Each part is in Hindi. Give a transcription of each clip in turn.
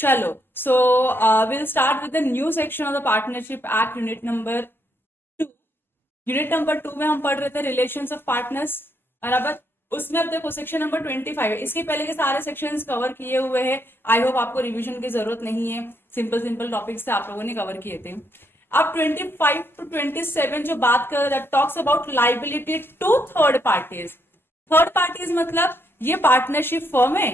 चलो, so will start with the new section of the partnership act, unit number 2। Unit number 2 में हम पढ़ रहे थे रिलेशंस ऑफ पार्टनर्स, बराबर। उसमें अब देखो सेक्शन नंबर 25 है। इसके पहले के सारे सेक्शंस कवर किए हुए हैं। आई होप आपको रिवीजन की जरूरत नहीं है, सिंपल सिंपल टॉपिक्स से आप लोगों ने कवर किए थे। अब 25 टू 27 जो बात कर रहा है, talks about liability to third parties. Third parties मतलब ये पार्टनरशिप फर्म है।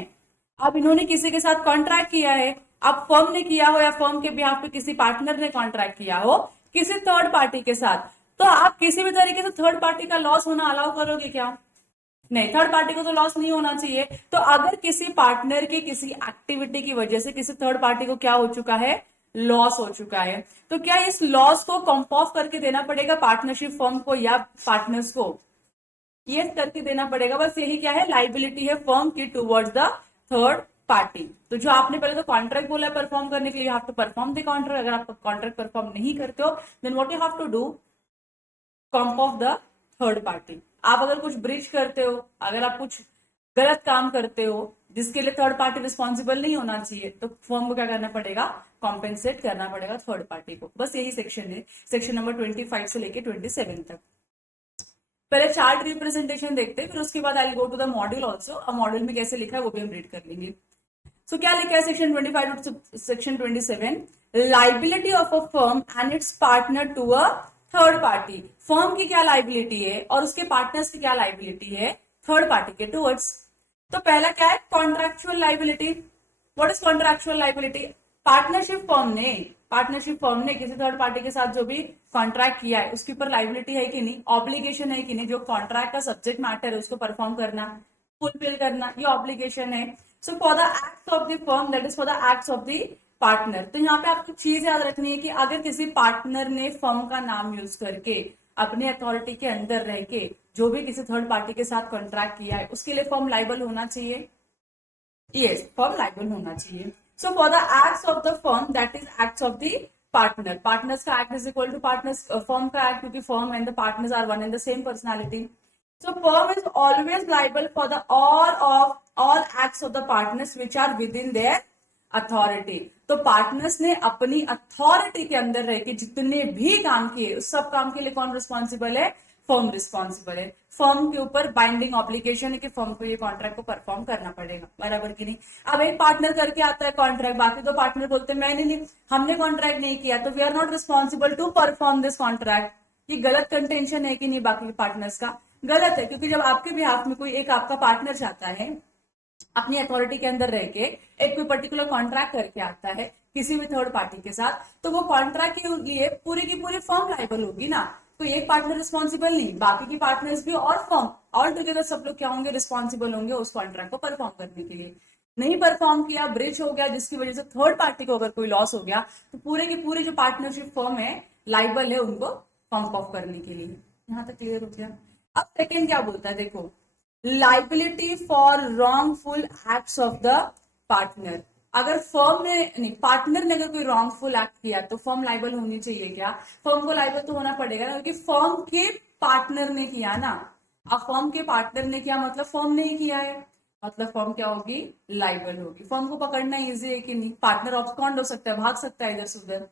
अब इन्होंने किसी के साथ कॉन्ट्रैक्ट किया है। अब फर्म ने किया हो या फर्म के बिहाफ पे किसी पार्टनर ने कॉन्ट्रैक्ट किया हो किसी थर्ड पार्टी के साथ, तो आप किसी भी तरीके से थर्ड पार्टी का लॉस होना अलाउ करोगे क्या? नहीं, थर्ड पार्टी को तो लॉस नहीं होना चाहिए। तो अगर किसी पार्टनर की किसी एक्टिविटी की वजह से किसी थर्ड पार्टी को क्या हो चुका है, लॉस हो चुका है, तो क्या इस लॉस को कंपोज करके देना पड़ेगा पार्टनरशिप फर्म को या पार्टनर्स को? ये करके देना पड़ेगा। बस यही क्या है, लाइबिलिटी है फर्म की टूवर्ड्स द थर्ड पार्टी। तो जो आपने पहले तो कॉन्ट्रैक्ट बोला है परफॉर्म करने के लिए, have to perform the contract. अगर आप कॉन्ट्रैक्ट परफॉर्म नहीं करते हो then what you have to do, comp of the third party. आप अगर कुछ ब्रीच करते हो, अगर आप कुछ गलत काम करते हो जिसके लिए थर्ड पार्टी रिस्पॉन्सिबल नहीं होना चाहिए, तो फर्म को क्या करना पड़ेगा, कॉम्पेंसेट करना पड़ेगा थर्ड पार्टी को। बस यही सेक्शन है, सेक्शन नंबर 25 से लेके 27 तक। पहले चार्ट रिप्रेजेंटेशन देखते हैं, फिर उसके बाद I go to the module also. अब मॉड्यूल में कैसे लिखा है वो भी हम रीड कर लेंगे। सो क्या लिखा है section 25 to section 27, liability of a firm and its partner to a third party. Firm की क्या लाइबिलिटी है और उसके पार्टनर्स की क्या लाइबिलिटी है थर्ड पार्टी के टूवर्ड्स। तो पहला क्या है, contractual liability. What is contractual liability? Partnership firm ने किसी थर्ड पार्टी के साथ जो भी कॉन्ट्रैक्ट किया है उसके ऊपर लाइबिलिटी है कि नहीं, ऑब्लिगेशन है कि नहीं, जो कॉन्ट्रैक्ट का सब्जेक्ट मैटर है उसको परफॉर्म करना, फुलफिल करना, ये ऑब्लिगेशन है। So for the act of the firm, that is for the acts of the partner. तो यहाँ पे आपको चीज याद रखनी है कि अगर किसी पार्टनर ने फर्म का नाम यूज करके अपने अथॉरिटी के अंदर रह के जो भी किसी थर्ड पार्टी के साथ कॉन्ट्रैक्ट किया है उसके लिए फर्म लाइबल होना चाहिए। यस, फर्म लाइबल होना चाहिए। So for the acts of the firm, that is acts of the partner. Partners का act is equal to partners firm का एक्ट, क्योंकि firm and the partners are one and the same personality. So firm is always liable for the all acts of the partners which are within their authority. तो पार्टनर्स ने अपनी अथॉरिटी के अंदर रह के जितने भी काम किए उस सब काम के लिए कौन रिस्पॉन्सिबल है, फर्म रिस्पॉन्सिबल है। फर्म के ऊपर बाइंडिंग ऑब्लिगेशन है कि फर्म को ये कॉन्ट्रैक्ट को परफॉर्म करना पड़ेगा, बराबर की नहीं। अब एक पार्टनर करके आता है कॉन्ट्रैक्ट, बाकी दो पार्टनर बोलते हैं मैंने नहीं, हमने कॉन्ट्रैक्ट नहीं किया, तो we are not responsible to perform this contract. ये गलत कंटेंशन है कि नहीं बाकी पार्टनर्स का? गलत है, क्योंकि जब आपके बिहाफ में कोई एक आपका पार्टनर चाहता है अपनी अथॉरिटी के अंदर रह के एक कोई पर्टिकुलर कॉन्ट्रैक्ट करके आता है किसी भी थर्ड पार्टी के साथ, तो वो कॉन्ट्रैक्ट के लिए पूरी की पूरी फर्म लाइबल होगी ना। तो एक पार्टनर रिस्पॉन्सिबल नहीं, बाकी की पार्टनर्स भी और फर्म ऑल टुगेदर सब लोग क्या होंगे, रिस्पॉन्सिबल होंगे उस कॉन्ट्रैक्ट को परफॉर्म करने के लिए। नहीं परफॉर्म किया, ब्रिच हो गया, जिसकी वजह से थर्ड पार्टी को अगर कोई लॉस हो गया, तो पूरे की पूरी जो पार्टनरशिप फर्म है लाइबल है उनको पंप ऑफ करने के लिए। यहां तक क्लियर हो गया। अब सेकेंड क्या बोलता है देखो, liability for wrongful acts of the partner. अगर फर्म ने नहीं, पार्टनर ने अगर कोई रॉन्गफुल एक्ट किया तो फर्म लाइबल होनी चाहिए क्या? फर्म को लाइबल तो होना पड़ेगा ना, क्योंकि फर्म के पार्टनर ने किया ना। अब फर्म के पार्टनर ने किया मतलब फर्म ने ही किया है, मतलब फर्म क्या होगी, लाइबल होगी। फर्म को पकड़ना इजी है कि नहीं? पार्टनर ऑब्सकॉन्ड हो सकता है, भाग सकता है इधर से उधर,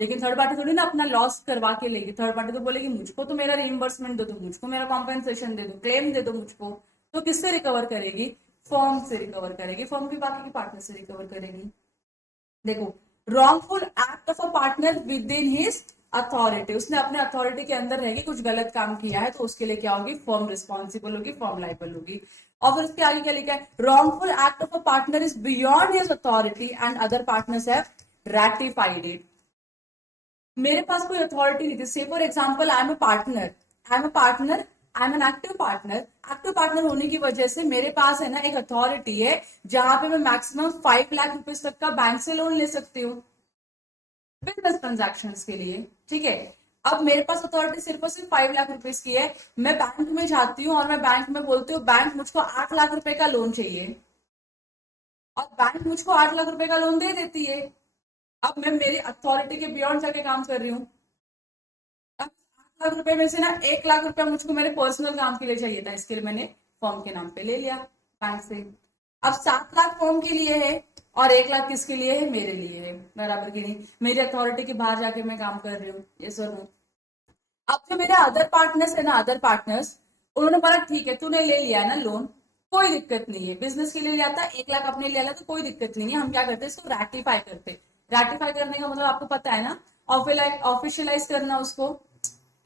लेकिन थर्ड पार्टी थोड़ी ना अपना लॉस करवा के लेगी। थर्ड पार्टी तो बोलेगी मुझको तो मेरा रिइंबर्समेंट दे दो, मुझको मेरा कॉम्पेंसेशन दे दो, क्लेम दे दो मुझको। तो किससे रिकवर करेगी? फर्म से रिकवर करेगी, फर्म भी बाकी की पार्टनर से रिकवर करेगी। देखो, wrongful act of a partner within his authority, उसने अपने अथॉरिटी के अंदर रहेगी कुछ गलत काम किया है तो उसके लिए क्या होगी, फर्म रिस्पॉन्सिबल होगी, फर्म लाइबल होगी। और फिर उसके आगे क्या लिखा है, wrongful act of a partner is beyond his authority and other partners have ratified it. मेरे पास कोई अथॉरिटी नहीं थी, से for example I am a partner, I am an active partner. Active partner होने की वजह से मेरे पास है ना एक अथॉरिटी है जहां पे मैं मैक्सिमम 5 लाख रुपीज तक का बैंक से लोन ले सकती हूँ बिजनेस ट्रांजेक्शन के लिए। ठीक है, अब मेरे पास अथॉरिटी सिर्फ और सिर्फ 5 लाख रुपीज की है। मैं बैंक में जाती हूँ और मैं बैंक में बोलती हूँ बैंक मुझको 8 लाख रुपए का लोन चाहिए, और बैंक मुझको 8 लाख रुपए का लोन दे देती है। अब मैं मेरी अथॉरिटी के बियॉन्ड जाके काम कर रही हूँ। अब 8 लाख रुपए में से ना 1 लाख रुपया मुझको मेरे पर्सनल काम के लिए चाहिए था, इसके लिए मैंने फॉर्म के नाम पे ले लिया बैंक से। अब 7 लाख फॉर्म के लिए है और 1 लाख किसके लिए है, मेरे लिए है, बराबर की नहीं, मेरी अथॉरिटी के बाहर जाके मैं काम कर रही हूँ, ये सर नो। अब जो मेरे अदर पार्टनर्स है ना, अदर पार्टनर्स, उन्होंने बोला ठीक है तूने ले लिया है ना लोन, कोई दिक्कत नहीं है, बिजनेस के लिए लिया था, 1 लाख अपने ले लिया तो कोई दिक्कत नहीं है, हम क्या करते हैं इसको रैटिफाई करते। रैटिफाई करने का मतलब आपको पता है ना, ऑफिशियलाइज करना, उसको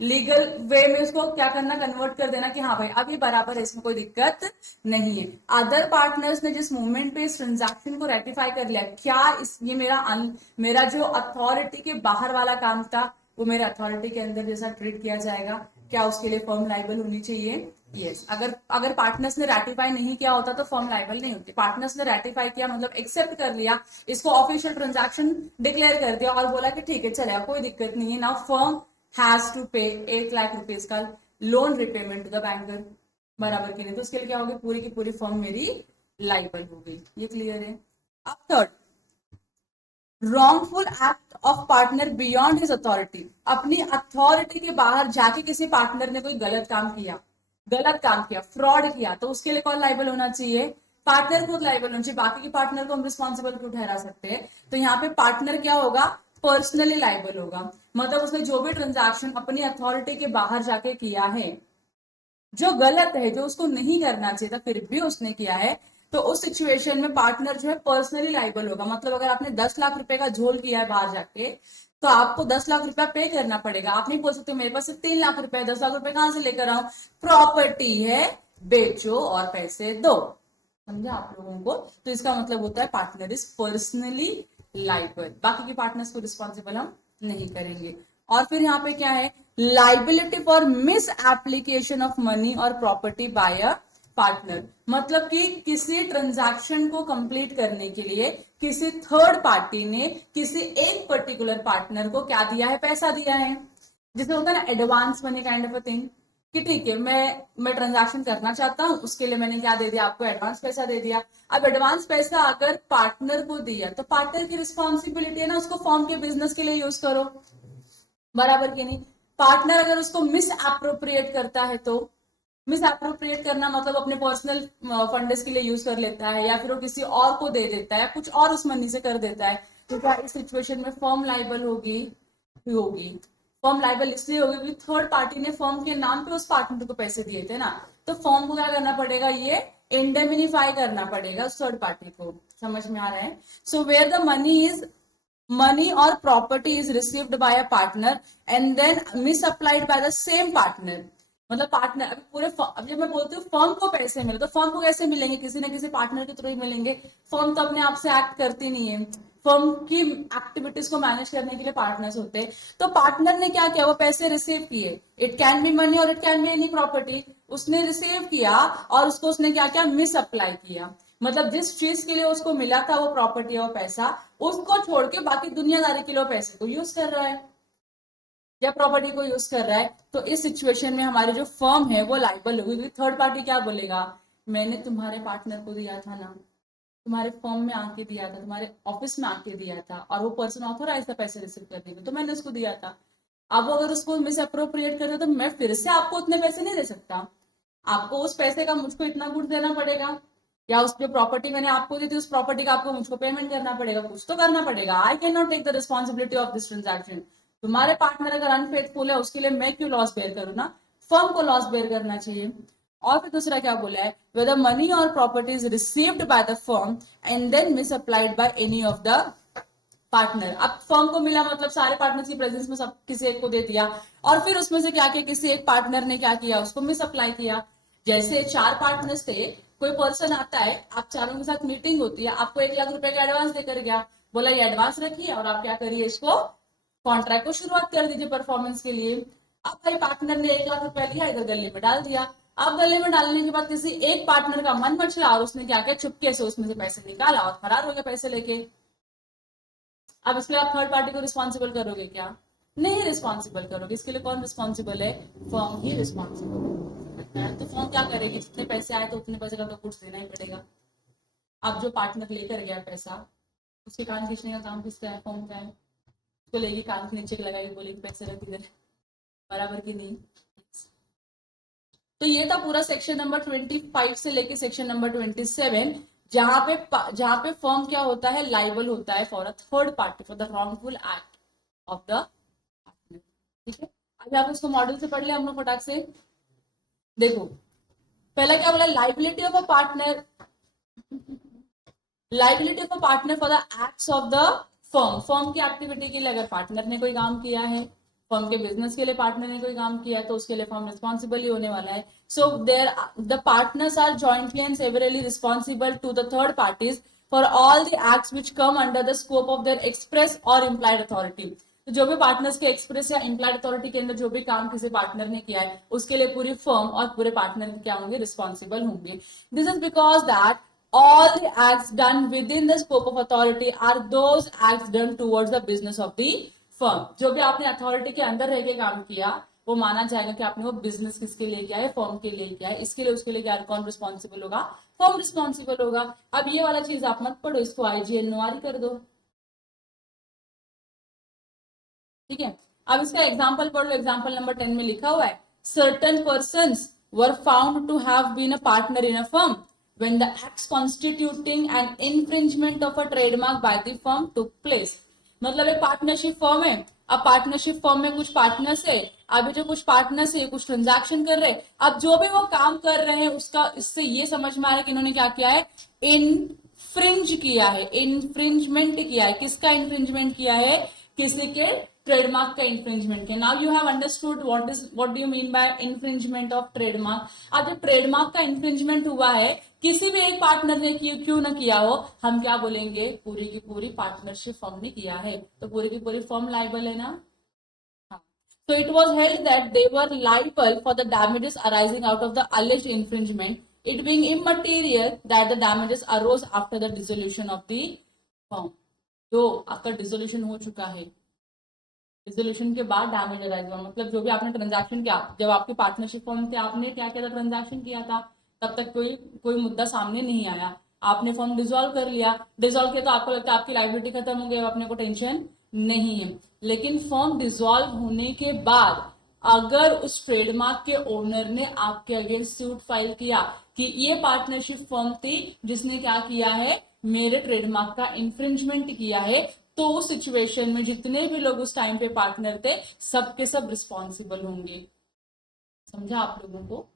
लीगल वे में उसको क्या करना, कन्वर्ट कर देना कि हाँ भाई अब ये बराबर है, इसमें कोई दिक्कत नहीं है। अदर पार्टनर्स ने जिस मूवमेंट पे इस ट्रांजैक्शन को रेटिफाई कर लिया, क्या इस ये मेरा जो अथॉरिटी के बाहर वाला काम था वो मेरे अथॉरिटी के अंदर जैसा ट्रीट किया जाएगा, क्या उसके लिए फर्म लाइबल होनी चाहिए? यस। अगर अगर पार्टनर्स ने रेटिफाई नहीं किया होता तो फर्म लाइबल नहीं होती। पार्टनर्स ने रेटिफाई किया मतलब एक्सेप्ट कर लिया, इसको ऑफिशियल ट्रांजैक्शन डिक्लेयर कर दिया और बोला कि ठीक है चलेगा, कोई दिक्कत नहीं है, now firm has to pay 1 lakh rupees का loan repayment to the banker, बराबर की नहीं, तो उसके लिए क्या होगी, पूरी की पूरी फर्म मेरी लाइबल हो गई। ये क्लियर है? अब third, wrongful act of partner beyond his authority, अपनी अथॉरिटी के बाहर जाके किसी पार्टनर ने कोई गलत काम किया, फ्रॉड किया, तो उसके लिए कौन लाइबल होना चाहिए? पार्टनर खुद लाइबल होना चाहिए, बाकी के पार्टनर को हम रिस्पॉन्सिबल क्यों ठहरा सकते हैं? तो यहाँ पे पार्टनर क्या होगा, पर्सनली लाइबल होगा, मतलब उसने जो भी ट्रांजैक्शन अपनी अथॉरिटी के बाहर जाके किया है, जो गलत है, जो उसको नहीं करना चाहिए था फिर भी उसने किया है, तो उस सिचुएशन में पार्टनर जो है पर्सनली लाइबल होगा। मतलब अगर आपने 10 लाख रुपए का झोल किया है बाहर जाके, तो आपको 10 लाख रुपया पे करना पड़ेगा। आप नहीं बोल सकते मेरे पास सिर्फ 3 लाख रुपए है, 10 लाख रुपए कहां से लेकर आऊं? प्रॉपर्टी है, बेचो और पैसे दो। समझा आप लोगों को? तो इसका मतलब होता है पार्टनर इज पर्सनली लाइबल, बाकी के पार्टनर्स को रिस्पॉन्सिबल हम नहीं करेंगे। और फिर यहाँ पे क्या है, liability for miss application of money or property bye a partner, मतलब कि किसी ट्रांजैक्शन को कंप्लीट करने के लिए किसी थर्ड पार्टी ने किसी एक पर्टिकुलर पार्टनर को क्या दिया है, पैसा दिया है। जैसे होता है ना advance money kind of a thing, कि ठीक है मैं ट्रांजैक्शन करना चाहता हूं, उसके लिए मैंने क्या दे दिया, आपको एडवांस पैसा दे दिया। अब एडवांस पैसा अगर पार्टनर को दिया तो पार्टनर की रिस्पॉन्सिबिलिटी है ना उसको फॉर्म के बिजनेस के लिए यूज करो, बराबर की नहीं? पार्टनर अगर उसको मिस अप्रोप्रिएट करता है तो, मिस अप्रोप्रिएट करना मतलब अपने पर्सनल फंड्स के लिए यूज कर लेता है या फिर वो किसी और को दे देता है, कुछ और उस मनी से कर देता है, तो क्या इस सिचुएशन में फर्म लाइबल होगी? होगी। फर्म लाइबल इसलिए होगी क्योंकि थर्ड पार्टी ने फर्म के नाम पे उस पार्टनर को पैसे दिए थे ना, तो फर्म को क्या करना पड़ेगा, ये इंडेमिनिफाई करना पड़ेगा उस थर्ड पार्टी को। समझ में आ रहा है? So where the money or property is received by a partner and then misapplied by the same partner, मतलब पार्टनर अभी पूरे अब जब मैं बोलती हूँ फर्म को पैसे मिले, तो फर्म को कैसे मिलेंगे, किसी ना किसी पार्टनर के थ्रू ही मिलेंगे। फर्म तो अपने आप से एक्ट करती नहीं है, फर्म की एक्टिविटीज को मैनेज करने के लिए पार्टनर्स होते हैं। तो पार्टनर ने क्या किया, वो पैसे रिसीव किए, इट कैन बी मनी और it can be any property, उसने रिसीव किया और उसको उसने क्या किया, मिस अप्लाई किया, मतलब जिस चीज के लिए उसको मिला था वो प्रॉपर्टी और पैसा, उसको छोड़ के बाकी दुनियादारी के लिए पैसे को यूज कर रहा है या प्रॉपर्टी को यूज कर रहा है। तो इस सिचुएशन में हमारी जो फर्म है वो लाइबल होगी, क्योंकि थर्ड पार्टी क्या बोलेगा, मैंने तुम्हारे पार्टनर को दिया था ना, तुम्हारे फर्म में आके दिया था, तुम्हारे ऑफिस में आके दिया था, और वो पर्सन ऑथोराइज था पैसे रिसीव करने में, तो मैंने उसको दिया था। अब अगर उसको मिस अप्रोप्रिएट करते तो मैं फिर से आपको उतने पैसे नहीं दे सकता, आपको उस पैसे का मुझको इतना गुड देना पड़ेगा, या उस जो प्रॉपर्टी मैंने आपको दी थी उस प्रॉपर्टी का आपको मुझको पेमेंट करना पड़ेगा, कुछ तो करना पड़ेगा। I can not take the responsibility of this transaction. तुम्हारे पार्टनर अगर अनफेथफुल है उसके लिए मैं क्यों लॉस बेयर करूँ ना, फर्म को लॉस बेयर करना चाहिए। और फिर दूसरा क्या बोला है, whether money or property is received by the firm and then misapplied by any of the partner. अब फर्म को मिला मतलब सारे पार्टनर्स की प्रेजेंस में सब किसी एक को दे दिया, और फिर उसमें से क्या किया, किसी एक पार्टनर ने क्या किया, उसको मिस अप्लाई किया। जैसे 4 पार्टनर्स थे, कोई पर्सन आता है, आप चारों के साथ मीटिंग होती है, आपको 1 लाख रुपए का एडवांस देकर गया, बोला ये एडवांस रखिए और आप क्या करिए, इसको कॉन्ट्रैक्ट को शुरुआत कर दीजिए परफॉर्मेंस के लिए। अब भाई पार्टनर ने 1 लाख रुपया लिया, इधर गले में डाल दिया। अब गले में डालने के बाद किसी एक पार्टनर का मन मचला और उसने क्या किया, चुपके से उसमें से पैसे निकाला और फरार हो गया पैसे लेके। अब इसके लिए आप थर्ड पार्टी को रिस्पॉन्सिबल करोगे क्या? नहीं रिस्पॉन्सिबल करोगे। इसके लिए कौन रिस्पॉन्सिबल है, फर्म ही रिस्पॉन्सिबल है। तो फर्म क्या करेगी, जितने पैसे आए तो उतने पैसे का तो गुड्स देना ही पड़ेगा। अब जो पार्टनर लेकर गया पैसा, उसके कान खींचने का काम किसका है, फर्म का है। उसको लेगी कान के नीचे लगाएगी, बोलेगी पैसे रख इधर, बराबर की नहीं। तो ये था पूरा सेक्शन नंबर 25 से लेके सेक्शन नंबर 27, जहां पे फर्म क्या होता है, लाइबल होता है for a third party for the wrongful act of the partner. ठीक है, अभी आप इसको मॉडल से पढ़ ले हम लोग फटाक से। देखो पहला क्या बोला, liability of a partner, liability of a partner for the acts of the firm. Firm की एक्टिविटी के लिए अगर पार्टनर ने कोई काम किया है, फर्म के बिजनेस के लिए पार्टनर ने कोई काम किया है, तो उसके लिए फर्म रिस्पॉन्सिबल ही होने वाला है। So there the partners are jointly and severally responsible to the third parties for all the acts which come under the scope of their express or implied authority. तो जो भी पार्टनर्स के एक्सप्रेस या इम्प्लाइड अथॉरिटी के अंदर जो भी काम किसी पार्टनर ने किया है, उसके लिए पूरी फर्म और पूरे पार्टनर क्या होंगे, रिस्पॉन्सिबल होंगे। This is because that all the acts done within the scope of authority are those acts done towards the business of the firm। जो भी आपने अथॉरिटी के अंदर रह के काम किया वो माना जाएगा कि आपने वो बिजनेस किसके लिए किया है, फर्म के लिए किया है। इसके लिए उसके लिए क्या, कौन रिस्पॉन्सिबल होगा, फर्म रिस्पॉन्सिबल होगा। अब ये वाला चीज आप मत पढ़ो, इसको IGNOR कर दो। ठीक है, अब इसका एग्जाम्पल पढ़ लो। एग्जाम्पल नंबर 10 में लिखा हुआ है, certain persons were found to have been a partner in a firm when the acts constituting an infringement of a trademark by the firm took place। मतलब एक पार्टनरशिप फर्म है, अब पार्टनरशिप फर्म में कुछ पार्टनर्स है, अभी जो कुछ पार्टनर्स है कुछ ट्रांजैक्शन कर रहे हैं, अब जो भी वो काम कर रहे हैं उसका इससे ये समझ में आ रहा है कि इन्होंने क्या किया है, इनफ्रिंज किया है, इन्फ्रिंजमेंट किया है। किसका इन्फ्रिंजमेंट किया है, किसी के ट्रेडमार्क का इन्फ्रिंजमेंट है। Now you have understood what do you mean by infringement of trademark. अब जब ट्रेडमार्क का इन्फ्रिंजमेंट हुआ है, किसी भी एक पार्टनर ने क्यों ना किया हो, हम क्या बोलेंगे, पूरी की पूरी पार्टनरशिप फर्म ने किया है, तो पूरी की पूरी फर्म लाइबल है ना। So it was held that they were liable for the damages arising out of the alleged infringement, it being immaterial that the damages arose after the dissolution of the firm। तो आपका डिसोल्यूशन हो चुका है, डिसोल्यूशन के बाद डैमेज अराइज हुआ, मतलब जो भी आपने ट्रांजैक्शन किया, जब आपकी पार्टनरशिप फर्म थे, आपने क्या किया था, ट्रांजैक्शन किया था, तब तक कोई मुद्दा सामने नहीं आया। आपने फर्म डिसॉल्व कर लिया, डिसॉल्व किया तो आपको लगता है आपकी लाइबिलिटी खत्म हो गई, अपने को टेंशन नहीं है। लेकिन फर्म डिसॉल्व होने के बाद अगर उस ट्रेडमार्क के ओनर ने आपके अगेंस्ट सूट फाइल किया कि ये पार्टनरशिप फर्म थी जिसने क्या किया है, मेरे ट्रेडमार्क का इंफ्रिंजमेंट किया है, तो उस सिचुएशन में जितने भी लोग उस टाइम पे पार्टनर थे सबके सब रिस्पॉन्सिबल होंगे। समझा आप लोगों को।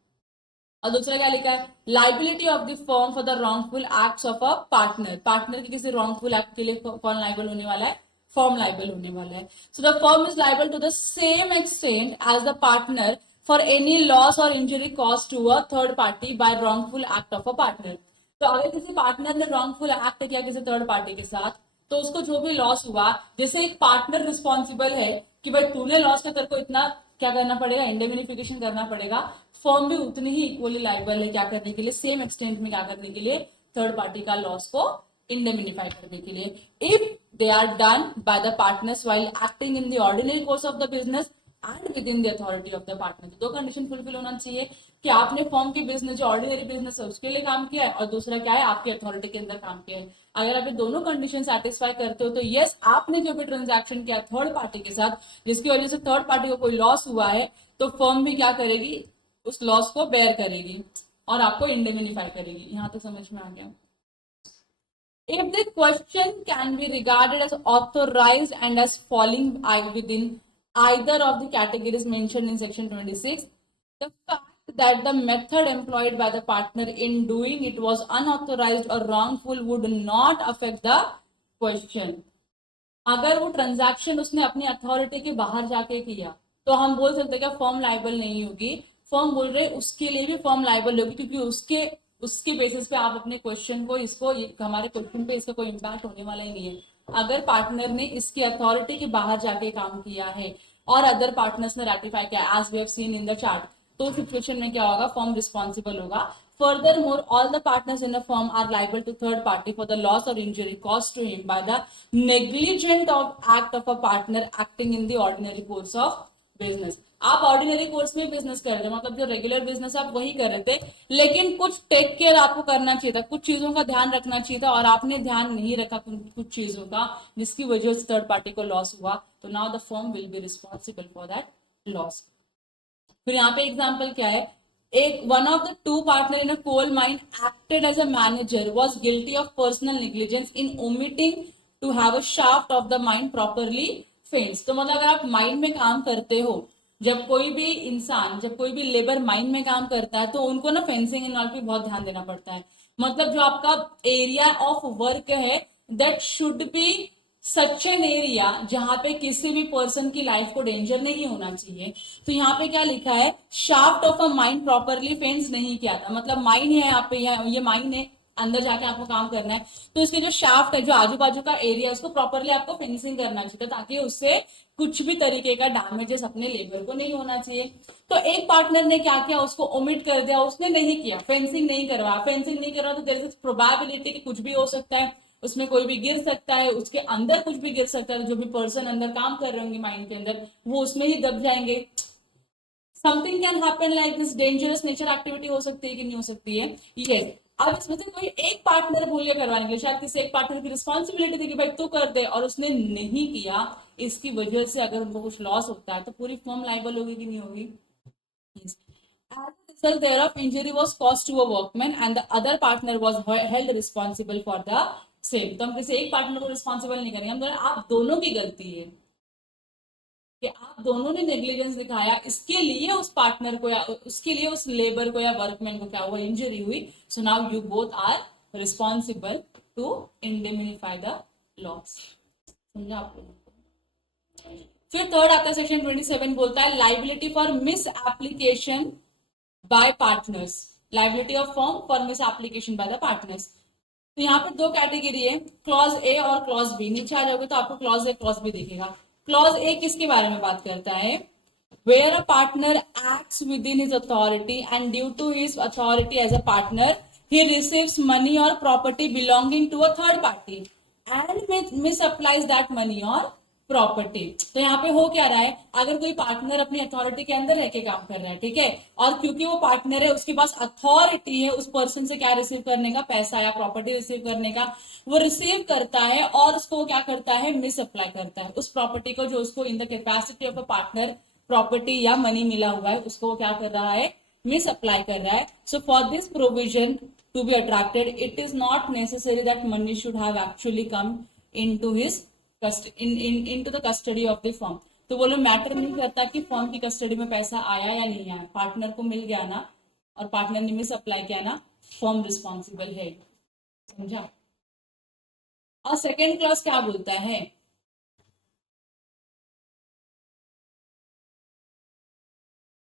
और दूसरा क्या लिखा है, liability of the firm for the wrongful acts of a partner. Partner के किसी रॉन्गफुल एक्ट के लिए कौन लाइबल होने वाला है, फर्म लाइबल होने वाला है। So the firm is liable to the same extent as the partner for any loss or injury cause to a third party by wrongful act of a partner. तो अगर किसी पार्टनर ने रॉन्गफुल एक्ट किया किसी थर्ड पार्टी के साथ, तो उसको जो भी लॉस हुआ, जैसे एक पार्टनर रिस्पॉन्सिबल है कि भाई तूने लॉस किया, तेरे को इतना क्या करना पड़ेगा, इंडेमिनिफिकेशन करना पड़ेगा, फर्म भी उतनी ही इक्वली लाइबल है क्या करने के लिए, सेम एक्सटेंट में क्या करने के लिए, थर्ड पार्टी का लॉस को इंडेमिनिफाई करने के लिए। If they are done by the partners while acting in the ordinary course of the business and within the authority of the partner. दो कंडीशन फुलफिल होना चाहिए कि आपने फर्म के बिजनेस, जो ऑर्डिनरी बिजनेस है उसके लिए काम किया है, और दूसरा क्या है, आपकी अथॉरिटी के अंदर काम किया है। अगर आप ये दोनों कंडीशन सेटिस्फाई करते हो तो यस, आपने जो भी ट्रांजैक्शन किया थर्ड पार्टी के साथ जिसकी वजह से थर्ड पार्टी को कोई लॉस हुआ है, तो फर्म भी क्या करेगी, उस लॉस को बेयर करेगी और आपको इंडेमिनिफाई करेगी। यहां तक समझ में आ गया। If the question can be regarded as authorized and as falling within either of the categories mentioned in section 26, the fact that the method employed by the partner in doing it was unauthorized or wrongful would not affect the question। अगर वो ट्रांजैक्शन उसने अपनी अथॉरिटी के बाहर जाके किया तो हम बोल सकते क्या फर्म लाइबल नहीं होगी। फर्म बोल रहे उसके लिए भी फर्म लाइबल होगी, क्योंकि उसके बेसिस पे आप अपने क्वेश्चन को, इसको हमारे क्वेश्चन पे इसका कोई इम्पैक्ट होने वाला ही नहीं है। अगर पार्टनर ने इसकी अथॉरिटी के बाहर जाके काम किया है और अदर पार्टनर्स ने रेटिफाई किया as we have seen in the chart, तो सिचुएशन में क्या होगा, फर्म रिस्पॉन्सिबल होगा। Furthermore, all the partners in a firm are liable to third party for the loss or injury caused to him by the negligent act of a partner acting in the ordinary course of business। आप ऑर्डिनरी कोर्स में बिजनेस कर रहे थे, मतलब जो रेगुलर बिजनेस आप वही कर रहे थे, लेकिन कुछ टेक केयर आपको करना चाहिए था, कुछ चीजों का ध्यान रखना चाहिए था, और आपने ध्यान नहीं रखा कुछ चीजों का, जिसकी वजह से थर्ड पार्टी को लॉस हुआ। तो now the firm will be responsible for that loss. फिर यहाँ पे एग्जाम्पल क्या है, एक one of the two partner in a coal mine acted as a manager was guilty of personal negligence in omitting to have a shaft of the mine properly fenced। तो मतलब अगर आप माइन में काम करते हो, जब कोई भी इंसान, जब कोई भी लेबर माइन में काम करता है तो उनको ना फेंसिंग एंड ऑल पे बहुत ध्यान देना पड़ता है। मतलब जो आपका एरिया ऑफ वर्क है that should be such an area जहां पे किसी भी पर्सन की लाइफ को डेंजर नहीं होना चाहिए। तो यहाँ पे क्या लिखा है, shaft of a mine properly fence नहीं किया था। मतलब माइन है यहाँ पे, ये माइन है, अंदर जाके आपको काम करना है, तो इसके जो शाफ्ट है, जो आजू बाजू का एरिया, उसको प्रॉपरली आपको फेंसिंग करना चाहिए ताकि उससे कुछ भी तरीके का डैमेजेस अपने लेबर को नहीं होना चाहिए। तो एक पार्टनर ने क्या किया, उसको ओमिट कर दिया, उसने नहीं किया, फेंसिंग नहीं करवाया। फेंसिंग नहीं करवा तो देयर इज प्रोबेबिलिटी कि कुछ भी हो सकता है, उसमें कोई भी गिर सकता है, उसके अंदर कुछ भी गिर सकता है, जो भी पर्सन अंदर काम कर रहे होंगे माइंड के अंदर, वो उसमें ही दब जाएंगे। Something can happen like this, dangerous nature activity हो सकती है कि नहीं हो सकती है, ये। अब इसमें से कोई एक पार्टनर भूल गया करवाने के लिए, शायद किसी एक पार्टनर की रिस्पॉन्सिबिलिटी थी कि भाई तू कर दे, और उसने नहीं किया, इसकी वजह से अगर उनको कुछ लॉस होता है तो पूरी फर्म लाइबल होगी कि नहीं होगी। Yes. As a result thereof, injury was caused to a workman and the other partner was held responsible for the same। तो हम किसी एक पार्टनर को रिस्पॉन्सिबल नहीं करेंगे, हम बोले आप दोनों की गलती है कि आप दोनों ने नेग्लिजेंस दिखाया, इसके लिए उस पार्टनर को या उसके लिए उस लेबर को या वर्कमैन को क्या हुआ, इंजरी हुई। So now you both are responsible to indemnify the loss. समझा आप लोगों को। फिर थर्ड आता है सेक्शन 27, बोलता है liability for miss application by partners, liability of firm for miss application by the partners. तो यहाँ पर दो कैटेगरी है, क्लॉज ए और क्लॉज बी। नीचे आ जाओगे तो आपको क्लॉज ए क्लॉज बी दिखेगा। क्लॉज ए किसके बारे में बात करता है, where a partner acts within his authority and due to his authority as a partner he receives money or property belonging to a third party and misapplies that money or property. तो यहाँ पे हो क्या रहा है, अगर कोई पार्टनर अपनी अथॉरिटी के अंदर रह के काम कर रहा है, ठीक है, और क्योंकि वो पार्टनर है उसके पास अथॉरिटी है उस पर्सन से क्या रिसीव करने का, पैसा या प्रॉपर्टी रिसीव करने का, वो रिसीव करता है और उसको क्या करता है, मिस अप्लाई करता है उस प्रॉपर्टी को, जो उसको in the capacity of a partner property या मनी मिला हुआ है, उसको वो क्या कर रहा है, मिस अप्लाई कर रहा है। So for this provision to be attracted it is not necessary that money should have actually come into his into the custody of the firm। तो वो लोग मैटर नहीं करता कि फर्म की कस्टडी में पैसा आया या नहीं आया, पार्टनर को मिल गया ना और पार्टनर ने मिस अप्लाई किया ना, फर्म रिस्पॉन्सिबल है। समझा। और सेकेंड क्लॉज क्या बोलता है,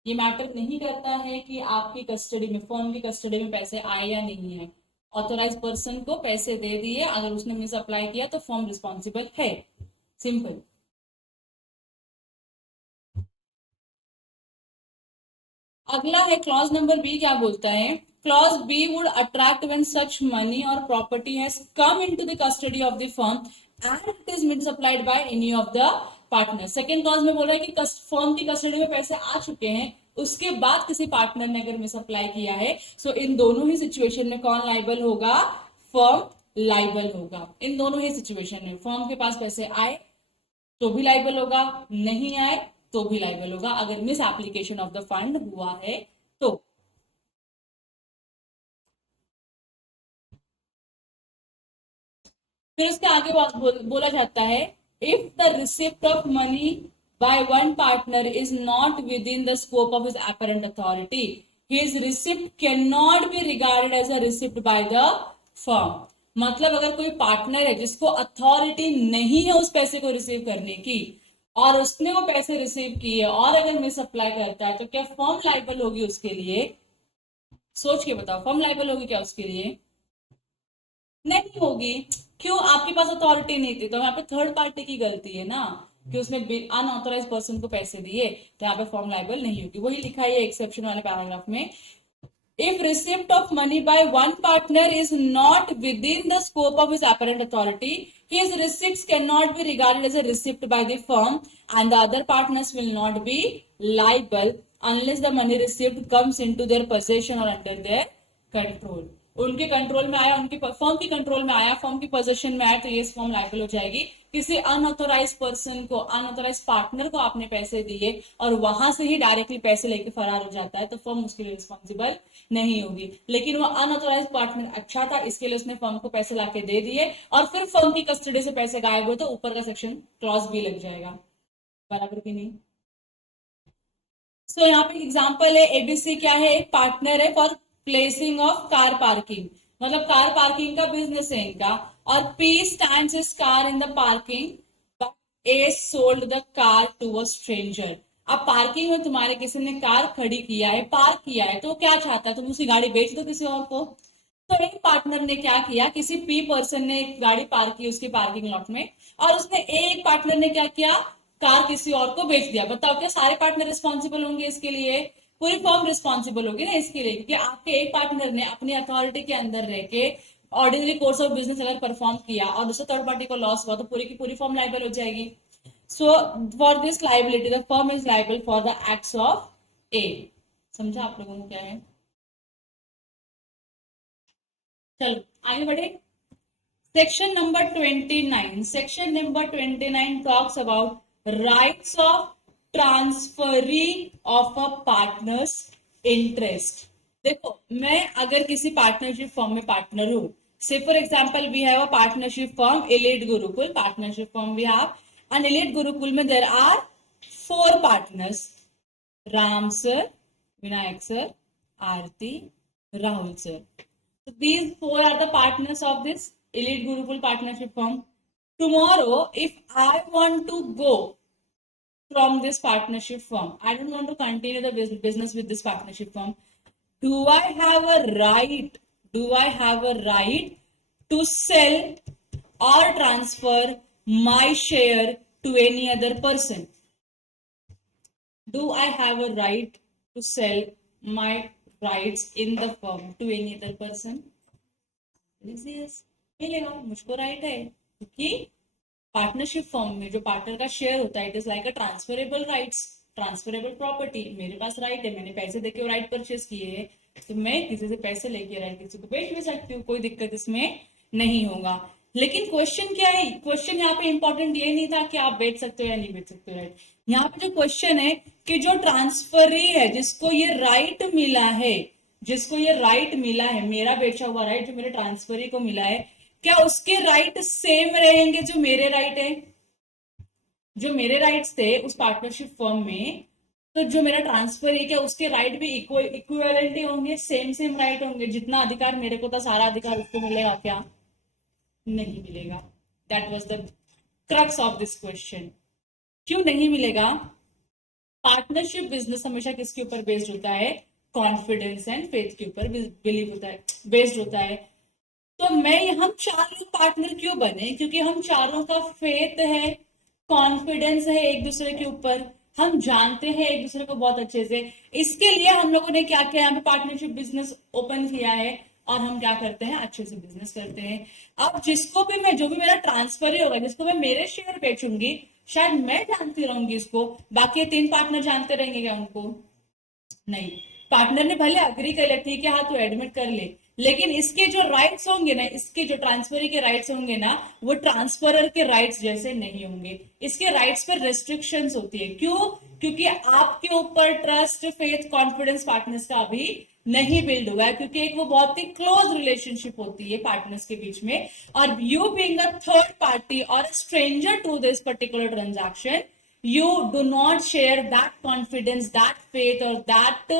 ये मैटर नहीं करता है कि आपकी कस्टडी में, फर्म की कस्टडी में पैसे आए या नहीं है, ऑथोराइज पर्सन को पैसे दे दिए, अगर उसने मिस अप्लाई किया तो फर्म रिस्पॉन्सिबल है। सिंपल। अगला है क्लॉज नंबर बी, क्या बोलता है, clause B would attract when such money or property has come into the custody of the firm and it is misapplied by any of the partner. Second clause में बोल रहा है कि फर्म की कस्टडी में पैसे आ चुके हैं, उसके बाद किसी पार्टनर ने अगर मिसअप्लाई किया है, सो इन दोनों ही सिचुएशन में कौन लाइबल होगा, फर्म लाइबल होगा। इन दोनों ही सिचुएशन में फर्म के पास पैसे आए तो भी लाइबल होगा, नहीं आए तो भी लाइबल होगा, अगर miss application of the fund हुआ है तो। फिर उसके आगे बोला जाता है, if the receipt of money by one partner is not within the scope of his apparent authority, his receipt cannot be regarded as a receipt by the firm। मतलब अगर कोई पार्टनर है जिसको अथॉरिटी नहीं है उस पैसे को रिसीव करने की और उसने वो पैसे रिसीव किए और अगर मिस अप्लाई करता है तो क्या फर्म लाइबल होगी उसके लिए, सोच के बताओ, फर्म लाइबल होगी क्या उसके लिए, नहीं होगी। क्यों, आपके पास अथॉरिटी नहीं थी, तो यहाँ पे थर्ड पार्टी की गलती है ना कि उसने अनऑथोराइज पर्सन को पैसे दिए, तो यहाँ पे फर्म लाइबल नहीं होगी। वही लिखा है एक्सेप्शन वाले पैराग्राफ में, if receipt of money by one partner is not within the scope of his apparent authority, his receipts cannot be regarded as a receipt by the firm and the other partners will not be liable unless the money received comes into their possession or under their control। उनके कंट्रोल में आया, उनके फर्म के कंट्रोल में आया, फर्म की पोजीशन में आया, तो ये फर्म लायबल हो जाएगी। किसी अनऑथोराइज पर्सन को, अनऑथोराइज पार्टनर को आपने पैसे दिए और वहां से ही डायरेक्टली पैसे लेके फरार हो जाता है, तो फर्म उसके लिए रिस्पॉन्सिबल नहीं होगी। लेकिन वो अनऑथोराइज पार्टनर अच्छा था, इसके लिए उसने फर्म को पैसे लाके दे दिए और फिर फर्म की कस्टडी से पैसे गायब हुए, तो ऊपर का सेक्शन क्लॉज बी लग जाएगा। बराबर की नहीं? सो यहाँ पे एग्जांपल है, एबीसी क्या है, एक पार्टनर है for placing of car parking, मतलब कार पार्किंग का बिजनेस है इनका, और P stands his car in the parking but A sold the car to a stranger. अब पार्किंग में तुम्हारे किसी ने कार खड़ी किया है, पार्क किया है, तो वो क्या चाहता है, तुम उसकी गाड़ी बेच दो किसी और को। तो एक पार्टनर ने क्या किया, किसी पी पर्सन ने एक गाड़ी पार्क की उसकी पार्किंग लॉट में, और उसने एक पार्टनर ने क्या किया, कार किसी और को बेच दिया। बताओ क्या सारे पार्टनर रिस्पॉन्सिबल होंगे इसके लिए? पूरी फर्म रिस्पॉन्सिबल होगी ना इसके लिए, क्योंकि आपके एक पार्टनर ने अपनी अथॉरिटी के अंदर रह के ऑर्डिनरी कोर्स ऑफ बिजनेस अगर परफॉर्म किया और दूसरे थर्ड पार्टी को लॉस हुआ, तो पूरी की पूरी फर्म लाइबल हो जाएगी। So for this liability the firm is liable for the acts of A. समझा आप लोगों को क्या है? चलो आगे बढ़े। Section number 29. Section number 29 talks about rights of transferee of a partner's interest. देखो, मैं अगर किसी पार्टनरशिप फर्म में पार्टनर हूं, say for example we have a partnership firm elite Gurukul, partnership firm we have, and elite Gurukul में there are 4 partners, Ram sir, Vinayak sir, Aarti, Rahul sir. So these 4 are the partners of this Elite Gurukul partnership firm. Tomorrow, if I want to go from this partnership firm, I don't want to continue the business with this partnership firm. Do I have a right? Do I have a right to sell or transfer my share to any other person? Do I have a right to sell my rights in the firm to any other person? Yes, मिलेगा, मुझको राइट है, क्योंकि पार्टनरशिप फर्म में जो पार्टनर का शेयर होता है, it is like a transferable rights, transferable property. मेरे पास राइट है, मैंने पैसे देके वो राइट परचेज किए हैं, तो मैं किसी से पैसे लेके राइट किसी को बेच भी सकती हूँ, कोई दिक्कत इसमें नहीं होगा। लेकिन क्वेश्चन क्या है, क्वेश्चन यहाँ पे इंपॉर्टेंट ये नहीं था कि आप बेच सकते हो या नहीं बेच सकते हो राइट। यहाँ पे जो क्वेश्चन है कि जो ट्रांसफरी है, जिसको ये राइट मिला है, जिसको ये राइट मिला है, मेरा बेचा हुआ राइट जो मेरे ट्रांसफरी को मिला है, क्या उसके राइट सेम रहेंगे जो मेरे राइट है? जो मेरे राइट्स थे उस पार्टनरशिप फर्म में, तो जो मेरा ट्रांसफर है क्या उसके राइट भी इक्विवेलेंट होंगे, सेम सेम राइट होंगे? जितना अधिकार मेरे को था सारा अधिकार उसको मिलेगा क्या? नहीं मिलेगा। That was the crux of this question. क्यों नहीं मिलेगा? पार्टनरशिप बिजनेस हमेशा किसके ऊपर बेस्ड होता है? कॉन्फिडेंस एंड फेथ के ऊपर बिलीव होता है, बेस्ड होता है। तो हम 4 लोग पार्टनर क्यों बने? क्योंकि हम चारों का फेथ है, कॉन्फिडेंस है एक दूसरे के ऊपर, हम जानते हैं एक दूसरे को बहुत अच्छे से। इसके लिए हम लोगों ने क्या किया, यहाँ पे पार्टनरशिप बिजनेस ओपन किया है और हम क्या करते हैं, अच्छे से बिजनेस करते हैं। अब जिसको भी मैं, जो भी मेरा ट्रांसफर ही होगा, जिसको मैं मेरे शेयर बेचूंगी, शायद मैं जानती रहूंगी इसको, बाकी 3 पार्टनर जानते रहेंगे क्या उनको? नहीं। पार्टनर ने भले अग्री कर लिया, ठीक है हाँ तू एडमिट कर ले, लेकिन इसके जो राइट्स होंगे ना, इसके जो ट्रांसफरी के राइट्स होंगे ना, वो ट्रांसफरर के राइट्स जैसे नहीं होंगे। इसके राइट्स पर रेस्ट्रिक्शंस होती है। क्यों? क्योंकि आपके ऊपर ट्रस्ट, फेथ, कॉन्फिडेंस पार्टनर्स का अभी नहीं बिल्ड हुआ है, क्योंकि एक वो बहुत ही क्लोज रिलेशनशिप होती है पार्टनर्स के बीच में, और you being a third party or stranger to this particular transaction, you do not share that confidence, that faith or that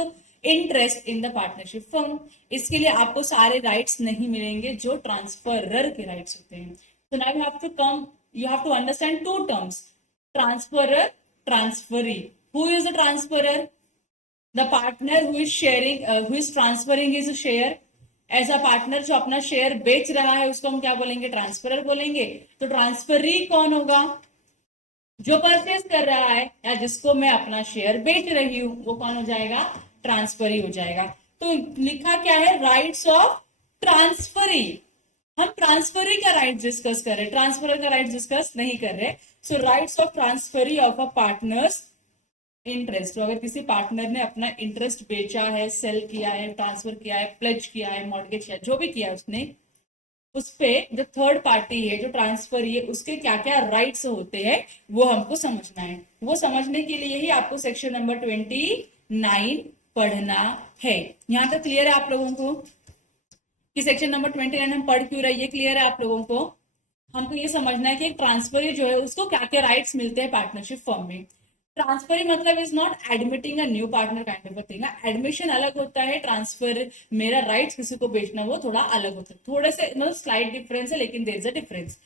interest in the partnership firm. इसके लिए आपको सारे राइट्स नहीं मिलेंगे जो ट्रांसफरर के राइट्स होते हैं। So now you have to understand 2 terms, transferer, transferee. Who is the transferer? The partner who is sharing, who is transferring his share. ऐसा पार्टनर जो अपना शेयर बेच रहा है उसको हम क्या बोलेंगे? ट्रांसफरर बोलेंगे। तो ट्रांसफरी कौन होगा? जो परचेज कर रहा है या जिसको मैं अपना शेयर बेच रही हूं, वो कौन हो जाएगा? ट्रांसफरी हो जाएगा। तो लिखा क्या है? Rights of transferee. हम ट्रांसफरी का राइट डिस्कस कर रहे, ट्रांसफर का राइट डिस्कस नहीं कर रहे। So rights of transferee of a partner's interest, तो अगर किसी पार्टनर ने अपना इंटरेस्ट बेचा है, सेल किया है, ट्रांसफर किया है, प्लेज किया है, मॉर्गेज किया, जो भी किया है उसने, उस पे जो थर्ड पार्टी है, जो ट्रांसफर है, उसके क्या क्या राइट्स होते हैं वो हमको समझना है। वो समझने के लिए ही आपको सेक्शन नंबर 29 पढ़ना है। यहां तक क्लियर है आप लोगों को कि सेक्शन नंबर 29 हम पढ़ क्यों रहे, ये क्लियर है आप लोगों को? हमको ये समझना है कि एक ट्रांसफरी जो है उसको क्या क्या राइट्स मिलते हैं पार्टनरशिप फर्म में। ट्रांसफरी मतलब is not admitting a new partner kind of thing. Admission अलग होता है, ट्रांसफर मेरा राइट्स किसी को बेचना वो थोड़ा अलग होता है, थोड़े से मतलब स्लाइट डिफरेंस है, लेकिन there is a difference.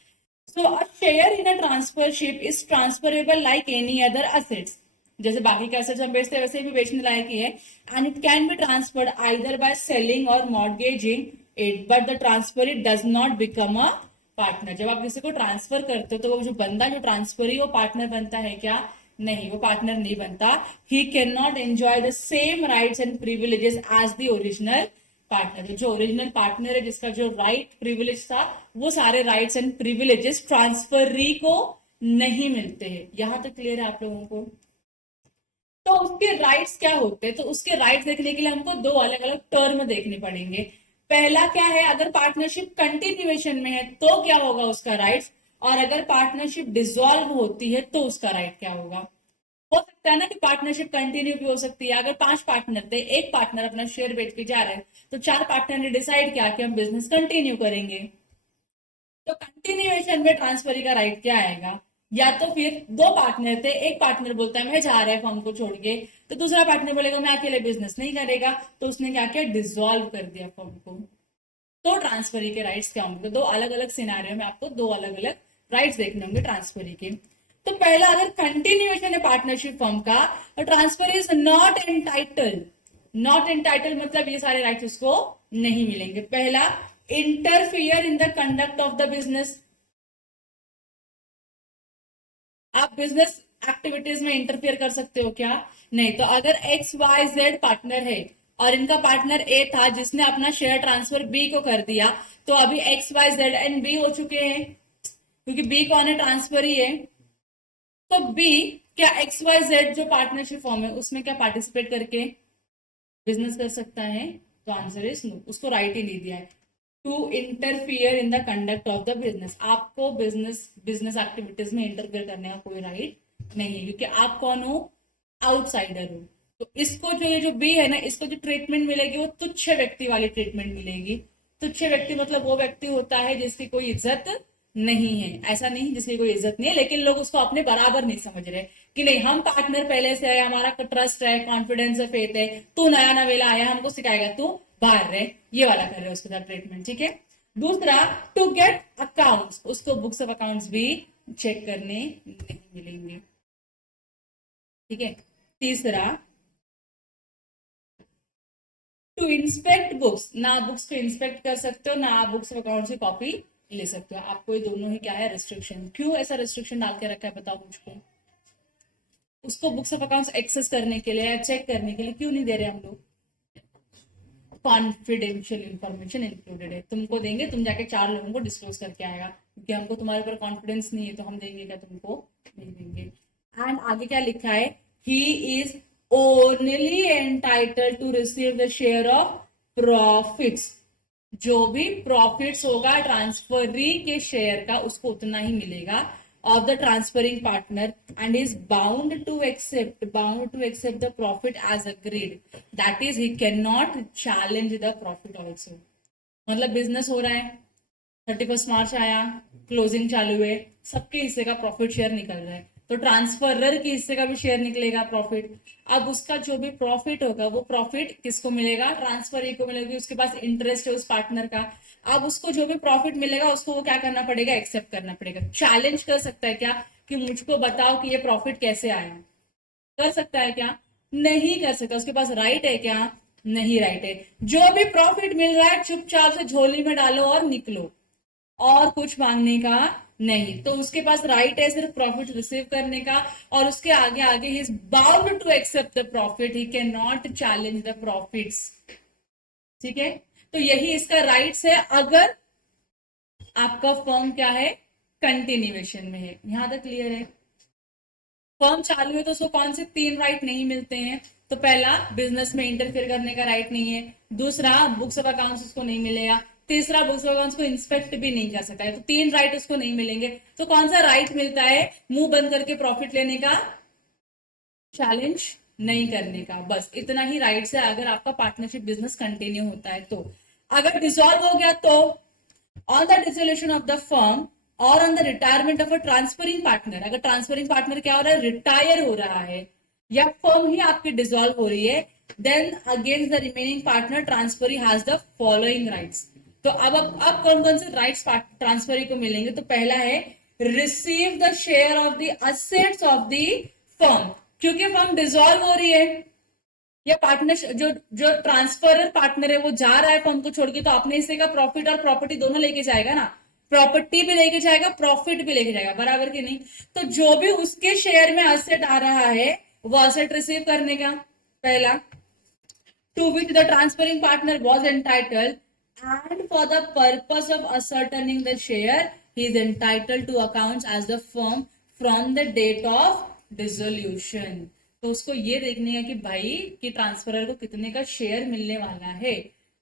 So a share in a transfership is transferable like any other assets. जैसे बाकी के असेट्स हम बेचते हैं वैसे भी बेचने लायक ही है। And it can be transferred either by selling or mortgaging it, but the transfer it does not become a partner. जब आप किसी को ट्रांसफर करते हो तो वो जो बंदा जो ट्रांसफर ही वो पार्टनर बनता है क्या? नहीं, वो पार्टनर नहीं बनता। He can not enjoy the same rights and privileges as the original partner. जो ओरिजिनल पार्टनर है जिसका जो राइट प्रिविलेज था, वो सारे राइट्स एंड प्रिविलेजेस ट्रांसफरी को नहीं मिलते हैं। यहां तक क्लियर है आप लोगों को? तो उसके राइट्स क्या होते हैं? तो उसके राइट्स देखने के लिए हमको दो अलग अलग टर्म देखने पड़ेंगे। पहला क्या है, अगर पार्टनरशिप कंटिन्यूएशन में है तो क्या होगा उसका राइट्स, और अगर पार्टनरशिप डिसॉल्व होती है तो उसका राइट क्या होगा। हो सकता है ना कि पार्टनरशिप कंटिन्यू भी हो सकती है। अगर 5 पार्टनर थे, एक पार्टनर अपना शेयर बेच के जा रहे हैं, तो 4 पार्टनर ने डिसाइड किया कि हम बिजनेस कंटिन्यू करेंगे, तो कंटिन्यूएशन में ट्रांसफर का राइट क्या आएगा? या तो फिर दो पार्टनर थे, एक पार्टनर बोलता है मैं जा रहा है फर्म को छोड़ के, तो दूसरा पार्टनर बोलेगा मैं अकेले बिजनेस नहीं करेगा, तो उसने क्या किया, डिसॉल्व कर दिया फर्म को। तो ट्रांसफरी के राइट्स क्या होंगे? दो अलग अलग सिनारियो में आपको दो अलग अलग राइट्स देखने होंगे ट्रांसफरी के। तो पहला, अगर कंटिन्यूएशन है पार्टनरशिप फर्म का, तो transfer is not entitle. Not entitle मतलब ये सारे राइट्स उसको नहीं मिलेंगे। पहला, interfere in the conduct of the business. आप बिजनेस एक्टिविटीज में इंटरफियर कर सकते हो क्या? नहीं। तो अगर एक्स वाई जेड पार्टनर है और इनका पार्टनर ए था जिसने अपना शेयर ट्रांसफर बी को कर दिया, तो अभी X Y Z and B हो चुके हैं, क्योंकि बी कौन है, ट्रांसफर ही है। तो बी क्या एक्स वाई जेड जो पार्टनरशिप फॉर्म है उसमें क्या पार्टिसिपेट करके बिजनेस कर सकता है? तो आंसर इज नो, उसको राइट ही नहीं दिया है to interfere in the conduct of the business. आपको बिजनेस बिजनेस एक्टिविटीज में इंटरफियर करने का कोई राइट नहीं है, क्योंकि आप कौन हो, आउटसाइडर हो। तो इसको जो ये जो बी है ना, इसको जो ट्रीटमेंट मिलेगी वो तुच्छ व्यक्ति वाली ट्रीटमेंट मिलेगी। तुच्छ व्यक्ति मतलब वो व्यक्ति होता है जिसकी कोई इज्जत नहीं है। ऐसा नहीं जिसकी कोई इज्जत नहीं है, लेकिन लोग उसको अपने बराबर नहीं समझ रहे कि नहीं हम पार्टनर पहले से है, हमारा ट्रस्ट है, कॉन्फिडेंस है, फेथ है, तू नया नवेला आया हमको सिखाएगा, तू बाहर रहे, ये वाला कर रहे हो उसके साथ ट्रीटमेंट। ठीक है। दूसरा, टू गेट अकाउंट्स, उसको बुक्स ऑफ अकाउंट्स भी चेक करने नहीं मिलेंगे। ठीक है। तीसरा, टू इंस्पेक्ट बुक्स, ना बुक्स को इंस्पेक्ट कर सकते हो, ना आप बुक्स ऑफ अकाउंट्स की कॉपी ले सकते हो। आपको ये दोनों ही क्या है, रिस्ट्रिक्शन। क्यों ऐसा रिस्ट्रिक्शन डाल के रखा है बताओ मुझको? उसको बुक्स ऑफ अकाउंट्स एक्सेस करने के लिए या चेक करने के लिए क्यों नहीं दे रहे हम लोग? कॉन्फिडेंशियल इंफॉर्मेशन इंक्लूडेड है, तुमको देंगे, तुम जाके 4 लोगों को डिस्क्लोज करके आएगा, क्योंकि हमको तुम्हारे ऊपर कॉन्फिडेंस नहीं है, तो हम देंगे क्या तुमको? नहीं देंगे। एंड आगे क्या लिखा है, he is only entitle to receive the share of profits. जो भी प्रॉफिट्स होगा ट्रांसफरी के शेयर का, उसको उतना ही मिलेगा of the transferring partner, and is bound to accept the profit as agreed. That is, he cannot challenge the profit also. मतलब बिजनेस हो रहा है, 31 मार्च आया, क्लोजिंग चालू है, सबके हिस्से का प्रॉफिट शेयर निकल रहा है, तो ट्रांसफरर के हिस्से का भी शेयर निकलेगा प्रॉफिट। अब उसका जो भी प्रॉफिट होगा वो प्रॉफिट किसको मिलेगा, ट्रांसफर को मिलेगा, उसके पास इंटरेस्ट है उस पार्टनर का। अब उसको जो भी प्रॉफिट मिलेगा उसको वो क्या करना पड़ेगा, एक्सेप्ट करना पड़ेगा। चैलेंज कर सकता है क्या कि मुझको बताओ कि ये प्रॉफिट कैसे आया? कर सकता है क्या? नहीं कर सकता। उसके पास राइट है क्या? नहीं राइट है। जो भी प्रॉफिट मिल रहा है चुपचाप से झोली में डालो और निकलो, और कुछ मांगने का नहीं। तो उसके पास राइट है सिर्फ प्रॉफिट रिसीव करने का, और उसके आगे आगे he is bound to accept the profit, he can not challenge the profits. ठीक है। तो यही इसका राइट्स है अगर आपका फर्म क्या है, कंटिन्यूएशन में है। यहां तक क्लियर है? फर्म चालू है तो उसको कौन से 3 राइट नहीं मिलते हैं? तो पहला, बिजनेस में इंटरफेयर करने का राइट नहीं है। दूसरा, बुक्स ऑफ अकाउंट्स उसको नहीं मिलेगा। तीसरा, बुक्स ऑफ अकाउंट्स को इंस्पेक्ट भी नहीं कर सकता है। तो 3 राइट उसको नहीं मिलेंगे। तो कौन सा राइट मिलता है? मुंह बंद करके प्रॉफिट लेने का, चैलेंज नहीं करने का। बस इतना ही राइट्स है अगर आपका पार्टनरशिप बिजनेस कंटिन्यू होता है तो। अगर डिसॉल्व हो गया तो on the dissolution of the firm or on the retirement of a transferring partner, अगर ट्रांसफरिंग पार्टनर क्या हो रहा है? रिटायर हो रहा है, या फर्म ही आपकी डिसॉल्व हो रही है, then against the remaining partner transferee has the following rights. तो अब कौन कौन से राइट्स ट्रांसफरी को मिलेंगे? तो पहला है, receive the share of the assets of the firm, क्योंकि फर्म डिसॉल्व हो रही है, या पार्टनर जो ट्रांसफर पार्टनर है वो जा रहा है फर्म को छोड़ के, तो अपने हिस्से का प्रॉफिट और प्रॉपर्टी दोनों लेके जाएगा ना, प्रॉपर्टी भी लेके जाएगा, प्रॉफिट भी लेके जाएगा, बराबर की नहीं? तो जो भी उसके शेयर में असेट आ रहा है वो असेट रिसीव करने का, पहला, to which the transferring partner was entitled and for the purpose of ascertaining the share he is entitled to accounts as the firm from the date of dissolution। तो उसको ये देखने का कि भाई कि ट्रांसफरर को कितने का शेयर मिलने वाला है।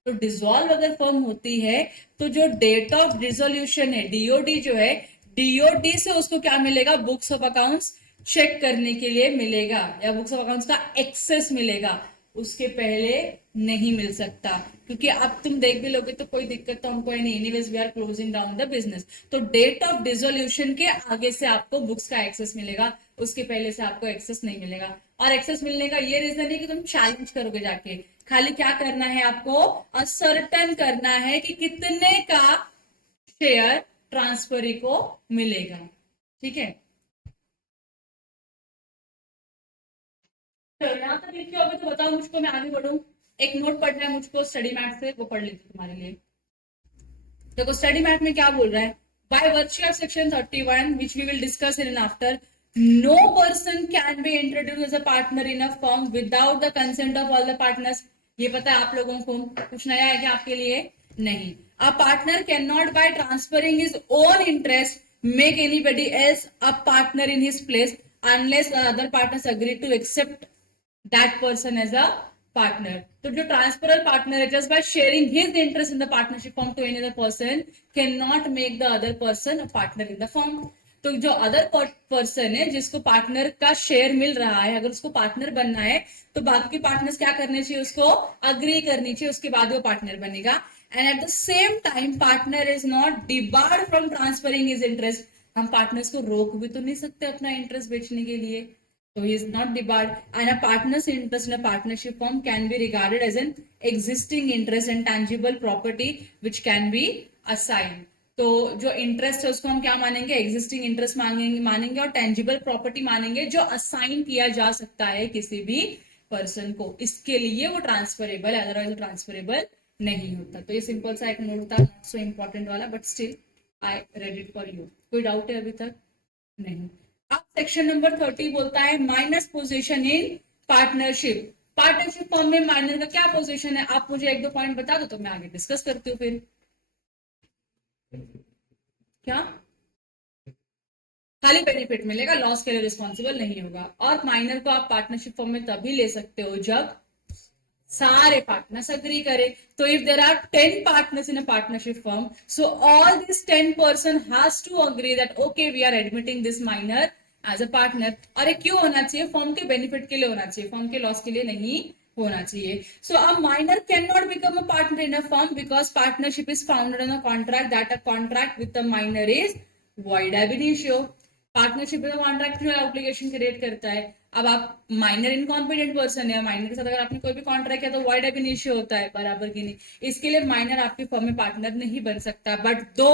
तो डिसॉल्व अगर फर्म होती है तो जो डेट ऑफ डिसोल्यूशन है, डीओडी जो है, डीओडी से उसको क्या मिलेगा? बुक्स ऑफ अकाउंट्स चेक करने के लिए मिलेगा, या बुक्स ऑफ अकाउंट्स का एक्सेस मिलेगा, उसके पहले नहीं मिल सकता। क्योंकि अब तुम देख भी लोगे तो कोई दिक्कत तो हमको नहीं, anyways we are closing down the business. तो डेट ऑफ डिसोल्यूशन के आगे से आपको बुक्स का एक्सेस मिलेगा, उसके पहले से आपको एक्सेस नहीं मिलेगा। और एक्सेस मिलने का ये रीजन है कि तुम चैलेंज करोगे जाके, खाली क्या करना है आपको? असर्टन करना है कि कितने का शेयर ट्रांसफरी को मिलेगा, ठीक है? तो यहाँ तक लिखे होगे तो बताओ मुझको, मैं आगे बढ़ू। एक नोट पढ़ना है मुझको स्टडी मैथ से, वो पढ़ लेती तुम्हारे लिए। देखो स्टडी मैथ में क्या बोल रहा है, by virtue of section 31 which we will discuss in after, no person can be introduce as a partner in a firm without the consent of all the partners. ये पता है आप लोगों को? कुछ नया है क्या आपके लिए? नहीं। A partner can not by transferring his own interest make anybody else a partner in his place unless other partners agree to accept that person as a partner। तो जो ट्रांसफरर पार्टनर है, just by sharing his interest in the partnership firm to any other person cannot make the other person a partner in the firm। तो जो अदर पर्सन है जिसको पार्टनर का शेयर मिल रहा है, अगर उसको पार्टनर बनना है तो बाकी के पार्टनर्स क्या करने चाहिए? उसको अग्री करनी चाहिए, उसके बाद वो पार्टनर बनेगा। And at the same time partner is not debarred from transferring his interest. हम पार्टनर्स को रोक भी तो नहीं सकते अपना इंटरेस्ट बेचने के लिए, so he is not debarred, and a partner's interest in a partnership firm can be regarded as an existing interest and tangible property which can be assigned। तो जो इंटरेस्ट है उसको हम क्या मानेंगे? एग्जिस्टिंग इंटरेस्ट मानेंगे और टेंजिबल प्रॉपर्टी मानेंगे जो असाइन किया जा सकता है किसी भी पर्सन को। इसके लिए वो ट्रांसफरेबल है, अदरवाइज वो ट्रांसफरेबल नहीं होता। तो ये सिंपल सा एक नोट था, नॉट सो इम्पोर्टेंट वाला, but still I read it for you. कोई डाउट है अभी तक? नहीं। अब सेक्शन नंबर 30 बोलता है minus position in partnership. Partnership form में माइनर का क्या पोजीशन है? आप मुझे एक दो पॉइंट बता दो तो मैं आगे डिस्कस करती हूँ। फिर क्या? खाली बेनिफिट मिलेगा, लॉस के लिए रिस्पॉन्सिबल नहीं होगा। और माइनर को आप पार्टनरशिप फॉर्म में तभी ले सकते हो जब सारे पार्टनर्स अग्री करे। तो if there are 10 partners in a partnership firm, so all this 10 person has to agree that okay we are admitting this minor as a partner. और ये क्यों होना चाहिए? फर्म के बेनिफिट के लिए होना चाहिए, फर्म के लॉस के लिए नहीं होना चाहिए। So a minor can not become a partner in a firm because partnership is founded on a contract that a contract with the minor is void ab initio। Partnership में कॉन्ट्रैक्ट जो है ऑब्लिगेशन क्रिएट करता है। अब आप माइनर इनकॉम्पिटेंट पर्सन है, माइनर के साथ अगर आपने कोई भी कॉन्ट्रैक्ट किया तो void ab initio होता है, बराबर की नहीं? इसके लिए माइनर आपकी फर्म में पार्टनर नहीं बन सकता। But though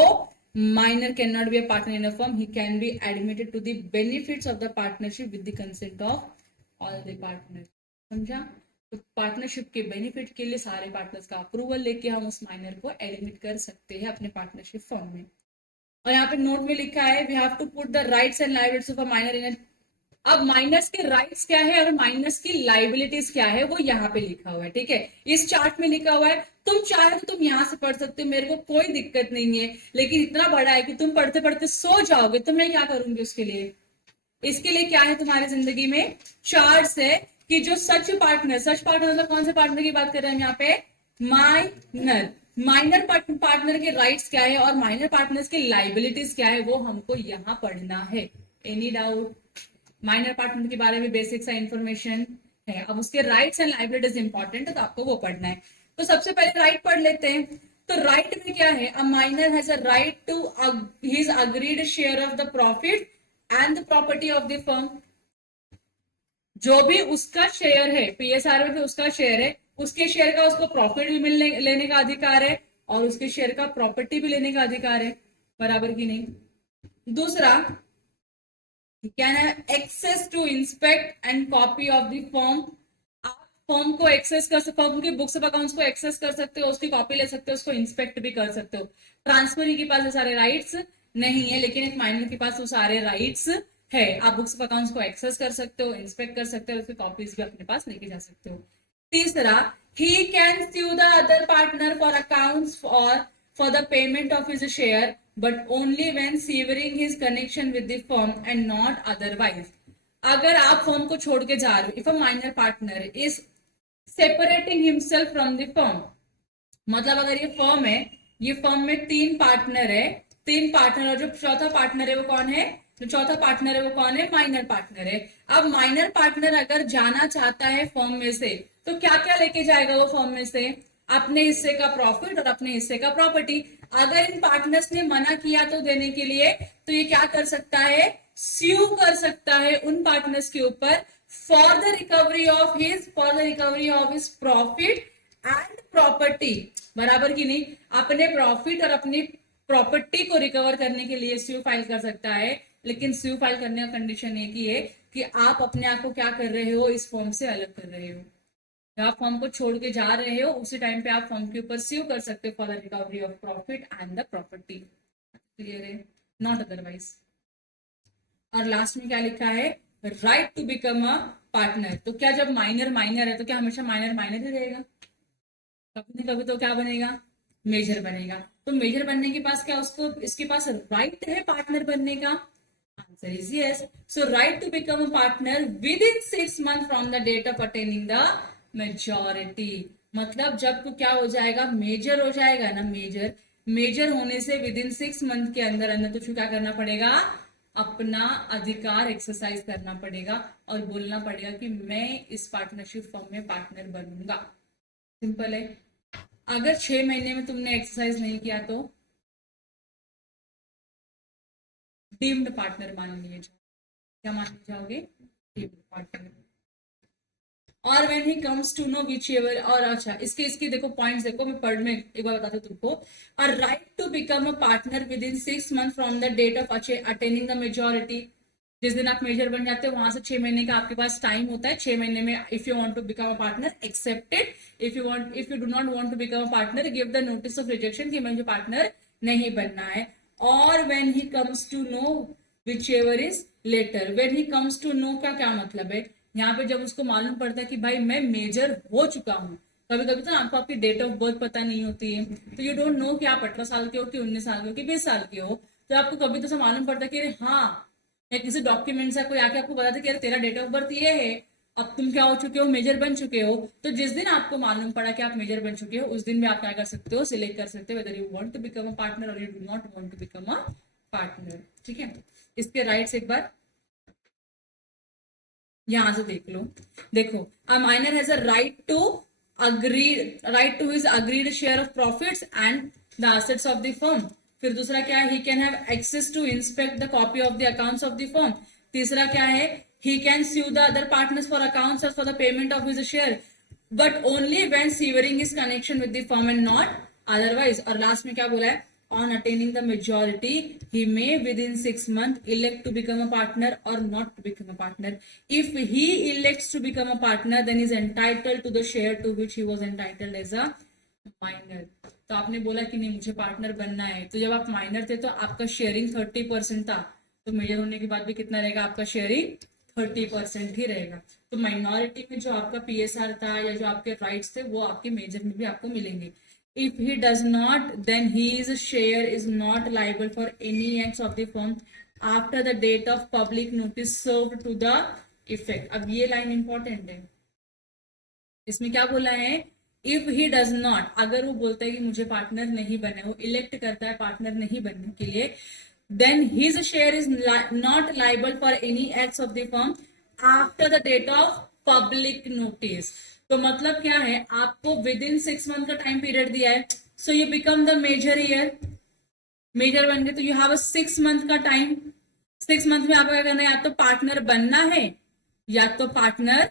minor can not be a partner in a firm, he can be admitted to the benefits of the partnership with the consent of all the partner. समझा? तो पार्टनरशिप के बेनिफिट के लिए सारे पार्टनर्स का अप्रूवल लेके हम उस माइनर को एडमिट कर सकते हैं अपने पार्टनरशिप फर्म में। और यहाँ पे नोट में लिखा है we have to put the rights and liabilities of a minor in. अब माइनर्स के राइट्स क्या है और माइनर्स की लाइबिलिटीज क्या है वो यहाँ पे लिखा हुआ है, ठीक है? इस चार्ट में लिखा हुआ है। तुम चाहे तो तुम यहाँ से पढ़ सकते हो, मेरे को कोई दिक्कत नहीं है, लेकिन इतना बड़ा है कि तुम पढ़ते पढ़ते सो जाओगे तो मैं क्या करूंगी उसके लिए? इसके लिए क्या है तुम्हारी जिंदगी में, चार्ज है कि जो सच पार्टनर मतलब कौन से पार्टनर की बात कर रहे हैं हम यहाँ पे, माइनर। माइनर पार्टनर के राइट्स क्या है और माइनर पार्टनर्स की लाइबिलिटीज क्या है, वो हमको यहाँ पढ़ना है। Any doubt? माइनर पार्टनर के बारे में बेसिक सा इंफॉर्मेशन है, अब उसके राइट्स एंड लाइबिलिटीज इंपॉर्टेंट है तो आपको वो पढ़ना है। तो सबसे पहले राइट पढ़ लेते हैं। तो राइट में क्या है, a minor has a right to his agreed share of the profit and the property of the firm. जो भी उसका शेयर है, पीएसआर में उसका शेयर है, उसके शेयर का उसको प्रॉफिट भी लेने का अधिकार है और उसके शेयर का प्रॉपर्टी भी लेने का अधिकार है, बराबर की नहीं। दूसरा, can have access to inspect and copy of the form. आप फॉर्म को एक्सेस कर सकते हो, फॉर्म के बुक्स ऑफ अकाउंट्स को एक्सेस कर सकते हो, उसकी कॉपी ले सकते हो, उसको इंस्पेक्ट भी कर सकते हो। ट्रांसफरी के पास ये सारे राइट्स नहीं है, लेकिन एक माइनर के पास वो सारे राइट्स है। आप बुक्स ऑफ अकाउंट्स को एक्सेस कर सकते हो, इंस्पेक्ट कर सकते हो, उसकी कॉपीज भी अपने पास लेके जा सकते हो। तीसरा, ही can sue the other partner for accounts or for the payment of his share, but only when severing his connection with the firm and not otherwise। अगर आप फर्म को छोड़ के जा रहे हो, if a minor partner is separating himself from the firm, मतलब अगर ये फर्म है, ये फर्म में 3 पार्टनर है, 3 पार्टनर, और जो चौथा पार्टनर है वो कौन है, जो चौथा पार्टनर है वो कौन है, माइनर पार्टनर है। अब माइनर पार्टनर अगर जाना चाहता है फर्म में से, तो क्या क्या लेके जाएगा वो फर्म में से, अपने हिस्से का प्रॉफिट और अपने हिस्से का प्रॉपर्टी। अगर इन पार्टनर्स ने मना किया तो देने के लिए, तो ये क्या कर सकता है, स्यू कर सकता है उन पार्टनर्स के ऊपर for the recovery of his profit and property, बराबर की नहीं, अपने प्रॉफिट और अपनी प्रॉपर्टी को रिकवर करने के लिए स्यू फाइल कर सकता है। लेकिन स्यू फाइल करने का कंडीशन एक ही है कि आप अपने आप को क्या कर रहे हो, इस फॉर्म से अलग कर रहे हो। जब आप फॉर्म को छोड़ के जा रहे हो, उसी टाइम पे आप फॉर्म के ऊपर स्यू कर सकते हो for the recovery of profit and the property. Clear है? Not otherwise. और लास्ट में क्या लिखा है, right to become a partner. तो क्या जब माइनर माइनर है तो क्या हमेशा माइनर माइनर ही रहेगा? कभी न कभी तो क्या बनेगा, मेजर बनेगा। तो मेजर बनने के पास क्या उसको, इसके पास राइट है पार्टनर बनने का? Answer is yes. So right to become a partner within 6 months from the date of attaining the majority. मतलब जब तो क्या हो जाएगा, मेजर हो जाएगा ना, मेजर होने से विद इन 6 months के अंदर अंदर तुझको क्या करना पड़ेगा, अपना अधिकार एक्सरसाइज करना पड़ेगा और बोलना पड़ेगा कि मैं इस पार्टनरशिप फॉर्म में पार्टनर बनूंगा। सिंपल है। अगर 6 महीने में तुमने एक्सरसाइज नहीं किया तो डीम्ड पार्टनर मान लिए जाओ। क्या मान जाओगे, डीम्ड पार्टनर। और when he comes to know whichever, और अच्छा इसके देखो पॉइंट्स देखो, मैं पढ़ में एक बार बताती हूँ तुमको। और right to become a partner within 6 months from the date of attaining the majority. जिस दिन आप मेजर बन जाते हो वहां से 6 महीने का आपके पास टाइम होता है। 6 महीने में if you want to become a partner accepted, if you do not want to become a partner give the notice of rejection कि मुझे पार्टनर नहीं बनना है। और when he comes to know whichever is later, when he comes to know का क्या मतलब है, यहाँ पे जब उसको मालूम पड़ता है कि भाई मैं मेजर हो चुका हूँ। कभी कभी तो आपको आपकी डेट ऑफ बर्थ पता नहीं होती है, तो यू डोंट नो कि आप 18 साल के हो कि 19 साल के हो कि 20 साल के हो। तो आपको कभी तो मालूम पड़ता है कि अरे हाँ, या किसी डॉक्यूमेंट से कोई आके आपको बताता है कि अरे तेरा डेट ऑफ बर्थ ये है, अब तुम क्या हो चुके हो, मेजर बन चुके हो। तो जिस दिन आपको मालूम पड़ा कि आप मेजर बन चुके हो, उस दिन भी आप क्या कर सकते हो, सिलेक्ट कर सकते हो whether you want to become a partner or you do not want to become a partner. ठीक है, इसके राइट्स एक बार यहां से देख लो। देखो, a minor has a right to his agreed share of profits and the assets of the firm. फिर दूसरा क्या है, he can have access to inspect the copy of the accounts of the firm. तीसरा क्या है, he can sue the other partners for accounts or for the payment of his share, but only when severing his connection with the firm and not otherwise. और लास्ट में क्या बोला है, on attaining the majority he may within 6 months elect to become a partner or not to become a partner. If he elects to become a partner then he is entitled to the share to which he was entitled as a minor। तो आपने बोला कि नहीं मुझे पार्टनर बनना है, तो जब आप माइनर थे तो आपका शेयरिंग 30% था, तो मेजर होने के बाद भी कितना रहेगा आपका शेयरिंग, 30% ही रहेगा। तो माइनॉरिटी में जो आपका पीएसआर था या जो आपके राइट्स थे वो आपके मेजर में भी आपको मिलेंगे। If he does not, then his share is not liable for any acts of the firm after the date of public notice served to the effect. अब ये लाइन इंपॉर्टेंट है, इसमें क्या बोला है, इफ ही डज नॉट, अगर वो बोलता है कि मुझे पार्टनर नहीं बने, वो इलेक्ट करता है पार्टनर नहीं बनने के लिए, then his share is not liable for any acts of the firm after the date of public notice. तो मतलब क्या है, आपको विद इन 6 मंथ का टाइम पीरियड दिया है, so you become the major year, major बन गए तो यू हैव अ 6 मंथ का टाइम। 6 मंथ में आपको क्या करना है, या तो पार्टनर बनना है या तो पार्टनर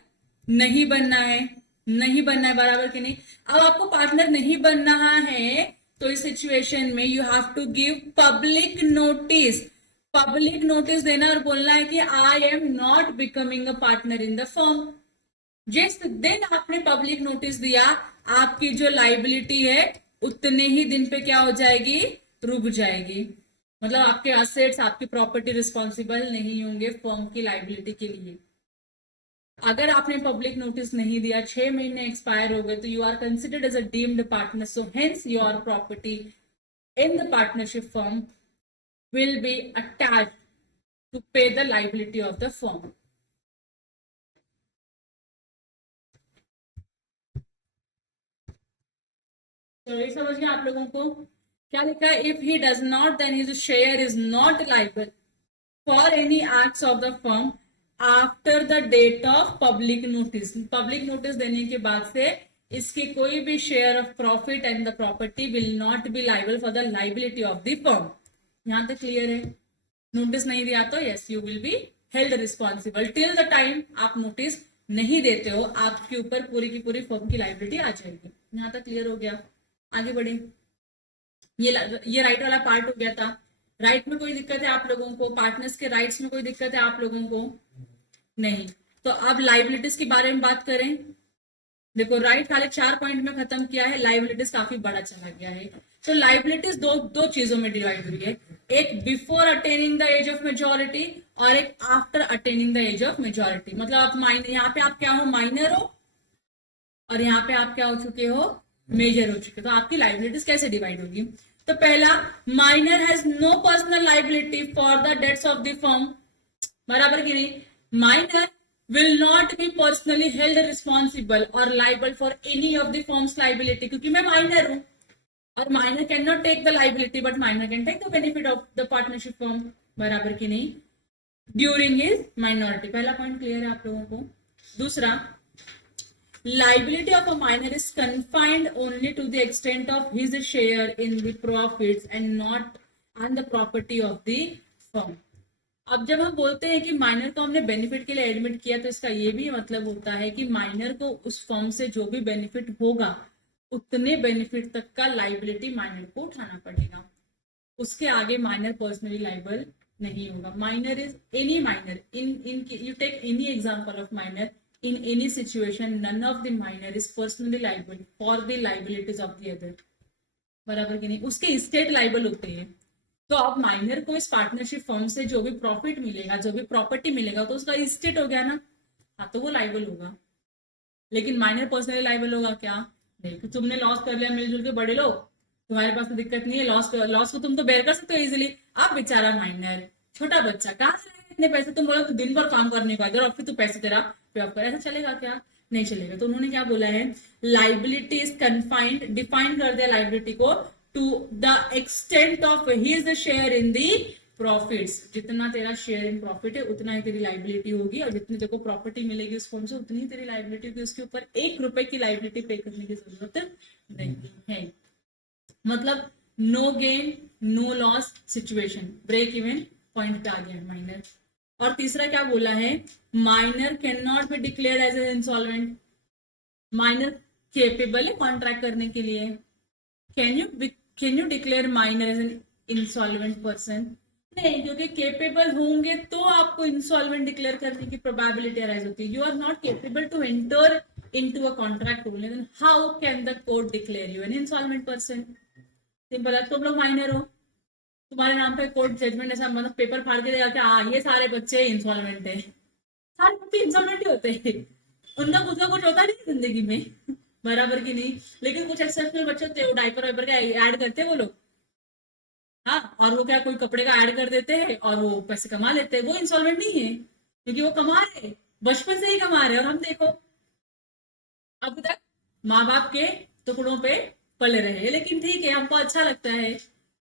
नहीं बनना है, नहीं बनना है, बराबर कि नहीं। अब आपको पार्टनर नहीं बनना है तो इस सिचुएशन में you have to give public notice, public notice देना और बोलना है कि I am not becoming a partner in the firm. जिस दिन आपने पब्लिक नोटिस दिया, आपकी जो लाइबिलिटी है उतने ही दिन पे क्या हो जाएगी, रुक जाएगी। मतलब आपके असेट्स, आपकी प्रॉपर्टी रिस्पॉन्सिबल नहीं होंगे फर्म की लाइबिलिटी के लिए। अगर आपने पब्लिक नोटिस नहीं दिया, 6 महीने एक्सपायर हो गए, तो you are considered as a deemed partner, so hence your property in the partnership firm will be attached to pay the liability of the firm. तो ये समझ गए आप लोगों को, क्या लिखा है, if he does not then his share is not liable for any acts of the firm after the date of public notice. Public notice देने के बाद से इसके कोई भी share of profit and the property will not be liable for the liability of the firm. यहां तक क्लियर है। नोटिस नहीं दिया तो yes you will be held responsible till the time आप नोटिस नहीं देते हो, आपके ऊपर पूरी की पूरी फर्म की लाइबिलिटी आ जाएगी। यहां तक क्लियर हो गया, आगे बढ़े। ये राइट वाला पार्ट हो गया था। राइट में कोई दिक्कत है आप लोगों को, पार्टनर्स के राइट्स में कोई दिक्कत है आप लोगों को, नहीं। तो अब लाइबिलिटीज के बारे में बात करें। देखो राइट खाली 4 पॉइंट में खत्म किया है, लाइबिलिटीज काफी बड़ा चला गया है। तो लाइबिलिटीज दो चीजों में डिवाइड हुई है, एक before attaining the age of majority और एक after attaining the age of majority. मतलब आप माइनर, यहाँ पे आप क्या हो, माइनर हो, और यहाँ पे आप क्या हो चुके हो, मेजर हो चुके। तो आपकी लाइबिलिटीज कैसे डिवाइड होगी। तो पहला, minor has no personal liability for the debts of the firm, बराबर की नहीं। Minor will not be personally held responsible or liable for any of the firm's liability, क्योंकि मैं माइनर हूं, और minor can not take the liability but minor can take the benefit of the partnership firm, बराबर की नहीं, ड्यूरिंग हिज माइनॉरिटी। पहला पॉइंट क्लियर है आप लोगों को। दूसरा, liability of a minor is confined only to the extent of his share in the profits and not on the property of the firm। अब जब हम बोलते हैं कि माइनर को हमने बेनिफिट के लिए एडमिट किया, तो इसका ये भी मतलब होता है कि माइनर को उस फर्म से जो भी बेनिफिट होगा उतने बेनिफिट तक का लाइबिलिटी माइनर को उठाना पड़ेगा, उसके आगे माइनर पर्सनली लाइबल नहीं होगा। Minor is any minor in you take any example of minor in any situation, none of the minor is personally liable for the liabilities of the other, बराबर की नहीं, उसके स्टेट लाइबल होते हैं। तो अब माइनर को इस पार्टनरशिप फर्म से जो भी प्रॉफिट मिलेगा, जो भी प्रॉपर्टी मिलेगा, तो उसका स्टेट हो गया ना, हाँ, तो वो लाइबल होगा। लेकिन माइनर पर्सनली लाइबल होगा क्या, नहीं। तो तुमने लॉस कर लिया मिलजुल के, बड़े लोग, तुम्हारे पास तो दिक्कत नहीं है, लॉस को तुम तो बेयर कर सकते हो इजिली। आप बेचारा माइनर छोटा बच्चा, कहाँ से लाएगा इतने पैसे। तुम बोलो तो दिन भर काम करने को इधर, और फिर तू पैसे तेरा पे ऑफ कर, ऐसा चलेगा क्या, नहीं चलेगा। तो उन्होंने क्या बोला है, लाइबिलिटी इज कन्फाइंड, डिफाइन कर दिया लाइबिलिटी को, to the extent of his share in the profits। जितना तेरा शेयर इन प्रॉफिट है उतना ही तेरी लाइबिलिटी होगी, और जितनी तेरे को प्रॉपर्टी मिलेगी उस फर्म से उतनी ही तेरी लाइबिलिटी होगी। उसके ऊपर 1 रुपए की लाइबिलिटी पे करने की जरूरत नहीं है। मतलब no gain no loss situation, break even point पे आ गया है माइनर। और तीसरा क्या बोला है, minor can not be declared as an insolvent. Minor capable है कॉन्ट्रैक्ट करने के लिए। Can you declare minor as an insolvent person, नहीं, क्योंकि केपेबल होंगे तो आपको इंसॉल्वेंट डिक्लेयर करने की प्रोबेबिलिटी अराइज होती है। You are not capable to enter into a contract only, then how can the court declare you an insolvent person. Simple है, तुम लोग माइनर हो, तुम्हारे नाम पे कोर्ट जजमेंट ऐसा मतलब पेपर फाड़ के देगा कि हाँ ये सारे बच्चे इंसॉल्वेंट है। सारे बच्चे इंसॉल्वेंट ही होते हैं, उनका कुछ ना कुछ होता नहीं जिंदगी में। बराबर की नहीं। लेकिन कुछ एक्सेप्शनल बच्चे होते हैं, डायपर वाइपर का ऐड करते हैं वो लोग, हाँ, और वो क्या कोई कपड़े का ऐड कर देते हैं और वो पैसे कमा लेते हैं, वो इंसॉल्वेंट नहीं है, क्योंकि वो कमा रहे हैं, बचपन से ही कमा रहे हैं। और हम देखो अब तक माँ बाप के टुकड़ों पे पले रहे, लेकिन ठीक है, हमको अच्छा लगता है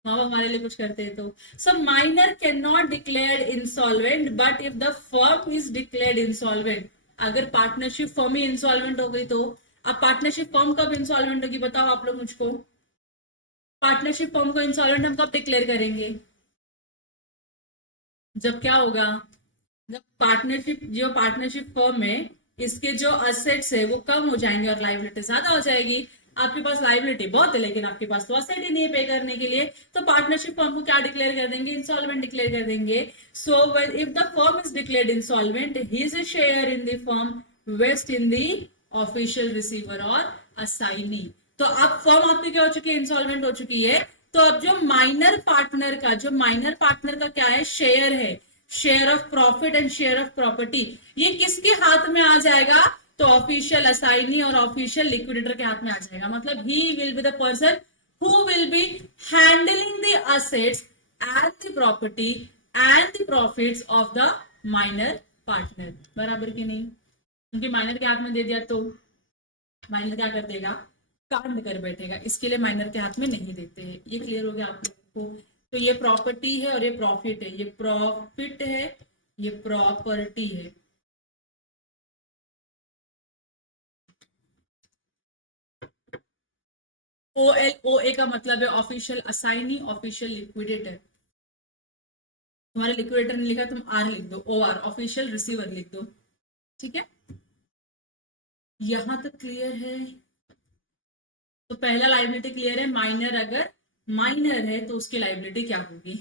माँ बाप हमारे लिए कुछ करते हैं तो। सो minor can not declare insolvent but if the firm is declared insolvent, अगर पार्टनरशिप फर्म ही इंसॉल्वेंट हो गई तो। अब पार्टनरशिप फर्म कब इंसॉल्वेंट होगी बताओ आप लोग मुझको, पार्टनरशिप फर्म को इंसॉल्वेंट हम कब डिक्लेयर करेंगे, जब क्या होगा, जब पार्टनरशिप, जो पार्टनरशिप फर्म है इसके जो असेट्स है वो कम हो जाएंगे और लाइबिलिटी ज्यादा हो जाएगी। आपके पास लाइबिलिटी बहुत है लेकिन आपके पास तो असेट ही नहीं है पे करने के लिए, तो पार्टनरशिप फर्म को क्या डिक्लेयर कर देंगे, इंसॉल्वेंट डिक्लेयर कर देंगे। So if the firm is declared insolvent, his share in the firm vest in the official receiver और असाइनी। तो अब फर्म आपकी क्या हो चुकी है, इंसॉल्वेंट हो चुकी है। तो अब जो माइनर पार्टनर का, जो माइनर पार्टनर का क्या है, शेयर है, share of profit and share of property, ये किसके हाथ में आ जाएगा, तो ऑफिशियल असाइनी और ऑफिशियल लिक्विडेटर के हाथ में आ जाएगा। मतलब ही will be the person who will be handling the assets and the property and the profits of the minor partner. बराबर की नहीं, क्योंकि माइनर के हाथ में दे दिया तो माइनर क्या कर देगा, कांड कर बैठेगा, इसके लिए माइनर के हाथ में नहीं देते हैं। ये क्लियर हो गया आप लोगों को। तो ये प्रॉपर्टी है और ये प्रॉफिट है, ये प्रॉफिट है, ये प्रॉपर्टी है। ओ एल ओ ए का मतलब है ऑफिशियल असाइनी, ऑफिशियल लिक्विडेटर। तुम्हारे लिक्विडेटर ने लिखा, तुम आर लिख दो, ओ आर, ऑफिशियल रिसीवर लिख दो, ठीक है। यहां तक क्लियर है। तो पहला लाइबिलिटी क्लियर है, माइनर अगर माइनर है तो उसकी लाइबिलिटी क्या होगी।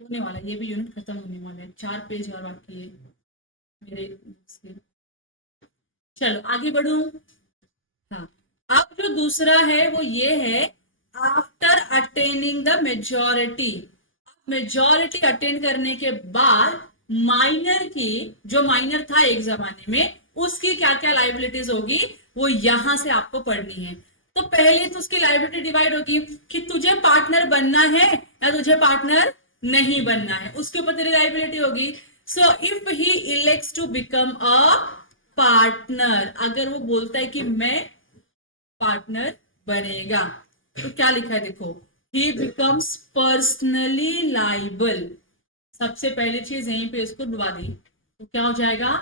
होने वाला, ये भी यूनिट खत्म होने वाला है, 4 पेज और बाकी है मेरे से। चलो आगे बढ़ू। हाँ, अब जो दूसरा है वो ये है, after attaining the majority, majority attend करने के बाद माइनर की, जो माइनर था एक जमाने में, उसकी क्या क्या लाइबिलिटीज होगी वो यहां से आपको पढ़नी है। तो पहले तो उसकी लाइबिलिटी डिवाइड होगी कि तुझे पार्टनर बनना है या तुझे पार्टनर नहीं बनना है, उसके ऊपर तेरी लाइबिलिटी होगी। So if he elects to become a partner, अगर वो बोलता है कि मैं पार्टनर बनेगा, तो क्या लिखा है देखो, ही बिकम्स पर्सनली लाइबल। सबसे पहली चीज यहीं पे इसको डुबा दी, तो क्या हो जाएगा,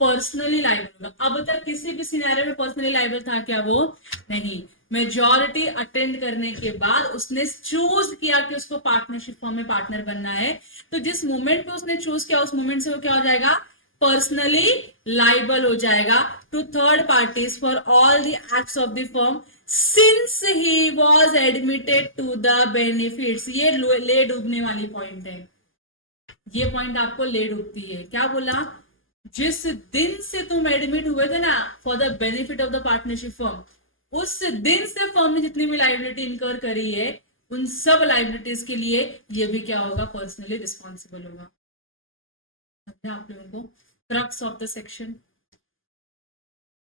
पर्सनली लाइबल होगा। अब तक किसी भी सिनेरियो में पर्सनली लाइबल था क्या, वो नहीं। मेजॉरिटी अटेंड करने के बाद उसने चूज किया कि उसको पार्टनरशिप फॉर्म में पार्टनर बनना है, तो जिस मोमेंट पे उसने चूज किया उस मोमेंट से वो क्या हो जाएगा, पर्सनली लाइबल हो जाएगा to third parties for all the acts of the firm since he was admitted to the benefits. ये ले डूबने वाली पॉइंट है, ये पॉइंट आपको ले डूबती है। क्या बोला, जिस दिन से तुम एडमिट हुए थे ना for the benefit of the partnership firm, उस दिन से फर्म ने जितनी भी लाइबिलिटी इनकर करी है उन सब लाइबिलिटीज के लिए ये भी क्या होगा, पर्सनली रिस्पॉन्सिबल होगा। समझा आप लोगों को crux of the section.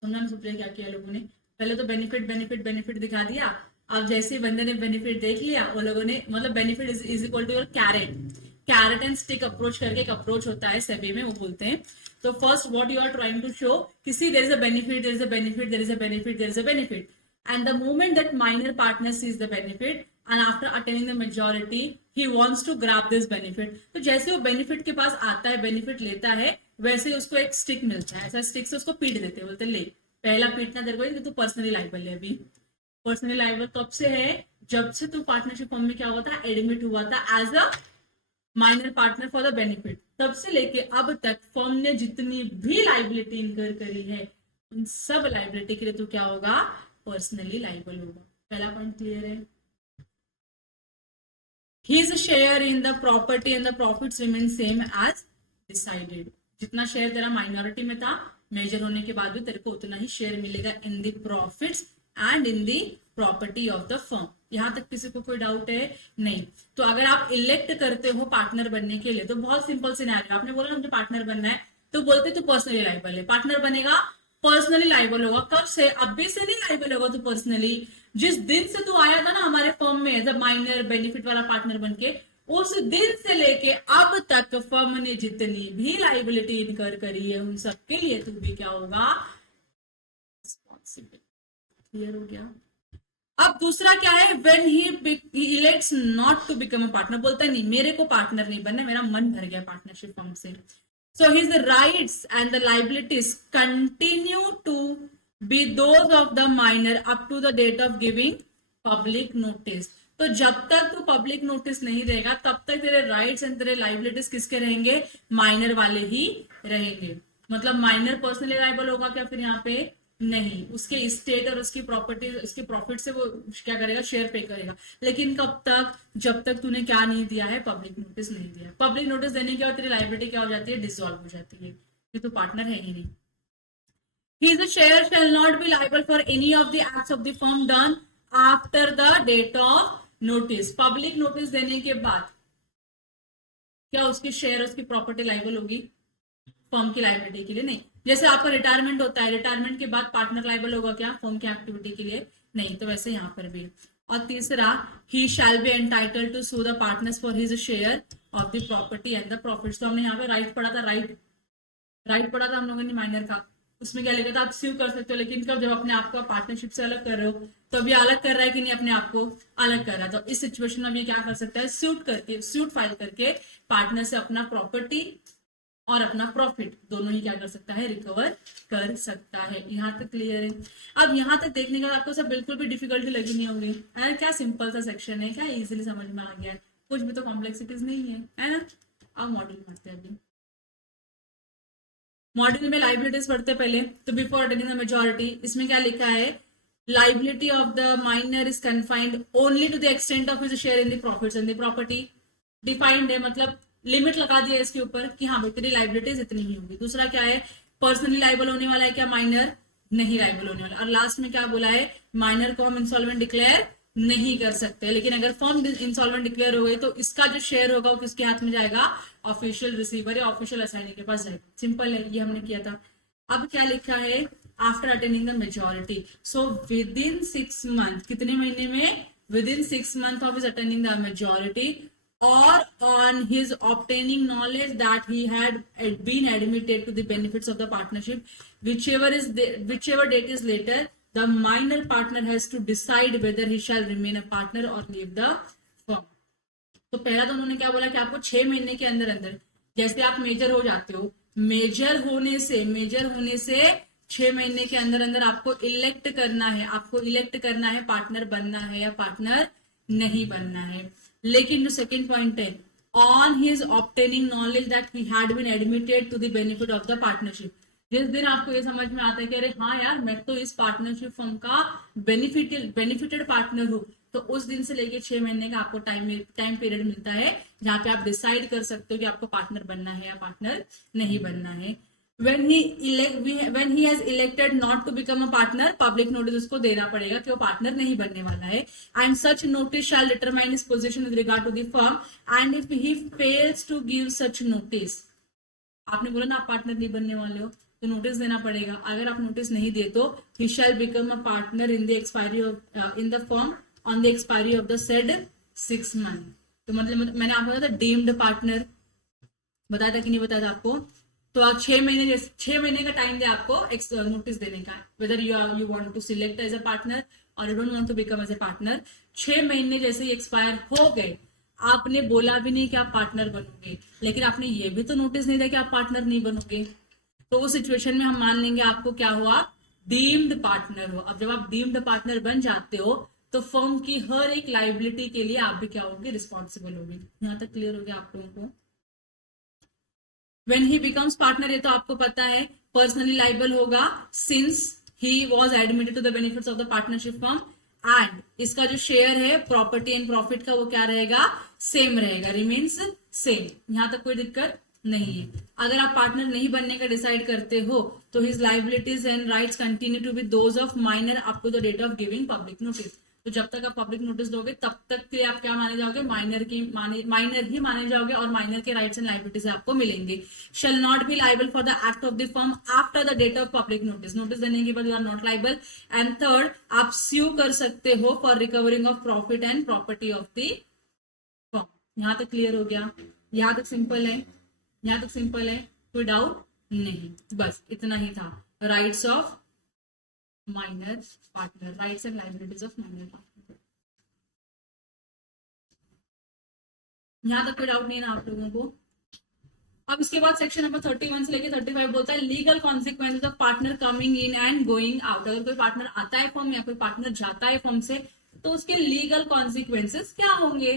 Supriya क्या किया लोगों ने, पहले तो बेनिफिट बेनिफिट बेनिफिट दिखा दिया, अब जैसे बंदे ने बेनिफिट देख लिया वो लोगों ने, मतलब benefit is equal to your carrot, carrot and stick approach करके एक अप्रोच होता है सेबी में, वो बोलते हैं। तो first what you are trying to show, किसी there is a benefit, there is a benefit, there is a benefit, there is a benefit, and the moment that minor partner sees the benefit and after attaining the majority he wants to grab this benefit, तो जैसे वो बेनिफिट के पास आता है, बेनिफिट लेता है, वैसे ही उसको एक स्टिक मिलता है, ऐसा स्टिक से उसको पीट देते हैं, बोलते ले पहला पीटना तेरे को, तो पर्सनली लाइबल है। अभी पर्सनली लाइबल कब से है, जब से तू पार्टनरशिप फॉर्म में क्या हुआ था, एडमिट हुआ था as a minor partner for the benefit, तब से लेके अब तक फर्म ने जितनी भी लाइबिलिटी इनकर करी है उन सब लाइबिलिटी के लिए तो क्या होगा, पर्सनली लाइबल होगा। पहला पॉइंट क्लियर है। His share in the property and the profits remain same as decided. जितना शेयर तेरा माइनॉरिटी में था, मेजर होने के बाद भी तेरे को उतना ही शेयर मिलेगा इन the profits and in the property of the firm. यहाँ तक किसी को कोई डाउट है? नहीं। तो अगर आप इलेक्ट करते हो पार्टनर बनने के लिए तो बहुत सिंपल सिनेरियो, आपने बोला ना मुझे पार्टनर बनना है, तो बोलते तो पर्सनली लाइबल है, पार्टनर बनेगा पर्सनली लाइबल होगा। कब से? अभी से नहीं लाइबल होगा तो पर्सनली, जिस दिन से तू आया था ना हमारे फर्म में एज अ माइनर बेनिफिट वाला पार्टनर बनके, उस दिन से लेके अब तक फर्म ने जितनी भी लाइबिलिटी इनकर करी है उन सबके लिए तू भी क्या होगा? रिस्पॉन्सिबल। क्लियर हो गया? अब दूसरा क्या है, when he elects not to become a partner, बोलता है नहीं मेरे को पार्टनर नहीं बनना, मेरा मन भर गया पार्टनरशिप फर्म से। So his rights and the liabilities continue to be those of the minor up to the date of giving public notice. तो जब तक तू पब्लिक नोटिस नहीं देगा तब तक तेरे राइट्स एंड तेरे लाइबिलिटीज किसके रहेंगे? माइनर वाले ही रहेंगे। मतलब माइनर पर्सनली लाइबल होगा क्या फिर यहाँ पे? नहीं, उसके स्टेट और उसकी प्रॉपर्टी उसके प्रॉफिट से वो क्या करेगा? शेयर पे करेगा। लेकिन कब तक? जब तक तूने क्या नहीं दिया है? पब्लिक नोटिस नहीं दिया। पब्लिक नोटिस देने के बाद तेरी लाइबिलिटी क्या हो जाती है? डिसॉल्व हो जाती है, ये तो पार्टनर है ही नहीं। His share shall not be liable for any of the acts of the firm done after the date of notice. Public notice देने के बाद क्या उसकी शेयर उसकी प्रॉपर्टी लाइबल होगी? फर्म की लाइबिलिटी के लिए नहीं। जैसे आपका रिटायरमेंट होता है, रिटायरमेंट के बाद पार्टनर लाइबल होगा क्या? फर्म की एक्टिविटी के लिए नहीं। तो वैसे यहाँ पर भी। और तीसरा, he shall be entitled to sue the partners for his share of the property and the profits. तो हमने यहाँ पे राइट पढ़ा था, राइट पढ़ा था हम लोगों ने माइनर का। उसमें क्या लिखा था? आप स्यू कर सकते हो, लेकिन कब? जब अपने आप को पार्टनरशिप से अलग कर रहे हो। तो अभी अलग कर रहा है कि नहीं? अपने आप को अलग कर रहा है। तो इस सिचुएशन में ये क्या कर सकता है? सूट फाइल करके पार्टनर से अपना प्रॉपर्टी और अपना प्रॉफिट दोनों ही क्या कर सकता है? रिकवर कर सकता है। यहाँ तक क्लियर है? अब यहाँ तक देखने के बाद आपको सब बिल्कुल भी डिफिकल्टी लगी नहीं होगी, है ना? क्या सिंपल सा सेक्शन है, क्या इजीली समझ में आ गया है, कुछ भी तो कॉम्प्लेक्सिटीज नहीं है ना? अब मॉड्यूल करते हैं। अभी मॉड्यूल में लाइबिलिटीज पढ़ते पहले। तो बिफोर अटेनिंग द मेजॉरिटी, इसमें क्या लिखा है? Liability of the minor is confined only to the extent of his share in the profits and the property. Defined है, मतलब लिमिट लगा दिया इसके ऊपर कि हाँ भाई तेरी लाइबिलिटीज इतनी ही होगी। दूसरा क्या है? पर्सनली लाइबल होने वाला है क्या? माइनर नहीं लाइबल होने वाला। और लास्ट में क्या बोला है? माइनर को हम इंसॉल्वेंट डिक्लेयर नहीं कर सकते, लेकिन अगर फर्म इंसॉल्वेंट डिक्लेयर हो गई तो इसका जो शेयर होगा वो किसके हाथ में जाएगा? ऑफिशियल रिसीवर या ऑफिशियल असाइनी के पास जाएगा। सिंपल है, ये हमने किया था। अब क्या लिखा है? After attaining the majority, so with in 6 month, कितने महीने में? With in 6 months of his attaining the majority or on his obtaining knowledge that he had been admitted to the benefits of the partnership, whichever date is later, the minor partner has to decide whether he shall remain a partner or leave the firm. तो पहला तो उन्होंने क्या बोला कि आपको 6 महीने के अंदर अंदर, जैसे आप मेजर हो जाते हो, मेजर होने से 6 महीने के अंदर अंदर आपको इलेक्ट करना है पार्टनर बनना है या पार्टनर नहीं बनना है। लेकिन जो सेकेंड पॉइंट है, on his obtaining knowledge that he had been admitted to the benefit of the partnership, जिस दिन आपको ये समझ में आता है कि अरे हाँ यार मैं तो इस पार्टनरशिप फर्म का बेनिफिटेड पार्टनर हूँ, तो उस दिन से लेके 6 महीने का आपको टाइम पीरियड मिलता है जहां पे आप डिसाइड कर सकते हो कि आपको पार्टनर बनना है या पार्टनर नहीं बनना है। when he has elected not to become a partner, public notice उसको देना पड़ेगा कि वो पार्टनर नहीं बनने वाला है। and such notice shall determine his position with regard to the firm, and if he fails to give such notice, आपने बोला ना आप पार्टनर नहीं बनने वाले हो तो नोटिस देना पड़ेगा। अगर आप नोटिस नहीं दे तो he shall become a partner in the expiry of in the firm on the expiry of the said 6 month। तो मतलब मैंने आपको बताया था डीम्ड पार्टनर, बताया था कि नहीं बताया था आपको? तो आप 6 महीने का टाइम दे आपको नोटिस देने का, whether you want to select as a partner or you don't want to become as a partner. 6 महीने जैसे ही एक्सपायर हो गए, आपने बोला भी नहीं कि आप पार्टनर बनोगे, लेकिन आपने ये भी तो नोटिस नहीं दिया कि आप पार्टनर नहीं बनोगे, तो उस सिचुएशन में हम मान लेंगे आपको क्या हुआ? डीम्ड पार्टनर हो। अब जब आप डीम्ड पार्टनर बन जाते हो तो फर्म की हर एक लाइबिलिटी के लिए आप भी क्या होगे? रिस्पॉन्सिबल होगे। यहाँ तक क्लियर हो गया आप लोगों को? When he becomes partner, ये तो आपको पता है पर्सनली लाइबल होगा since he was admitted to the benefits of the partnership firm, and इसका जो शेयर है प्रॉपर्टी एंड प्रॉफिट का वो क्या रहेगा? सेम रहेगा, रिमेन्स सेम। यहाँ तक कोई दिक्कत नहीं है। अगर आप पार्टनर नहीं बनने का डिसाइड करते हो तो his liabilities and rights continue to be those of minor up to the date of giving public notice। तो जब तक आप पब्लिक नोटिस दोगे तब तक के आप क्या माने जाओगे, माइनर ही माने जाओगे, और माइनर के राइट्स एंड लायबिलिटीज आपको मिलेंगे। Shall not be liable for the act of the firm after the date of public notice, notice देने के बाद you are not liable. And third, आप स्यू कर सकते हो for recovering of profit and property of the firm. यहाँ तक क्लियर हो गया, यहाँ तक सिंपल है, यहाँ तक सिंपल है, कोई डाउट नहीं, बस इतना ही था। Rights of minor partner, rights and liabilities of minor partner, यहां तक कोई डाउट नहीं है ना आप लोगों को। अब इसके बाद सेक्शन नंबर 31 से लेके 35 बोलता है legal consequences of partner coming in and going out. अगर कोई पार्टनर आता है फर्म या कोई पार्टनर जाता है फर्म से तो उसके लीगल कॉन्सिक्वेंसेज क्या होंगे।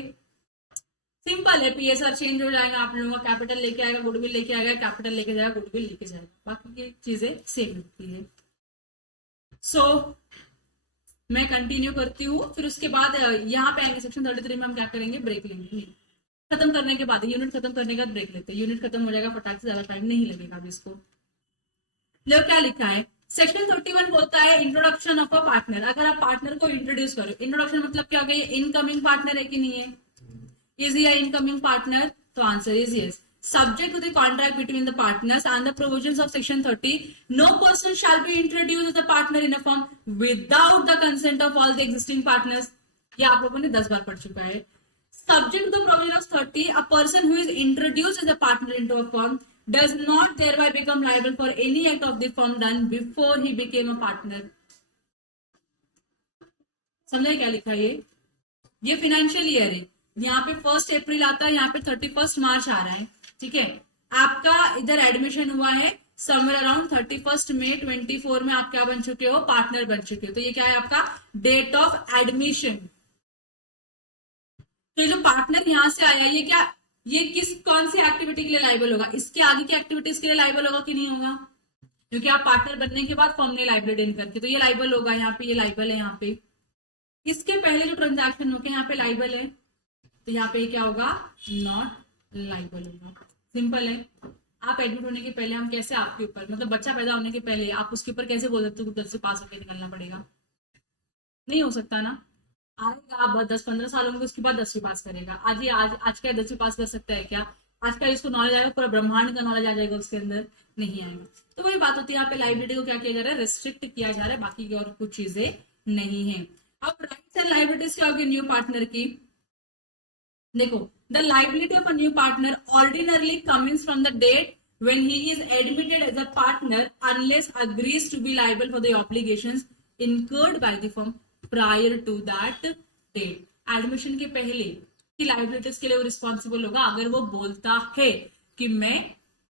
सिंपल है, पीएसआर चेंज हो जाएगा, आप लोगों का कैपिटल लेके आएगा, गुडविल लेके आएगा, कैपिटल लेके जाएगा, गुडविल लेके जाएगा, बाकी की चीजें सेम होती है। सो मैं कंटिन्यू करती हूँ, फिर उसके बाद यहाँ पे आएंगे सेक्शन 33 में हम क्या करेंगे, ब्रेक लेंगे। खत्म करने के बाद, यूनिट खत्म करने के बाद ब्रेक लेते हैं, यूनिट खत्म हो जाएगा फटाक से, ज्यादा टाइम नहीं लगेगा अभी इसको। लो क्या लिखा है, सेक्शन 31 बोलता है इंट्रोडक्शन ऑफ अ पार्टनर। अगर आप पार्टनर को इंट्रोड्यूस करो, इंट्रोडक्शन मतलब क्या हो गया, इनकमिंग पार्टनर है कि नहीं है, इज ही इनकमिंग पार्टनर, तो answer is yes. Subject to the contract between the partners and the provisions of section 30, no person shall be introduced as a partner in a firm without the consent of all the existing partners. ये आप लोगों ने 10 बार पढ़ चुका है। Subject to the provision of 30, a person who is introduced as a partner into a firm does not thereby become liable for any act of the firm done before he became a partner. समझे क्या लिखा है ये फाइनेंशियल ईयर है, यहाँ पे 1 अप्रैल आता है, यहाँ पे 31 मार्च आ रहा है, ठीक है। आपका इधर एडमिशन हुआ है समवेयर अराउंड 31 मई 24 में, आप क्या बन चुके हो, पार्टनर बन चुके हो, तो ये क्या है आपका डेट ऑफ एडमिशन। तो जो पार्टनर यहां से आया, ये क्या, ये कौन सी एक्टिविटी के लिए लाइबल होगा, इसके आगे की एक्टिविटीज के लिए लाइबल होगा कि नहीं होगा, क्योंकि आप पार्टनर बनने के बाद फर्म ने लाइबिलिटी इन करके, तो ये लाइबल होगा, यहाँ पे ये लाइबल है, यहाँ पे इसके पहले जो ट्रांजैक्शन होके यहाँ पे लाइबल है, तो यहाँ पे क्या होगा, नॉट लाइबल होगा। सिंपल है, आप एडमिट होने के पहले हम कैसे आपके ऊपर, मतलब बच्चा पैदा होने के पहले आप उसके ऊपर कैसे बोल सकते हो 10 से पास होकर निकलना पड़ेगा, नहीं हो सकता ना। आएगा आप 10-15 साल होंगे, उसके बाद 10वीं पास करेगा, आज का 10वीं पास कर सकता है क्या, आज का इसको नॉलेज आएगा, पूरा ब्रह्मांड का नॉलेज आ जाएगा उसके अंदर, नहीं आएगा। तो वही बात होती है, यहाँ पे लाइबिलिटी को क्या किया जा रहा है, रिस्ट्रिक्ट किया जा रहा है, बाकी की और कुछ चीजें नहीं है। अब राइट्स एंड लाइबिलिटीज क्या होगी न्यू पार्टनर की, देखो, the liability of a new partner ordinarily comes from the date when he is admitted as a partner unless agrees to be liable for the obligations incurred by the firm prior to that date. Admission के पहले की liabilities के लिए वो responsible होगा अगर वो बोलता है कि मैं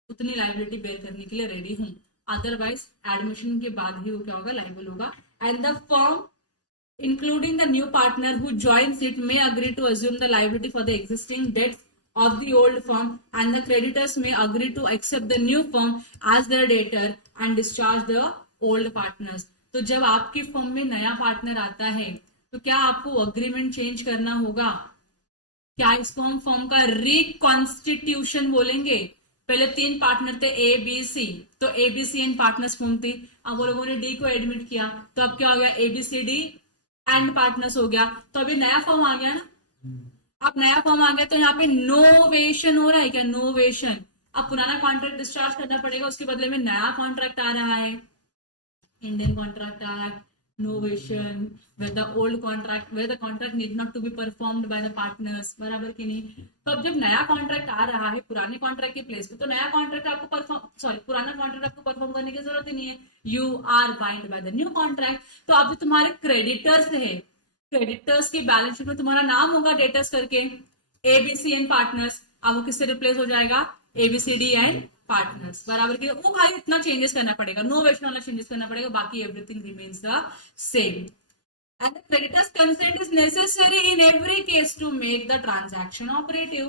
उतनी liability bear करने के लिए ready हूँ, otherwise admission के बाद ही वो क्या होगा, liable होगा। And the firm including the new partner who joins it may agree to assume the liability for the existing debts of the old firm, and the creditors may agree to accept the new firm as their debtor and discharge the old partners. तो जब आपकी फर्म में नया पार्टनर आता है तो क्या आपको अग्रीमेंट चेंज करना होगा, क्या इसको हम फर्म का रिकॉन्स्टिट्यूशन बोलेंगे। पहले 3 पार्टनर थे ए बी सी, तो A B C and partners firm थी, अब वो लोगों ने डी को एडमिट किया, तो अब क्या हो गया, A B C D and partners हो गया, तो अभी नया फॉर्म आ गया ना। अब नया फॉर्म आ गया तो यहाँ पे नोवेशन हो रहा है क्या, नोवेशन। अब पुराना कॉन्ट्रैक्ट डिस्चार्ज करना पड़ेगा, उसके बदले में नया कॉन्ट्रैक्ट आ रहा है, Indian contract act, novation where the old contract where the contract need not to be performed by the partners, बराबर की नहीं। तो अब जब नया कॉन्ट्रैक्ट आ रहा है पुराने कॉन्ट्रैक्ट के प्लेस पे, तो नया कॉन्ट्रैक्ट आपको पुराना कॉन्ट्रैक्ट आपको परफॉर्म करने की जरूरत ही नहीं है, you are bind by the new contract. तो अब तुम्हारे क्रेडिटर्स है, क्रेडिटर्स की बैलेंस शीट में तुम्हारा नाम होगा डेटर्स करके, एबीसी एंड पार्टनर्स, अब वो किससे रिप्लेस हो जाएगा, एबीसीडी एंड पार्टनर्स, बराबर की। वो खाली इतना चेंजेस करना पड़ेगा, नोवेशन वाला चेंजेस करना पड़ेगा, बाकी everything remains the same. And the creditor's consent is necessary in every case to make the transaction operative.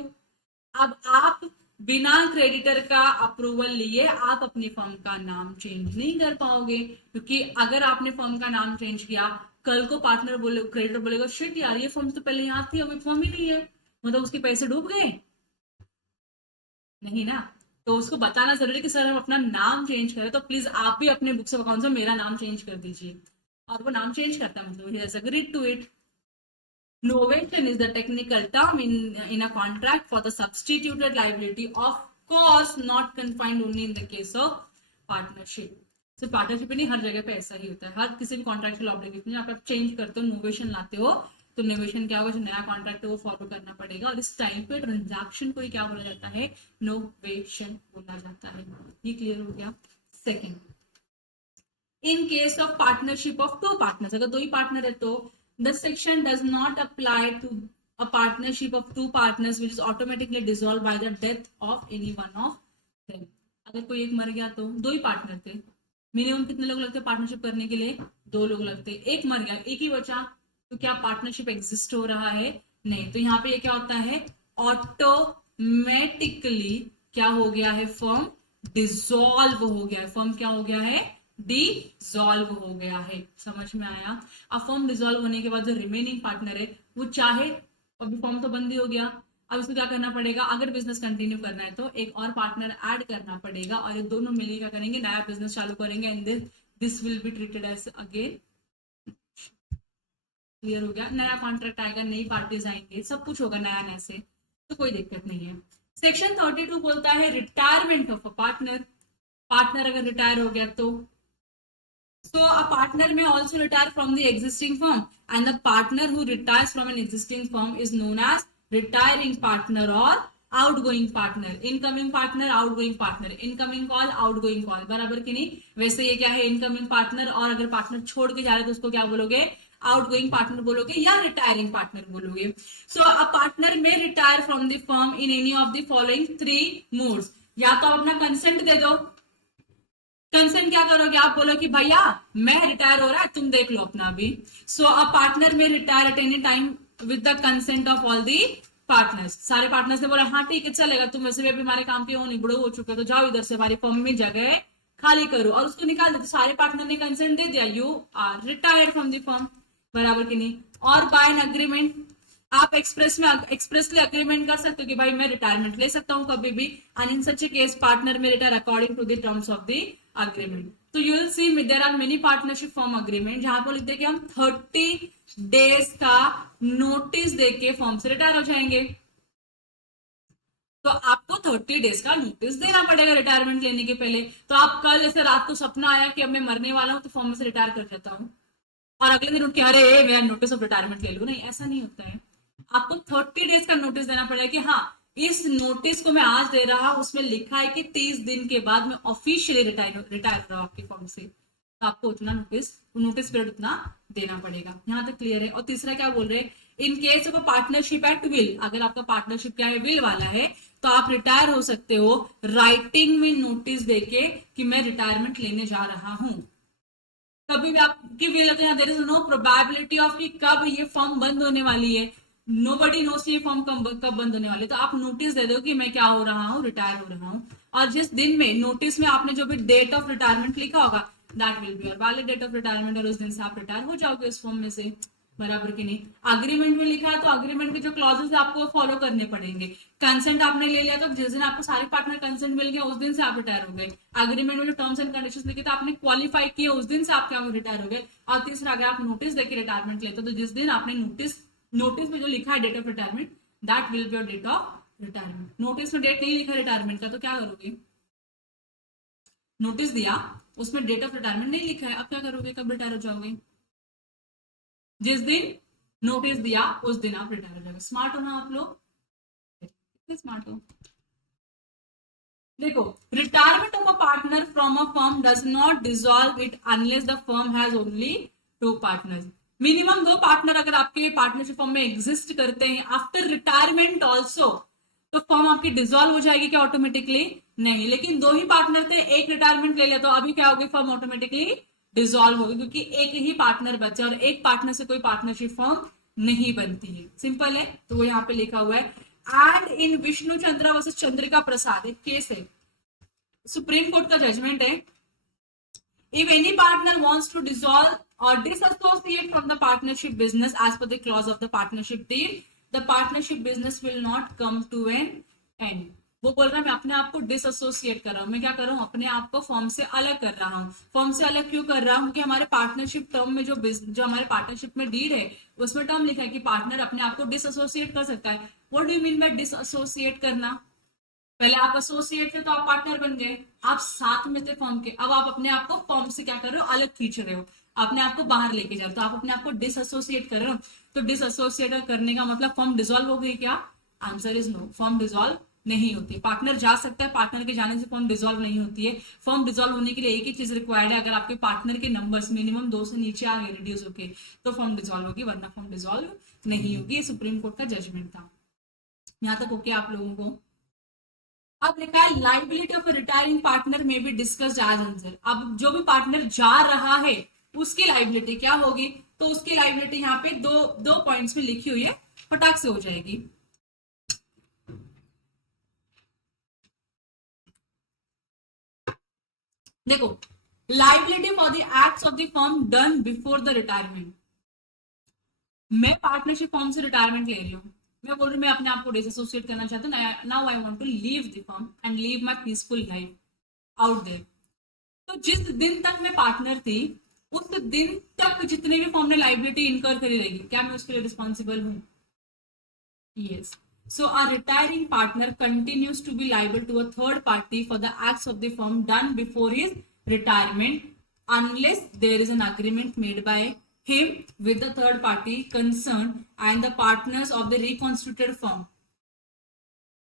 अब आप बिना क्रेडिटर का अप्रूवल लिए आप अपनी फर्म का नाम चेंज नहीं कर पाओगे, क्योंकि अगर आपने फर्म का नाम चेंज किया, कल को पार्टनर बोले, क्रेडिटर बोलेगा शिट यार ये फर्म तो पहले यहाँ थी, अभी फर्म ही नहीं है, मतलब उसके पैसे डूब गए, नहीं ना। तो उसको बताना जरूरी कि सर हम अपना नाम चेंज करें, तो प्लीज आप भी अपने बुक्स ऑफ अकाउंट में मेरा नाम चेंज कर दीजिए, और वो नाम चेंज करता है, मतलब he has agreed to it, Novation is the technical term in a contract for the substituted liability, of course not confined only in the case of partnership. सिर्फ पार्टनरशिप में नहीं, हर जगह पे ऐसा ही होता है, हर किसी भी कॉन्ट्रैक्चुअल ऑब्लिगेशन आप चेंज करते हो, नोवेशन लाते हो, तो नोवेशन क्या होगा, जो नया कॉन्ट्रैक्ट है वो फॉलो करना पड़ेगा, और इस टाइम पे ट्रांजैक्शन को ही क्या बोला जाता है, नोवेशन बोला जाता है। ये क्लियर हो गया। Second, in case of partnership of two partners, अगर दो ही पार्टनर है तो the section does not apply to a partnership of two partners which is automatically dissolved by the death of any one of them। अगर कोई एक मर गया तो दो ही पार्टनर थे, मिनिमम कितने लोग लगते पार्टनरशिप करने के लिए, दो लोग लगते, एक मर गया एक ही बचा, तो क्या पार्टनरशिप एग्जिस्ट हो रहा है, नहीं। तो यहाँ पे ये क्या होता है, ऑटोमेटिकली क्या हो गया है, फर्म डिसॉल्व हो गया है, फर्म क्या हो गया है, डिसॉल्व हो गया है। समझ में आया। अब फर्म डिसॉल्व होने के बाद जो रिमेनिंग पार्टनर है वो चाहे, अभी फर्म तो बंद ही हो गया, अब इसको क्या करना पड़ेगा, अगर बिजनेस कंटिन्यू करना है तो एक और पार्टनर ऐड करना पड़ेगा, और ये दोनों मिलकर क्या करेंगे, नया बिजनेस चालू करेंगे, and this will be treated as again. Clear हो गया। नया कॉन्ट्रैक्ट आएगा, नई पार्टीज आएंगे, सब कुछ होगा नया नया से, तो कोई दिक्कत नहीं है। सेक्शन 32 बोलता है retirement of a partner, partner अगर रिटायर हो गया तो So a partner may also retire from the existing firm, and the partner who retires from an existing firm is known as retiring partner or outgoing partner। Incoming partner, outgoing partner, incoming call, outgoing call, बराबर की नहीं। वैसे ये क्या है, इनकमिंग पार्टनर, और अगर पार्टनर छोड़ के जा रहे हैं तो उसको क्या बोलोगे, आउटगोइंग पार्टनर बोलोगे या रिटायरिंग पार्टनर बोलोगे। सो अ पार्टनर में retire from the firm in any of the following 3 modes. या तो अपना कंसेंट दे दो, कंसेंट क्या करोगे, आप बोलो कि भैया मैं रिटायर हो रहा है, तुम देख लो अपना अभी। सो अ पार्टनर में retire at any time with the consent of all the partners. सारे पार्टनर्स ने बोला हाँ ठीक है चलेगा, तुम वैसे भी अभी हमारे काम के हो नहीं, बुढ़ो हो चुके, तो जाओ इधर से हमारी फर्म में जगह खाली करो, और उसको निकाल दो। तो सारे पार्टनर ने कंसेंट दे दिया, you are retired from the firm, बराबर की नहीं। और बाय एन अग्रीमेंट, आप एक्सप्रेसली अग्रीमेंट कर सकते हो कि भाई मैं रिटायरमेंट ले सकता हूं कभी भी, and in such a case partner में retire according to the terms of the agreement. तो you will see there are many partnership form agreement, जहां पर लिखते हैं कि हम 30 डेज का नोटिस देके फॉर्म से रिटायर हो जाएंगे। तो आपको 30 डेज का नोटिस देना पड़ेगा रिटायरमेंट लेने के पहले। तो आप कल ऐसे रात को सपना आया कि अब मैं मरने वाला हूं तो फॉर्म से रिटायर कर जाता हूँ, और अगले दिन उठ के अरे मैं नोटिस ऑफ रिटायरमेंट ले लूं, नहीं ऐसा नहीं होता है। आपको 30 डेज का नोटिस देना पड़ेगा कि हाँ इस नोटिस को मैं आज दे रहा, उसमें लिखा है कि 30 दिन के बाद मैं ऑफिशियली रिटायर हो रहा हूं आपकी फॉर्म से, तो आपको उतना नोटिस पीरियड उतना देना पड़ेगा। यहाँ तक क्लियर है। और तीसरा क्या बोल रहे हैं, इन case of partnership at will, अगर आपका पार्टनरशिप क्या है, विल वाला है, तो आप रिटायर हो सकते हो राइटिंग में नोटिस देके कि मैं रिटायरमेंट लेने जा रहा हूं। कभी भी आपकी विल है तो यहाँ there is no probability of कि कब ये फॉर्म बंद होने वाली है, नोबडी नोस ये फॉर्म कब बंद होने वाली है। तो आप नोटिस दे दो कि मैं क्या हो रहा हूँ, रिटायर हो रहा हूँ, और जिस दिन में नोटिस में आपने जो भी डेट ऑफ रिटायरमेंट लिखा होगा that will be your valid date of retirement, और उस दिन से आप रिटायर हो जाओगे उस फॉर्म में से, बराबर की नहीं। अग्रीमेंट में लिखा है तो अग्रीमेंट के जो क्लॉजेस है आपको फॉलो करने पड़ेंगे। कंसेंट आपने ले लिया तो जिस दिन आपको सारे पार्टनर कंसेंट मिल गया उस दिन से आप रिटायर हो गए। अग्रीमेंट में जो टर्म्स एंड कंडीशंस लिखे थे आपने क्वालिफाई किए उस दिन से आप क्या रिटायर हो गए। और तीसरा, अगर आप नोटिस देके रिटायरमेंट लेते हो तो जिस दिन आपने नोटिस में जो लिखा है date of retirement that will be your date of retirement. Notice में डेट नहीं लिखा रिटायरमेंट का तो क्या करोगे, नोटिस दिया उसमें डेट ऑफ रिटायरमेंट नहीं लिखा है, अब क्या करोगे, कब रिटायर हो जाओगे, जिस दिन नोटिस दिया उस दिन आप रिटायर हो जाओगे। स्मार्ट हो ना आप लोग, कितने स्मार्ट हो। देखो, retirement of a partner from a firm does not dissolve it unless the firm has only 2 partners. Minimum 2 partner अगर आपके पार्टनरशिप फर्म में एग्जिस्ट करते हैं आफ्टर रिटायरमेंट ऑल्सो, तो फर्म आपकी डिसॉल्व हो जाएगी क्या ऑटोमेटिकली, नहीं। लेकिन 2 ही पार्टनर थे, एक रिटायरमेंट ले लिया तो अभी क्या होगी, फर्म ऑटोमेटिकली डिसॉल्व होगी, क्योंकि एक ही पार्टनर बचा और एक पार्टनर से कोई पार्टनरशिप फर्म नहीं बनती है। सिंपल है। तो वो यहाँ पे लिखा हुआ है। And in Vishnu Chandra versus Chandrika Prasad एक केस है, सुप्रीम कोर्ट का जजमेंट है। If any partner wants to dissolve or disassociate from the partnership business as per the clause of the partnership deed, the partnership business will not come to an end। वो बोल रहा है मैं अपने आप को डिसएसोसिएट कर रहा हूँ, मैं क्या कर रहा हूँ, अपने आप को फर्म से अलग कर रहा हूँ। फर्म से अलग क्यों कर रहा हूँ, क्योंकि हमारे पार्टनरशिप टर्म में जो हमारे पार्टनरशिप में डीड है उसमें टर्म लिखा है कि पार्टनर अपने आप को डिसएसोसिएट कर सकता है। What do you mean by dissociate करना? पहले आप एसोसिएट थे तो आप पार्टनर बन गए, आप साथ में थे फर्म के, अब आप अपने आप को फर्म से क्या कर रहे हो, अलग खींच रहे हो, अपने आप को बाहर लेके जा रहे हो, तो आप अपने आप को डिसएसोसिएट कर रहे हो। तो डिसएसोसिएट करने का मतलब फर्म डिसॉल्व हो गई क्या? Answer is no, firm dissolve नहीं होती। पार्टनर जा सकता है, पार्टनर के जाने से फर्म डिसॉल्व नहीं होती है। फर्म डिसॉल्व होने के लिए एक ही चीज रिक्वायर्ड है, अगर आपके पार्टनर के नंबर्स मिनिमम 2 से नीचे आ गए रिड्यूस होके, तो फर्म डिसॉल्व होगी, वरना फर्म डिसॉल्व नहीं होगी। ये सुप्रीम कोर्ट का जजमेंट था। यहां तक ओके आप लोगों को? अब लिखा है लाइबिलिटी ऑफ रिटायरिंग पार्टनर में भी डिस्कस्ड एज आंसर। अब जो भी पार्टनर जा रहा है उसकी लाइबिलिटी क्या होगी, तो उसकी लाइबिलिटी यहाँ पे दो दो पॉइंट्स में लिखी हुई है, फटाक से हो जाएगी। देखो, liability for the acts of the firm done before the retirement. मैं पार्टनरशिप फर्म से रिटायरमेंट ले रही हूँ, मैं बोल रही हूँ मैं अपने आप को डिसोसिएट करना चाहती हूँ, now I want to leave the firm and leave my peaceful life out there. तो जिस दिन तक मैं पार्टनर थी उस दिन तक जितनी भी फॉर्म ने लाइबिलिटी इनकर करी रहेगी, क्या मैं उसके लिए रिस्पॉन्सिबल हूँ? Yes. So a retiring partner continues to be liable to a third party for the acts of the firm done before his retirement unless there is an agreement made by him with the third party concerned and the partners of the reconstituted firm.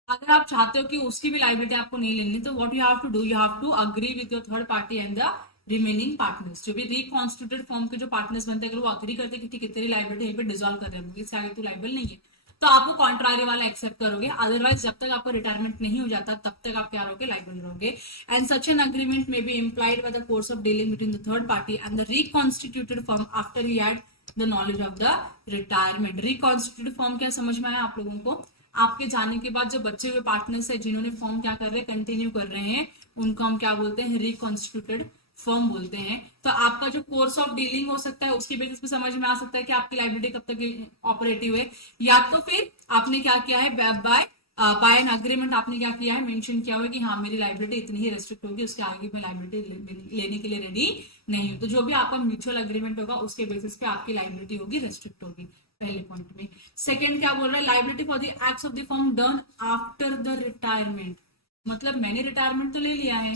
अगर आप चाहते हो कि उसकी भी लाइबिलिटी आपको नहीं लेनी, तो what you have to do, you have to agree with your third party and the remaining partners. जो भी रिकॉन्स्टिट्यूटेड फॉर्म के जो पार्टनर्स बनते हैं, अगर वो अग्री करते हैं कि ठीक है तेरी लाइबिलिटी यहीं पे डिसॉल्व कर रहे हैं, इससे आगे तू लाइबल नहीं है, तो आपको कॉन्ट्रारी वाला एक्सेप्ट करोगे। अदरवाइज जब तक आपका रिटायरमेंट नहीं हो जाता तब तक आप क्या रहोगे, लाइबल रहोगे। एंड सच एन अग्रीमेंट में B implied by the course of dealing between the third party and the reconstituted firm after he had the knowledge of the retirement. Reconstituted firm क्या समझ में आया आप लोगों को? आपके जाने के बाद जो बचे हुए पार्टनर्स है जिन्होंने फॉर्म क्या कर रहे हैं, कंटिन्यू कर रहे हैं, उनको हम क्या बोलते हैं, रिकॉन्स्टिट्यूटेड फर्म बोलते हैं। तो आपका जो कोर्स ऑफ डीलिंग हो सकता है उसके बेसिस पे समझ में आ सकता है कि आपकी लाइबिलिटी कब तक ऑपरेटिव है, या तो फिर आपने क्या किया है, बाय एन अग्रीमेंट आपने क्या किया है, मेंशन किया हुआ है कि हाँ मेरी लाइबिलिटी इतनी ही रेस्ट्रिक्ट होगी, उसके आगे मैं लाइबिलिटी लेने के लिए रेडी नहीं हूँ। तो जो भी आपका म्यूचुअल अग्रीमेंट होगा उसके बेसिस पे आपकी लाइबिलिटी होगी, रेस्ट्रिक्ट होगी, पहले पॉइंट में। सेकंड क्या बोल रहा है, liability for the acts of the firm done after the retirement. मतलब मैंने रिटायरमेंट तो ले लिया है,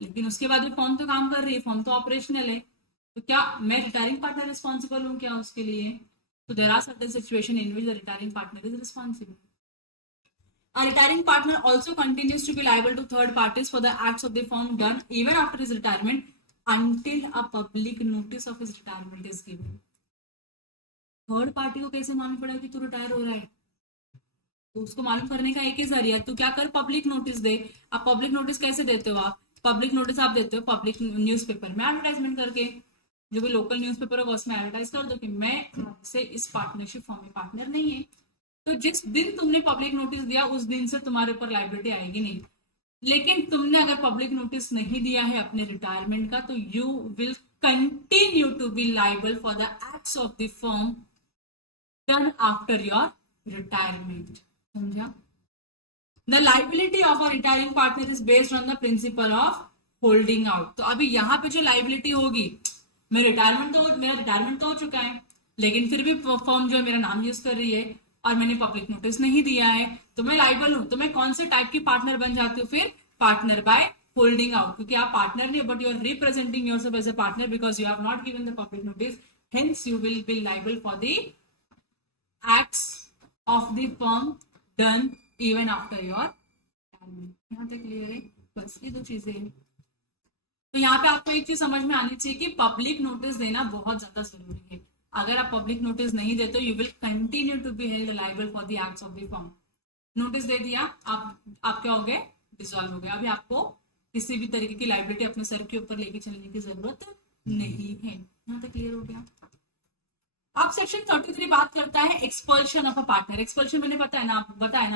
लेकिन उसके बाद भी फर्म तो काम कर रही है, फर्म तो ऑपरेशनल है, तो क्या मैं रिटायरिंग पार्टनर रिस्पॉन्सिबल हूँ क्या उसके लिए? तो there are certain situation in which the retiring partner is responsible. A retiring partner also continues to be liable to third parties for the acts of the firm done even after his retirement until a public notice of his retirement is given. Third party को कैसे मालूम पड़ा कि तू रिटायर हो रहा है? तो उसको मालूम करने का एक ही जरिया, तू क्या कर, पब्लिक नोटिस दे। अब पब्लिक नोटिस कैसे देते हो आप? पब्लिक नोटिस आप देते हो पब्लिक न्यूज़पेपर में एडवर्टाइजमेंट करके, जो भी लोकल न्यूज़पेपर होगा उसमें एडवर्टाइज कर दो कि मैं से इस पार्टनरशिप फॉर्म में पार्टनर नहीं है। तो जिस दिन तुमने पब्लिक नोटिस दिया उस दिन से तुम्हारे ऊपर लाइबिलिटी आएगी नहीं। लेकिन तुमने अगर पब्लिक नोटिस नहीं दिया है अपने रिटायरमेंट का, तो you will continue to be liable for the acts of the firm done after your retirement. समझा? The liability of a retiring partner is based on the principle of holding out. तो अभी यहाँ पे जो लाइबिलिटी होगी, मेरा रिटायरमेंट तो हो चुका है, लेकिन फिर भी फर्म जो है मेरा नाम यूज कर रही है और मैंने पब्लिक नोटिस नहीं दिया है, तो मैं लाइबल हूं। तो मैं कौन से टाइप की पार्टनर बन जाती हूँ फिर? पार्टनर बाय होल्डिंग आउट, क्योंकि आप पार्टनर नहीं, but you are representing yourself as a partner because you have not given the public notice, hence you will be liable for the acts of the firm done even after your retirement. यहाँ तक क्लियर है? बस ये दो चीजें हैं। तो यहाँ पे आपको एक चीज समझ में आनी चाहिए कि पब्लिक नोटिस देना बहुत ज्यादा जरूरी है। अगर आप पब्लिक नोटिस नहीं देते, you will continue to be held liable for the acts of the firm. Notice दे दिया, आप क्या हो गए, डिसॉल्व हो गए। अभी आपको किसी भी तरीके की लाइबिलिटी अपने सर के ऊपर लेके चलने की जरूरत नहीं है। यहाँ तक क्लियर हो गया? अब सेक्शन 33 बात करता है expulsion of a partner. Expulsion मैंने बताया ना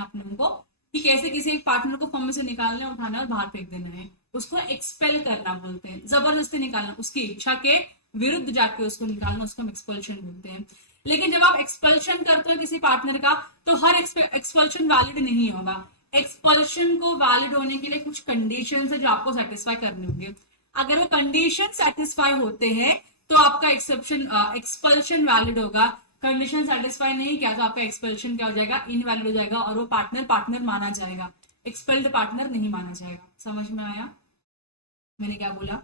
आप लोगों को कि कैसे किसी एक पार्टनर को फर्म में से निकालना, उठाना और बाहर फेंक देना है, उसको एक्सपेल करना बोलते हैं, जबरदस्ती निकालना, उसकी इच्छा के विरुद्ध जाके उसको निकालना, उसको हम एक्सपल्शन बोलते हैं। लेकिन जब आप एक्सपल्शन करते हो किसी पार्टनर का, तो हर एक्सपल्शन वैलिड नहीं होगा। एक्सपल्शन को वैलिड होने के लिए कुछ कंडीशन है जो आपको सेटिस्फाई करने होंगे। अगर वो कंडीशन सेटिस्फाई होते हैं तो आपका एक्सपल्शन वैलिड होगा। कंडीशन सेटिस्फाई नहीं किया तो आपका एक्सपल्शन क्या हो जाएगा, इनवैलिड हो जाएगा और वो पार्टनर माना जाएगा, एक्सपेल्ड पार्टनर नहीं माना जाएगा। समझ में आया मैंने क्या बोला?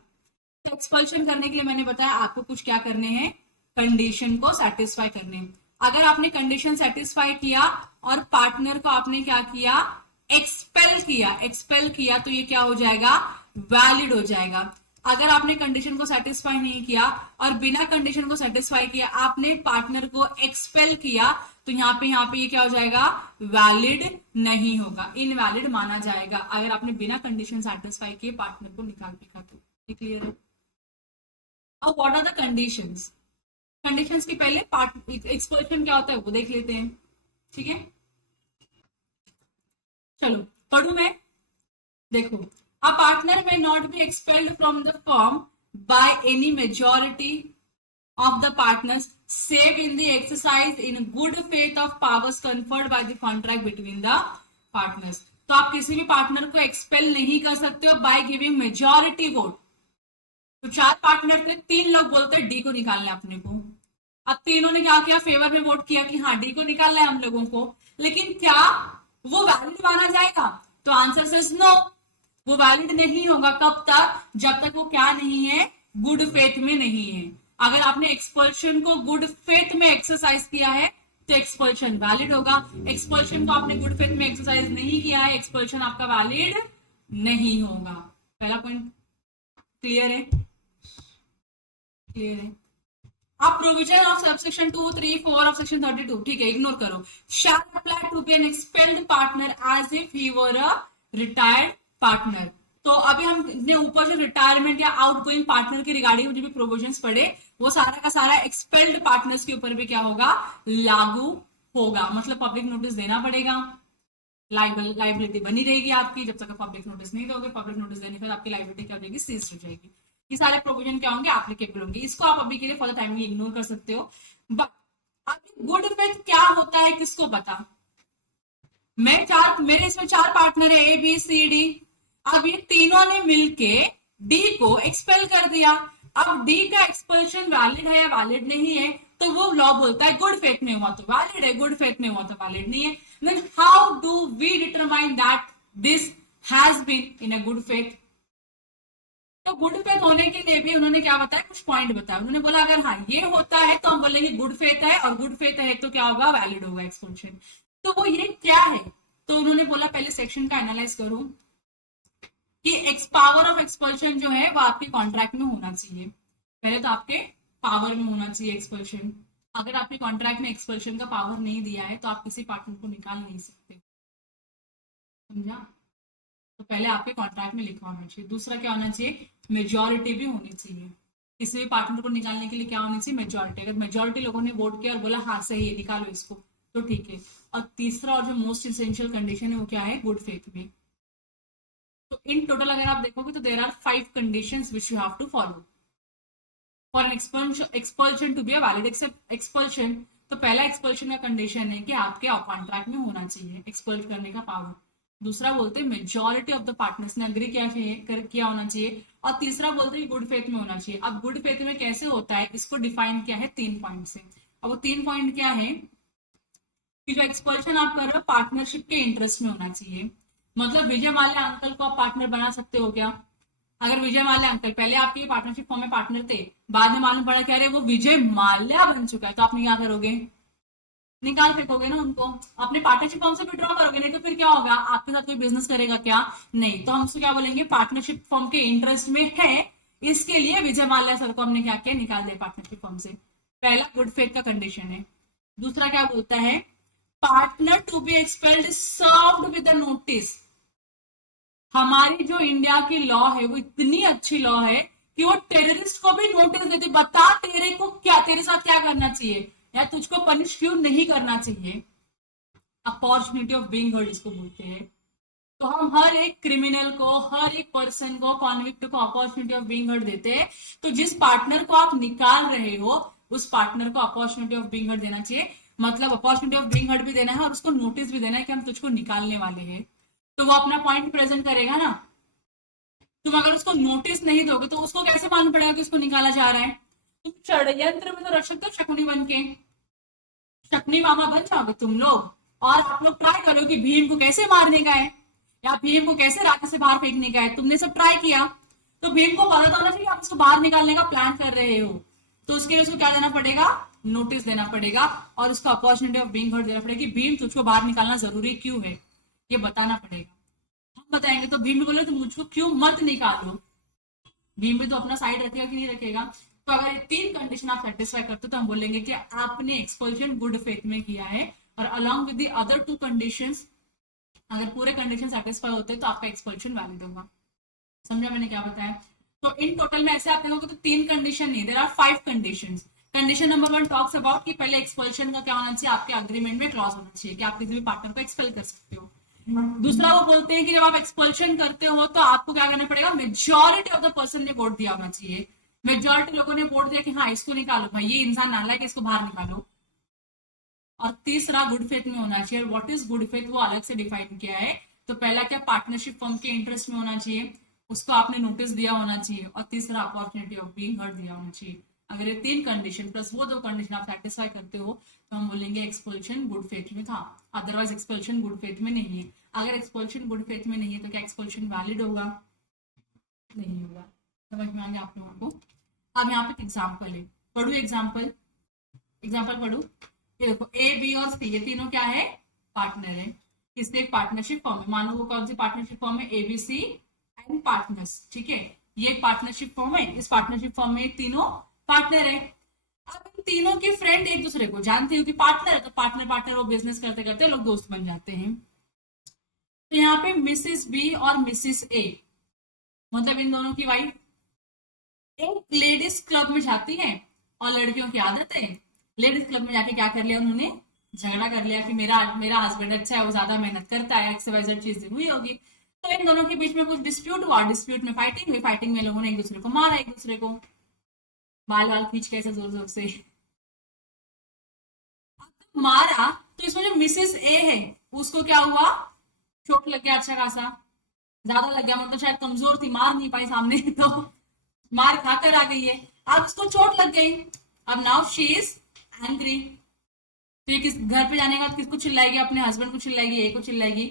तो एक्सपल्शन करने के लिए मैंने बताया आपको कुछ क्या करने हैं, कंडीशन को सेटिस्फाई करने हैं। अगर आपने कंडीशन सेटिस्फाई किया और पार्टनर को आपने क्या किया, एक्सपेल किया तो ये क्या हो जाएगा, वैलिड हो जाएगा। अगर आपने कंडीशन को सेटिस्फाई नहीं किया और बिना कंडीशन को सेटिस्फाई किया आपने पार्टनर को एक्सपेल किया तो यहाँ पे ये क्या हो जाएगा, वैलिड नहीं होगा, इनवैलिड माना जाएगा। अगर आपने बिना कंडीशन सेटिस्फाई किए पार्टनर को निकाल फेंका तो। क्लियर है? अब what are the conditions? Conditions के पहले एक्सपल्शन क्या होता है वो देख लेते हैं। ठीक है, चलो पढ़ू मैं। देखो, a partner may not be expelled from the firm by any majority of the partners save in the exercise in good faith of powers conferred by the contract between the partners। तो आप किसी भी पार्टनर को एक्सपेल नहीं कर सकते हो बाय गिविंग मेजॉरिटी वोट। तो 4 पार्टनर थे, 3 लोग बोलते डी को निकालना है अपने को। अब तीनों ने क्या किया, फेवर में वोट किया कि हाँ डी को निकालना है हम लोगों को, लेकिन क्या वो वैलिड माना जाएगा? तो आंसर सेज नो, वो वैलिड नहीं होगा। कब तक? जब तक वो क्या नहीं है, गुड फेथ में नहीं है। अगर आपने एक्सपल्शन को गुड फेथ में एक्सरसाइज किया है तो एक्सपल्शन वैलिड होगा। एक्सपल्शन को आपने गुड फेथ में एक्सरसाइज नहीं किया है, एक्सपल्शन आपका वैलिड नहीं होगा। पहला पॉइंट क्लियर है? क्लियर है। अब provision of subsection 2, 3, 4 of section 32, ठीक है, इग्नोर करो। Shall apply to be an expelled partner as if he were a retired partner. तो अभी हमने ऊपर जो रिटायरमेंट या आउटगोइंग पार्टनर के रिगार्डिंग जो भी प्रोविजंस पढ़े वो सारा का सारा एक्सपेल्ड पार्टनर्स के ऊपर भी क्या होगा, लागू होगा। मतलब पब्लिक नोटिस देना पड़ेगा, लाइबिलिटी बनी रहेगी आपकी। जब तक आप पब्लिक नोटिस नहीं दोगे, पब्लिक नोटिस देने के बाद आपकी लाइबिलिटी क्या हो जाएगी, सीज हो जाएगी। ये सारे प्रोविजन क्या होंगे, एप्लीकेबल होंगे। इसको आप अभी के लिए फॉर द टाइम इग्नोर कर सकते हो। बट अभी गुड फेथ क्या होता है किसको पता? मेरे इसमें 4 पार्टनर है, ए बी सी डी। अब ये तीनों ने मिलके डी को एक्सपेल कर दिया। अब डी का एक्सपेल्शन वैलिड है या वैलिड नहीं है, तो वो लॉ बोलता है गुड फेथ में हुआ तो वैलिड है, गुड फेथ में हुआ तो वैलिड नहीं है। Then how do we determine that this has been in a good faith? तो गुड फेथ होने के लिए भी उन्होंने क्या बताया, कुछ पॉइंट बताया। उन्होंने बोला अगर हाँ ये होता है तो हम बोलेंगे गुड फेथ है, और गुड फेथ है तो क्या होगा, वैलिड होगा एक्सपेल्शन। तो वो ये क्या है? तो उन्होंने बोला पहले सेक्शन का एनालाइज करो कि पावर ऑफ एक्सपल्शन जो है वो आपके कॉन्ट्रैक्ट में होना चाहिए। पहले तो आपके पावर में होना चाहिए एक्सपल्शन। अगर आपके कॉन्ट्रैक्ट में एक्सपल्शन का पावर नहीं दिया है तो आप किसी पार्टनर को निकाल नहीं सकते, समझा? तो पहले आपके कॉन्ट्रैक्ट में लिखा होना चाहिए। दूसरा क्या होना चाहिए, मेजॉरिटी भी होनी चाहिए। किसी भी पार्टनर को निकालने के लिए क्या होनी चाहिए, मेजॉरिटी। अगर मेजॉरिटी लोगों ने वोट किया और बोला हाँ सही है निकालो इसको, तो ठीक है। और तीसरा और जो मोस्ट इसेंशियल कंडीशन है वो क्या है, गुड फेथ में। तो इन टोटल अगर आप देखोगे तो there are 5 conditions which you have to follow for an expulsion to be a valid expulsion. तो पहला एक्सपल्शन का कंडीशन है कि आपके कॉन्ट्रैक्ट में होना चाहिए एक्सपल्ड करने का पावर। दूसरा बोलते हैं मेजॉरिटी ऑफ द पार्टनर्स ने अग्री किया होना चाहिए। और तीसरा बोलते हैं गुड फेथ में होना चाहिए। अब गुड फेथ में कैसे होता है इसको डिफाइन किया है 3 पॉइंट से। अब वो 3 पॉइंट क्या है कि जो एक्सपल्शन आप कर रहे हो पार्टनरशिप के इंटरेस्ट में होना चाहिए। मतलब विजय माल्या अंकल को आप पार्टनर बना सकते हो क्या? अगर विजय माल्या अंकल पहले आपके पार्टनरशिप फॉर्म में पार्टनर थे, बाद में मालूम पड़ा कह रहे वो विजय माल्या बन चुका है, तो आप क्या करोगे, निकाल फेंकोगे ना उनको, अपने पार्टनरशिप फॉर्म से विड्रॉ करोगे। नहीं तो फिर क्या होगा, आपके साथ कोई बिजनेस करेगा क्या? नहीं। तो हम उसको क्या बोलेंगे, पार्टनरशिप फॉर्म के इंटरेस्ट में है, इसके लिए विजय माल्या सर को हमने क्या किया, निकाल दिया पार्टनरशिप फॉर्म से। पहला गुड फेथ का कंडीशन है। दूसरा क्या बोलता है, partner to be expelled served with notice. हमारी जो इंडिया की लॉ है वो इतनी अच्छी लॉ है कि वो टेररिस्ट को भी नोटिस देती, बता तेरे को क्या, तेरे साथ क्या करना चाहिए या तुझको पनिश क्यों नहीं करना चाहिए। अपॉर्चुनिटी ऑफ बीइंग हर्ड इसको बोलते हैं। तो हम हर एक क्रिमिनल को, हर एक पर्सन को, कॉन्विक्ट को अपॉर्चुनिटी ऑफ बीइंग हर्ड देते हैं। तो जिस पार्टनर को आप निकाल रहे हो उस पार्टनर को अपॉर्चुनिटी ऑफ बीइंग हर्ड देना चाहिए। मतलब अपॉर्चुनिटी ऑफ बीइंग हर्ड भी देना है और उसको नोटिस भी देना है कि हम तुझको निकालने वाले हैं। तो वो अपना पॉइंट प्रेजेंट करेगा ना। तुम अगर उसको नोटिस नहीं दोगे तो उसको कैसे मालूम पड़ेगा कि उसको निकाला जा रहा है? तुम षड्यंत्र में तो रख सकते हो शकुनी बन के, शकुनी मामा बन जाओगे तुम लोग, और आप लोग ट्राई करो कि भीम को कैसे मारने का है या भीम को कैसे राज्य से बाहर फेंकने का है। तुमने सब ट्राई किया, तो भीम को पता तो होना चाहिए आप उसको बाहर निकालने का प्लान कर रहे हो, तो उसके लिए उसको क्या देना पड़ेगा? नोटिस देना पड़ेगा, और उसको अपॉर्चुनिटी ऑफ बीइंग हर्ड देना पड़ेगा कि भीम तुझको बाहर निकालना जरूरी क्यों है, ये बताना पड़ेगा। हम बताएंगे तो भीम भी बोले तो मुझको क्यों मत निकालो, भीम भी तो अपना साइड रखेगा कि नहीं रखेगा। तो अगर ये तीन कंडीशन आप सेटिस्फाई करते हो तो हम बोलेंगे कि आपने एक्सपल्शन गुड फेथ में किया है, और along with the other to conditions, अगर पूरे कंडीशन सेटिस्फाई होते हैं तो आपका एक्सपल्शन वैलिड होगा। समझा मैंने क्या बताया? तो इन टोटल में ऐसे आप देखोगे तो तीन कंडीशन नहीं, there are 5 conditions. Condition number 1 talks about कि पहले एक्सपल्शन का क्या होना चाहिए, आपके अग्रीमेंट में क्लॉज होना चाहिए कि आप किसी भी पार्टनर को एक्सपेल कर सकते हो। दूसरा वो बोलते हैं कि जब आप एक्सपल्शन करते हो तो आपको क्या करना पड़ेगा, मेजॉरिटी ऑफ द पर्सन ने वोट दिया होना चाहिए, मेजॉरिटी लोगों ने वोट दिया कि हाँ इसको निकालो भाई, ये इंसान नालायक है, इसको बाहर निकालो। और तीसरा गुड फेथ में होना चाहिए। व्हाट इज गुड फेथ वो अलग से डिफाइन किया है। तो पहला क्या, पार्टनरशिप फर्म के इंटरेस्ट में होना चाहिए, उसको आपने नोटिस दिया होना चाहिए, और तीसरा अपॉर्चुनिटी ऑफ बीइंग हर्ड दिया होना चाहिए। अगर ये तीन कंडीशन प्लस वो दो कंडीशन आप सेटिस्फाई करते हो तो हम बोलेंगे एक्सपल्शन गुड फेथ में था। अदरवाइज एक्सपल्शन गुड फेथ में नहीं है। अगर एक्सपल्शन गुड फेथ में नहीं है तो क्या एक्सपल्शन वैलिड होगा? नहीं होगा। समझ में आ गया आप लोगों को? अब यहाँ पे एग्जाम्पल है, पढ़ू एग्जाम्पल, एग्जाम्पल पढ़ू। ये देखो ए बी और सी, ये तीनों क्या है, पार्टनर है। इससे एक पार्टनरशिप फॉर्म है, मानो वो कौन सी पार्टनरशिप फॉर्म है, एबीसी एंड पार्टनर्स, ठीक है। ये एक पार्टनरशिप फॉर्म है, इस पार्टनरशिप फॉर्म में तीनों पार्टनर है। अब इन तीनों के फ्रेंड एक दूसरे को जानते हो कि पार्टनर है, तो पार्टनर पार्टनर वो बिजनेस करते करते लोग दोस्त बन जाते हैं। तो यहाँ पे मिसिस बी और मिसिस ए, मतलब इन दोनों की वाइफ एक लेडीज क्लब में जाती है, और लड़कियों की आदत है लेडीज क्लब में जाके क्या कर लिया उन्होंने, झगड़ा कर लिया कि मेरा मेरा हस्बैंड अच्छा है, वो ज्यादा मेहनत करता है, एक्सवाइजेड चीज हुई होगी। तो इन दोनों के बीच में कुछ डिस्प्यूट हुआ, डिस्प्यूट में फाइटिंग हुई, फाइटिंग में लोगों ने एक दूसरे को मारा, एक दूसरे को बाल बाल खींच के ऐसे जोर जोर से मारा। तो इसमें जो मिसेस ए है उसको क्या हुआ, चोट लग गया अच्छा खासा, ज्यादा लग गया, मतलब शायद कमजोर थी, मार नहीं पाई सामने तो मार खाकर आ गई है, अब उसको चोट लग गई। अब नाउ शी इज एंग्री, तो ये किस घर पे जाने के बाद किसको चिल्लाएगी, अपने हस्बैंड को चिल्लाएगी, ए को चिल्लाएगी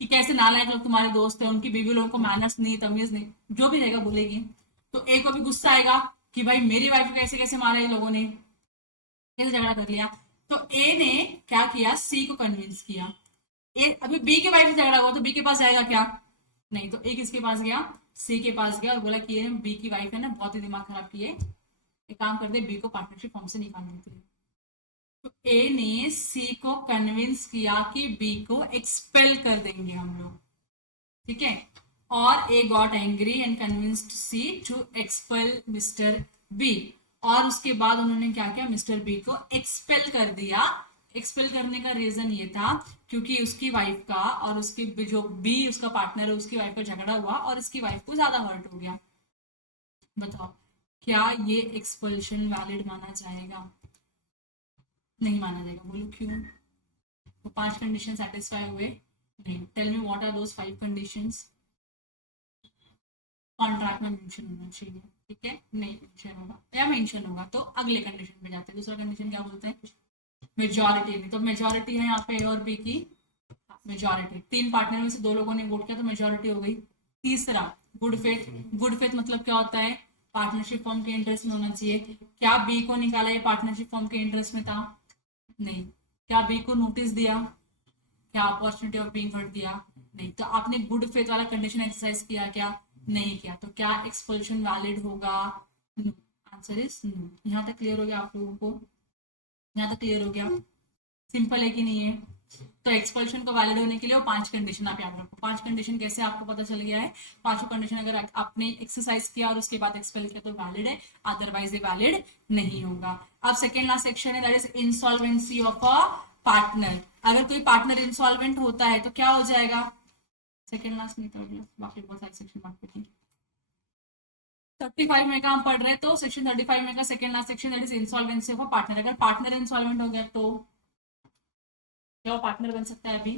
कि कैसे नालायक लोग तुम्हारे दोस्त है, उनकी बीवी लोगों को मैनर्स नहीं, तमीज नहीं, जो भी रहेगा बोलेगी। तो ए को भी गुस्सा आएगा कि भाई मेरी वाइफ को कैसे कैसे मारा ये लोगों ने, कैसे झगड़ा कर लिया। तो ए ने क्या किया, सी को कन्विंस किया। ए अभी बी के वाइफ से झगड़ा हुआ तो बी के पास जाएगा क्या, नहीं। तो ए किसके पास गया, सी के पास गया और बोला कि ये बी की वाइफ है ना बहुत ही दिमाग खराब की है, एक काम कर दे, बी को पार्टनरशिप फॉर्म से निकाल देते हैं। तो ए ने सी को कन्विंस किया कि बी को एक्सपेल कर देंगे हम लोग, ठीक है। और A got angry and convinced C to expel mister B, और उसके बाद उन्होंने क्या किया, मिस्टर बी को एक्सपेल कर दिया। एक्सपेल करने का रीजन ये था क्योंकि उसकी वाइफ का और उसकी जो बी उसका पार्टनर है उसकी वाइफ का झगड़ा हुआ और इसकी वाइफ को ज्यादा हर्ट हो गया। बताओ क्या ये एक्सपल्शन वैलिड माना जाएगा? नहीं माना जाएगा, बोलो क्यों? तो 5 कंडीशन सेटिस्फाई हुए नहीं। Tell me what are those 5 conditions? Contract में मेंशन होना चाहिए, ठीक है, नहीं मेंशन होगा या मेंशन होगा तो अगले कंडीशन पे जाते हैं। दूसरा कंडीशन क्या बोलते हैं, मेजॉरिटी नहीं, तो मेजॉरिटी है यहाँ पे ए और बी की, मेजॉरिटी, 3 पार्टनर में से 2 लोगों ने वोट किया तो मेजॉरिटी हो गई। तीसरा गुड फेथ, गुड फेथ मतलब क्या होता है, पार्टनरशिप फॉर्म के इंटरेस्ट में होना चाहिए। क्या बी को निकाला ये पार्टनरशिप फॉर्म के इंटरेस्ट में था? नहीं। क्या बी को नोटिस दिया? क्या अपॉर्चुनिटी ऑफ बीइंग हर्ट दिया? नहीं। तो आपने गुड फेथ वाला कंडीशन एक्सरसाइज किया क्या? नहीं किया। तो क्या एक्सपल्शन वैलिड होगा? Answer is no. यहाँ तक क्लियर हो गया आप लोगों को? यहाँ तक क्लियर हो गया? सिंपल है कि नहीं है? तो एक्सपल्शन को वैलिड होने के लिए वो 5 कंडीशन आप याद रखो। 5 कंडीशन कैसे आपको पता चल गया है? 5 कंडीशन अगर आपने एक्सरसाइज किया और उसके बाद एक्सपेल किया तो वैलिड है, अदरवाइज ये वैलिड नहीं होगा। अब सेकेंड लास्ट सेक्शन है, that is insolvency of a partner. अगर कोई पार्टनर इंसॉल्वेंट होता है तो क्या हो जाएगा? सेकेंड लास्ट नहीं थर्ड, बाकी बहुत सारे सेक्शन बाकी थे। 35 में का हम पढ़ रहे हैं तो सेक्शन 35 में का second last section that is insolvency of a partner. अगर पार्टनर इंसॉल्वेंट हो गया तो क्या वो पार्टनर बन सकता है अभी?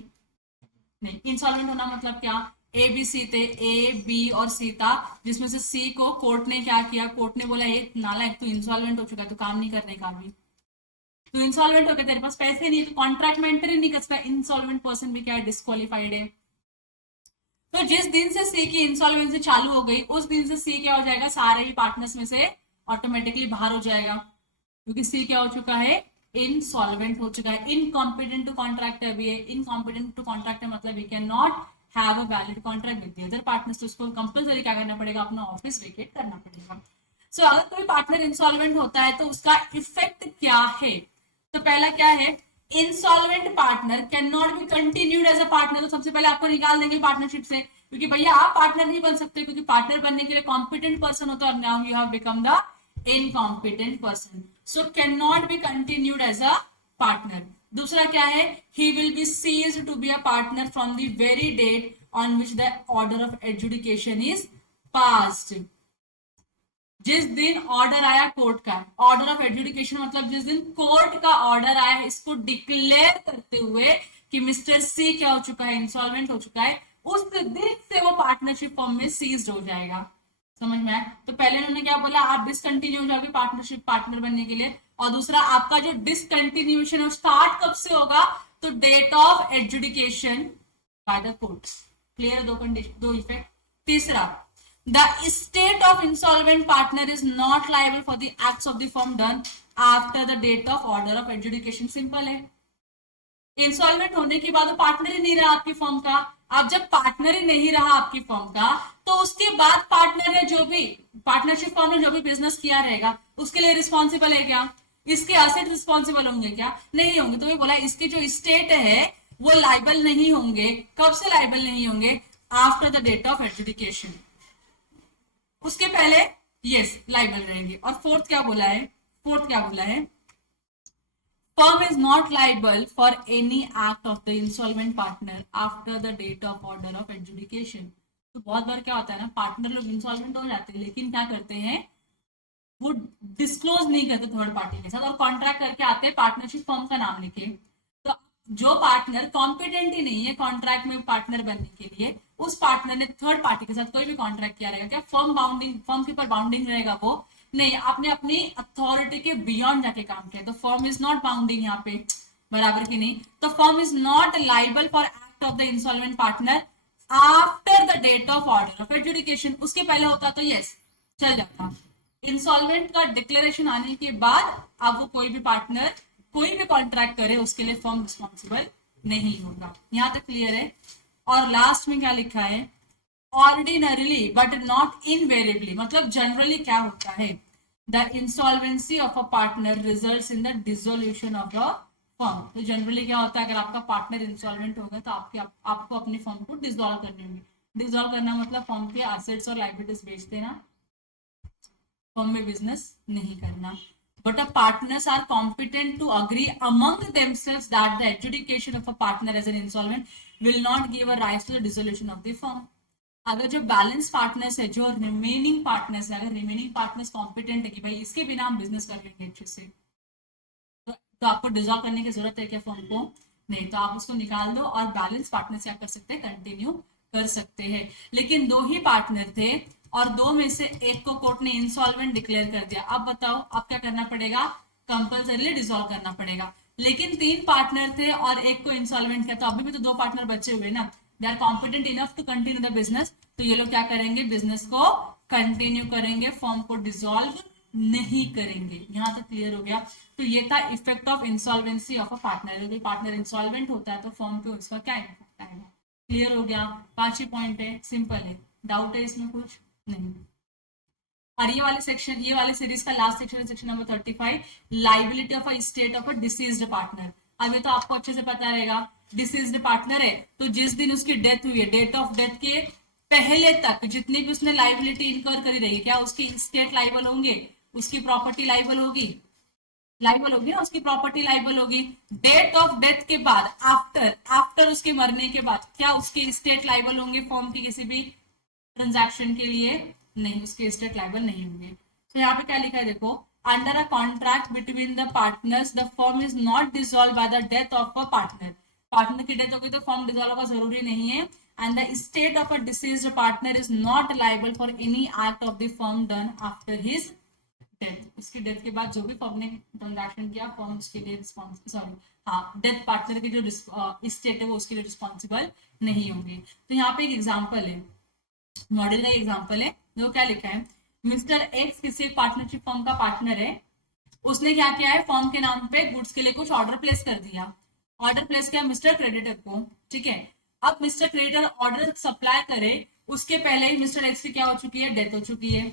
नहीं, इंसॉल्वेंट होना मतलब क्या, ए बी सी थे, ए बी और सी था, जिसमें से सी को कोर्ट ने क्या किया, कोर्ट ने बोला ये नालायक तू इंसॉल्वेंट हो चुका है, तो काम नहीं करने का भी, तो इंसॉल्वेंट हो गया, तेरे पास पैसे नहीं है, तो कॉन्ट्रैक्ट में एंटर ही नहीं कर सकता, इंसॉल्वेंट पर्सन भी क्या है, डिस्क्वालिफाइड है। तो जिस दिन से सी की इंसॉल्वेंसी चालू हो गई, उस दिन से सी क्या हो जाएगा, सारे ही पार्टनर्स में से ऑटोमेटिकली बाहर हो जाएगा, क्योंकि सी क्या हो चुका है, इनसॉल्वेंट हो चुका है, इनकॉम्पिटेंट टू कॉन्ट्रैक्ट अभी है, इनकॉम्पिटेंट टू कॉन्ट्रैक्ट मतलब we can not have a valid contract with the other partners, तो उसको कंपलसरी क्या करना पड़ेगा, अपना ऑफिस वेकेट करना पड़ेगा। सो अगर कोई पार्टनर इंसॉल्वेंट होता है तो उसका इफेक्ट क्या है, तो पहला क्या है, insolvent partner can not be continued as a partner, तो सबसे पहले आपको निकाल देंगे पार्टनरशिप से, क्योंकि भैया आप पार्टनर नहीं बन सकते, क्योंकि पार्टनर बनने के लिए कॉम्पिटेंट पर्सन होता है, और now you have become the incompetent person, so can not be continued as a partner. दूसरा क्या है, he will be ceased to be a partner from the very date on which the order of adjudication is passed, जिस दिन ऑर्डर आया कोर्ट का, ऑर्डर ऑफ एडजुडिकेशन मतलब जिस दिन कोर्ट का ऑर्डर आया है, इसको डिक्लेयर करते हुए कि मिस्टर सी क्या हो चुका है, इंसॉल्वेंट हो चुका है, उस दिन से वो पार्टनरशिप फॉर्म में सीज्ड हो जाएगा। समझ में आया? तो पहले उन्होंने क्या बोला, आप डिसकंटिन्यू हो जाओगे पार्टनरशिप पार्टनर बनने के लिए, और दूसरा आपका जो डिसकंटिन्यूएशन स्टार्ट कब से होगा, तो date of adjudication by the court. Clear है, दो कंडीशन, दो इफेक्ट। तीसरा, the estate of insolvent partner is not liable for the acts of the firm done after the date of order of adjudication। Simple है, इंसॉल्वेंट होने के बाद पार्टनर ही नहीं रहा आपकी फर्म का, अब जब पार्टनर ही नहीं रहा आपकी फर्म का, तो उसके बाद पार्टनर ने जो भी पार्टनरशिप फर्म ने जो भी बिजनेस किया रहेगा उसके लिए रिस्पॉन्सिबल है क्या, इसके एसेट रिस्पॉन्सिबल होंगे क्या, नहीं होंगे। तो ये बोला इसकी जो स्टेट है वो लाइबल नहीं होंगे, कब से लाइबल नहीं होंगे, after the date of adjudication, उसके पहले यस लाइबल रहेंगे। और फोर्थ क्या बोला है, फोर्थ क्या बोला है, firm is not liable for any act of the insolvent partner after the date of order of adjudication। तो बहुत बार क्या होता है ना, पार्टनर लोग इंसॉल्वेंट हो जाते हैं, लेकिन क्या करते हैं, वो डिस्क्लोज नहीं करते थर्ड पार्टी के साथ, और कॉन्ट्रैक्ट करके आते हैं पार्टनरशिप फर्म का नाम लेके। तो जो पार्टनर कॉम्पिटेंट ही नहीं है कॉन्ट्रैक्ट में पार्टनर बनने के लिए, उस पार्टनर ने थर्ड पार्टी के साथ कोई भी कॉन्ट्रैक्ट किया रहेगा, क्या फर्म बाउंडिंग, फर्म के ऊपर बाउंडिंग रहेगा वो नहीं, आपने अपनी अथॉरिटी के बियॉन्ड जाके काम किया, तो फर्म इज नॉट बाउंडिंग यहाँ पे, बराबर की नहीं, तो firm is not liable for act of the insolvent partner after the date of order of adjudication. उसके पहले होता तो यस चल जाता, इंसॉल्वेंट का डिक्लेरेशन आने के बाद अब वो कोई भी पार्टनर कोई भी कॉन्ट्रैक्ट करे उसके लिए फर्म रिस्पॉन्सिबल नहीं होगा। यहां तक क्लियर है। और लास्ट में क्या लिखा है, ऑर्डिनरीली बट नॉट इनवेरिएबली, मतलब जनरली क्या होता है, the insolvency of a partner results in the dissolution of a firm. तो जनरली क्या होता है, अगर आपका पार्टनर इंसॉल्वेंट होगा तो आपको अपनी फर्म को डिसॉल्व करनी होगी। डिसॉल्व करना मतलब फर्म के एसेट्स और लायबिलिटीज बेच देना, फर्म में बिजनेस नहीं करना। But the partners are competent to agree among themselves that the adjudication of a partner as an insolvent will not give a rise to the dissolution of the firm। अगर जो बैलेंस पार्टनर्स है, जो रिमेनिंग पार्टनर्स है, अगर रिमेनिंग पार्टनर्स कॉम्पिटेंट है कि भाई इसके बिना हम बिजनेस कर लेंगे अच्छे से, तो आपको डिसॉल्व करने की जरूरत है क्या फर्म को, नहीं, तो आप उसको निकाल दो और बैलेंस पार्टनर्स क्या कर सकते हैं, कंटिन्यू कर सकते हैं। लेकिन दो ही पार्टनर थे और दो में से एक को कोर्ट ने इंसॉल्वेंट डिक्लेयर कर दिया, अब बताओ अब क्या करना पड़ेगा, कंपल्सरीली डिसॉल्व करना पड़ेगा। लेकिन तीन पार्टनर थे और एक को इंसॉल्वेंट किया, तो अभी भी तो दो पार्टनर बचे हुए ना, they are competent enough to continue the business, तो ये लोग क्या करेंगे, बिजनेस को कंटिन्यू करेंगे, फर्म को डिसॉल्व नहीं करेंगे। यहां तक क्लियर हो गया। तो ये था effect of insolvency of a partner. यदि पार्टनर इंसॉल्वेंट होता है तो फर्म पे उसका क्या इफेक्ट आएगा। क्लियर हो गया, 5 ही पॉइंट है, सिंपल है, डाउट है इसमें कुछ नहीं। और ये वाले सेक्शन, ये वाले सीरीज का लास्ट सेक्शन है, section number 35, liability of a state of a deceased partner. अब ये तो आपको अच्छे से पता रहेगा, डिसीज्ड पार्टनर है तो जिस दिन उसकी डेथ हुई है, डेट ऑफ डेथ के पहले तक जितनी भी उसने लाइबिलिटी इनकर करी रही है, क्या उसकी स्टेट लाइबल होंगे, उसकी प्रॉपर्टी लाइबल होगी, लाइबल होगी ना, उसकी प्रॉपर्टी लाइबल होगी। डेट ऑफ डेथ के बाद, आफ्टर उसके मरने के बाद क्या उसके स्टेट लाइबल होंगे फॉर्म की किसी भी ट्रांजैक्शन के लिए, नहीं, उसके स्टेट लाइबल नहीं होंगे। तो यहाँ पे क्या लिखा है देखो, under a contract between the partners the firm is not dissolve by the death of a partner. Partner की डेथ हो गई तो फर्म डिसॉल्व होगा जरूरी नहीं है। And the state of a deceased partner is not liable for any act of the firm done after his death. उसकी डेथ के बाद जो भी फर्म ने ट्रांजैक्शन किया फर्म उसके लिए रिस्पॉन्सिबल, सॉरी हाँ, डेथ पार्टनर की जो स्टेट है वो उसके लिए रिस्पॉन्सिबल नहीं होंगे। तो यहाँ पे एक एग्जाम्पल है, मॉडल का एग्जाम्पल है, जो क्या लिखा है, मिस्टर एक्स किसी एक पार्टनरशिप फर्म का पार्टनर है, उसने क्या किया है, फर्म के नाम पे गुड्स के लिए कुछ ऑर्डर प्लेस कर दिया, ऑर्डर प्लेस किया मिस्टर क्रेडिटर को, ठीक है। अब मिस्टर क्रेडिटर ऑर्डर सप्लाई करे उसके पहले ही मिस्टर एक्स की क्या हो चुकी है, डेथ हो चुकी है।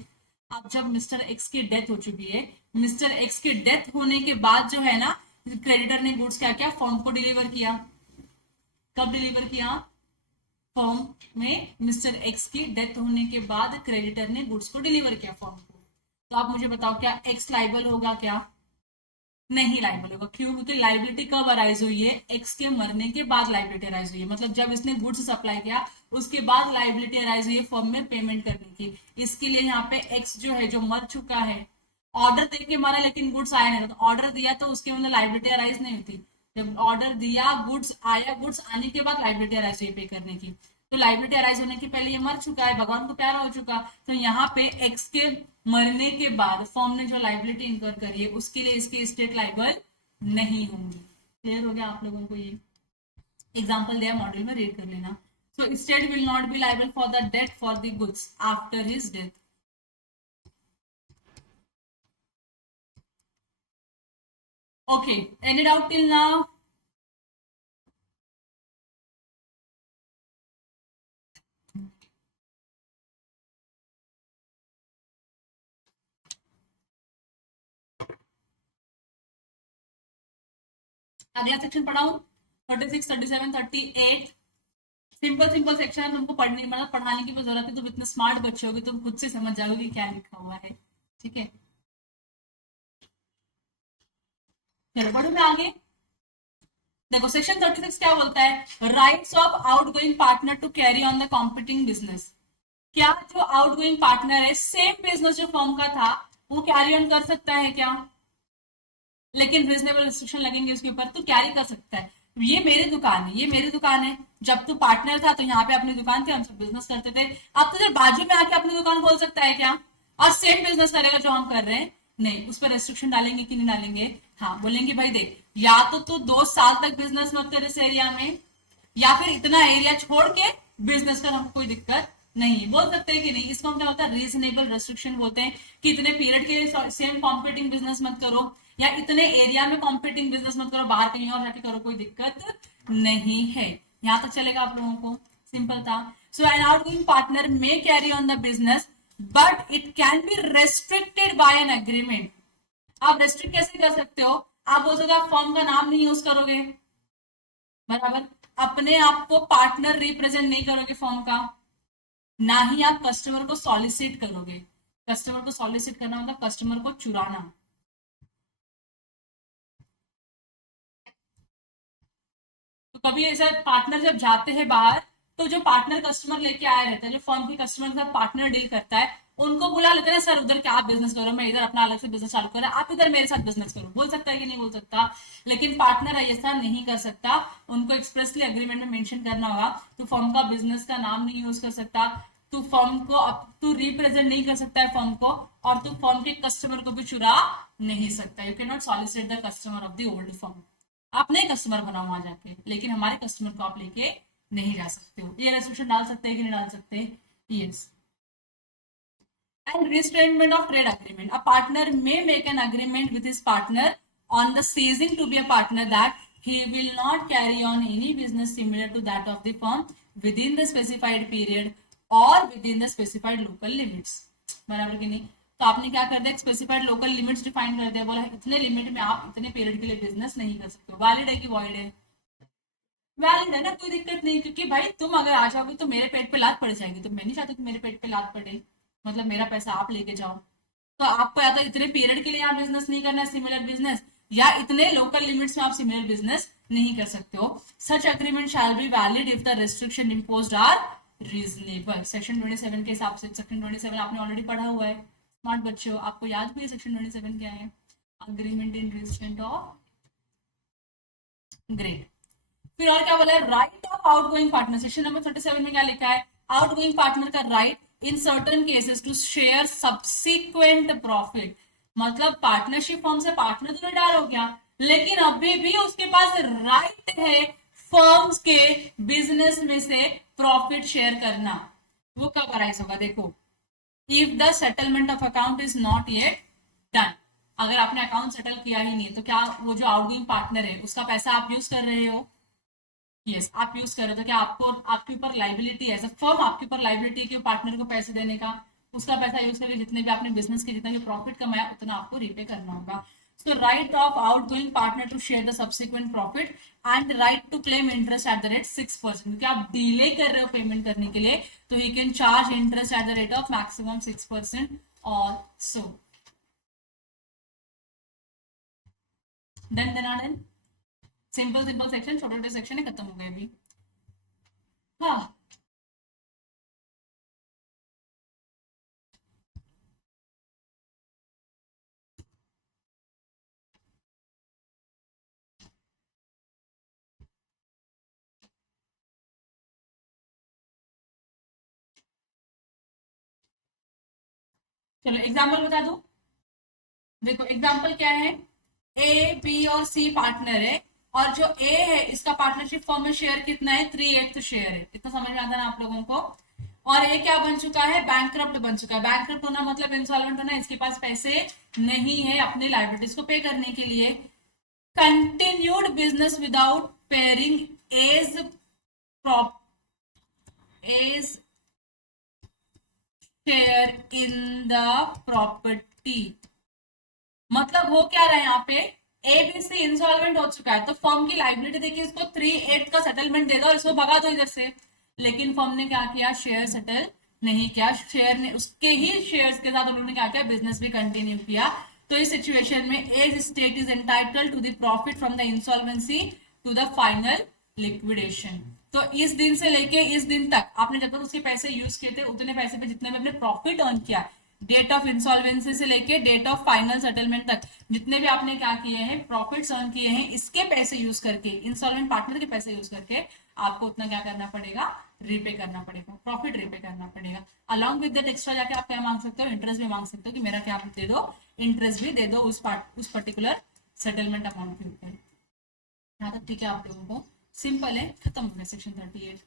अब जब मिस्टर एक्स की डेथ हो चुकी है, मिस्टर एक्स की डेथ होने के बाद जो है ना, क्रेडिटर ने गुड्स क्या किया, फर्म को डिलीवर किया। कब डिलीवर किया, फर्म में मिस्टर एक्स की डेथ होने के बाद क्रेडिटर ने गुड्स को डिलीवर किया फर्म को। तो आप मुझे बताओ क्या एक्स लाइबल होगा, क्या नहीं लाइबल होगा। क्यों, क्योंकि लाइबिलिटी कब अराइज हुई है, एक्स के मरने के बाद लाइबिलिटी अराइज हुई है, मतलब जब इसने गुड्स सप्लाई किया उसके बाद लाइबिलिटी अराइज हुई है फर्म में पेमेंट करने की। इसके लिए यहाँ पे एक्स जो है, जो मर चुका है, ऑर्डर दे के मरा लेकिन गुड्स आया नहीं, तो ऑर्डर दिया तो उसके मतलब लाइबिलिटी अराइज नहीं होती। जब ऑर्डर दिया, गुड्स आया, गुड्स आने के बाद लाइबिलिटी अराइज हुई पे करने की, तो लाइबिलिटी अराइज होने के पहले ये मर चुका है, भगवान को प्यारा हो चुका। तो यहाँ पे एक्स के मरने के बाद फर्म ने जो लाइबिलिटी इंकर करी है उसके लिए इसके स्टेट लाइबल नहीं होंगी। क्लियर हो गया आप लोगों को, ये एग्जाम्पल दिया मॉडल में, रीड कर लेना। So state will not be liable for the debt for the goods after his death. Okay, any doubt till now? अगला सेक्शन पढ़ाऊं, 36, 37, 38। सिंपल सिंपल सेक्शन है, तुमको पढ़ने मतलब पढ़ाने की जरूरत है, तुम इतने स्मार्ट बच्चे होगे, तुम खुद से समझ जाओगे कि क्या लिखा हुआ है, ठीक है। चलो बढ़ो मैं आगे। देखो सेक्शन 36 क्या बोलता है, rights of outgoing partner to carry on the competing business. क्या जो आउटगोइंग पार्टनर है, सेम बिजनेस जो फर्म का था वो कैरी ऑन कर सकता है क्या, लेकिन रीजनेबल रिस्ट्रिक्शन लगेंगे उसके ऊपर, तो कैरी कर सकता है। ये मेरी दुकान है, ये मेरी दुकान है, जब तू पार्टनर था तो यहाँ पे अपनी दुकान थी, हम सब बिजनेस करते थे। अब तो जब बाजू में आके अपनी दुकान खोल सकता है क्या, और सेम बिजनेस करेगा जो हम कर रहे हैं? नहीं, उस पर रेस्ट्रिक्शन डालेंगे कि नहीं डालेंगे? हाँ, बोलेंगे भाई देख, या तो तू 2 साल तक बिजनेस मत कर इस एरिया में, या फिर इतना एरिया छोड़ के बिजनेस कर, हमको कोई दिक्कत नहीं। बोल सकते हैं कि नहीं, इसको हम क्या होता है, रीजनेबल रेस्ट्रिक्शन बोलते हैं, कि इतने पीरियड के लिए सेम कॉम्पिटिंग बिजनेस मत करो, या इतने एरिया में कॉम्पिटिंग बिजनेस मत करो, बाहर कहीं और जाके करो, कोई दिक्कत नहीं है। यहां तक चलेगा आप लोगों को, सिंपल था। So an outgoing partner may carry on the business but it can be restricted by an agreement. आप रेस्ट्रिक्ट कैसे कर सकते हो, आप बोल सकते हो आप फर्म का नाम नहीं यूज करोगे, बराबर, अपने आप को पार्टनर रिप्रेजेंट नहीं करोगे फर्म का, ना ही आप कस्टमर को सॉलिसिट करोगे। कस्टमर को सॉलिसिट करना मतलब कस्टमर को चुराना। तो कभी ऐसा पार्टनर जब जाते हैं बाहर, तो जो पार्टनर कस्टमर लेके आया रहता है, जो फर्म के कस्टमर के साथ पार्टनर डील करता है, उनको बुला लेते हैं, सर उधर क्या आप बिजनेस करो, मैं इधर अपना अलग से बिजनेस चालू कर रहा है, आप इधर मेरे साथ बिजनेस करो। बोल सकता है कि नहीं बोल सकता? लेकिन पार्टनर ऐसा नहीं कर सकता, उनको एक्सप्रेसली एग्रीमेंट में मेंशन करना होगा। तो फर्म का बिजनेस का नाम नहीं यूज कर सकता, तू फर्म को तू रिप्रेजेंट नहीं कर सकता है फर्म को, और तू फर्म के कस्टमर को भी चुरा नहीं सकता। You can not solicit the customer of the old firm. आप नए कस्टमर बनाओ वहां जाके, लेकिन हमारे कस्टमर को आप लेके नहीं जा सकते हो। ये रेस्ट्रिक्शन डाल सकते हैं कि नहीं डाल सकते? Yes. And restrainment of trade agreement. A partner may make an agreement with his partner on the ceasing to be a partner that he will not carry on any business similar to that of the firm within the specified period or within the specified local limits. बराबर कि नहीं? तो आपने क्या कर दिया, स्पेसिफाइड लोकल लिमिट्स डिफाइन कर दिया, बोला इतने लिमिट में आप इतने पीरियड के लिए बिजनेस नहीं कर सकते हो। वैलिड है कि वॉइड है? वैलिड है ना, कोई दिक्कत नहीं, क्योंकि भाई तुम अगर आ जाओगे तो मेरे पेट पे लात पड़ जाएगी, तो मैं नहीं चाहती कि मेरे पेट पे लात पड़े, मतलब मेरा पैसा आप लेके जाओ। तो आपको या तो इतने पीरियड के लिए आप बिजनेस नहीं करना सिमिलर बिजनेस, या इतने लोकल लिमिट्स में आप सिमिलर बिजनेस नहीं कर सकते हो। Such agreement shall be valid if the restriction imposed are reasonable. Section 27 के हिसाब से, सेक्शन 27 आपने ऑलरेडी पढ़ा हुआ है, स्मार्ट बच्चे हो, आपको याद भी है सेक्शन 27 क्या है, agreement in respect of. Great. फिर और क्या बोला है, right of outgoing partner, section number 37 में क्या लिखा है, आउटगोइंग पार्टनर का right in certain cases to share subsequent profit. मतलब पार्टनरशिप फॉर्म से पार्टनर तो रिटायर हो गया, लेकिन अभी भी उसके पास राइट है फर्म्स के बिजनेस में से प्रॉफिट शेयर करना। वो कब अराइज होगा, देखो, if the settlement of account is not yet done. अगर आपने अकाउंट सेटल किया ही नहीं है तो क्या वो जो आउटगोइंग पार्टनर है उसका पैसा आप यूज कर रहे हो, यस आप यूज कर रहे हो, तो क्या आपको आपके ऊपर लाइबिलिटी है, एज अ फर्म आपके ऊपर लाइबिलिटी है पार्टनर को पैसे देने का, उसका पैसा यूज करके जितने भी आपने बिजनेस के जितना भी प्रॉफिट कमाया उतना आपको रीपे करना होगा। So right of outgoing partner to share the subsequent profit and right to claim interest at the rate 6%, क्योंकि आप डिले कर रहे हो पेमेंट करने के लिए, तो he can charge interest at the rate of maximum 6% और so done done. Simple simple section, छोटे छोटे सेक्शन है, खत्म हो गए अभी। हाँ, चलो एग्जाम्पल बता दो। देखो एग्जाम्पल क्या है, ए बी और सी पार्टनर है, और जो ए है इसका पार्टनरशिप फॉर्म में शेयर कितना है, 3/8 शेयर है। इतना समझ में आता है ना आप लोगों को। और ए क्या बन चुका है, बैंकक्रप्ट बन चुका है। बैंकक्रप्ट होना मतलब इंसॉल्वेंट होना, इसके पास पैसे नहीं है अपनी लाइबिलिटीज को पे करने के लिए। Continued business without paying as as share in the property. मतलब हो क्या रहा है यहाँ पे, एबीसी इंसॉल्वेंट हो चुका है, तो फर्म की लाइबिलिटी देखिए, इसको 3/8 का सेटलमेंट दे दो और इसको भगा दो इधर से। लेकिन फर्म ने क्या किया, शेयर सेटल नहीं किया, शेयर ने उसके ही शेयर्स के साथ उन्होंने क्या किया, बिजनेस भी कंटिन्यू किया। तो इस सिचुएशन में estate is entitled to the profit from the insolvency to the final liquidation. तो इस दिन से लेके इस दिन तक आपने जब तक उसके पैसे यूज किए थे, उतने पैसे पे जितने भी आपने प्रॉफिट अर्न किया, डेट ऑफ इंसॉल्वेंसी से लेके डेट ऑफ फाइनल सेटलमेंट तक जितने भी आपने क्या किए हैं, प्रॉफिट्स अर्न किए हैं, इसके पैसे यूज करके, इंसॉल्वेंट पार्टनर के पैसे यूज करके आपको उतना क्या करना पड़ेगा, रीपे करना पड़ेगा, प्रॉफिट रीपे करना पड़ेगा। अलॉन्ग विद दैट एक्स्ट्रा जाके आप क्या मांग सकते हो, इंटरेस्ट भी मांग सकते हो कि मेरा क्या दे दो, इंटरेस्ट भी दे दो उस पर्टिकुलर सेटलमेंट अमाउंट के ऊपर। यहाँ तक ठीक है आप लोगों को, सिंपल है, खत्म हो गया सेक्शन 38।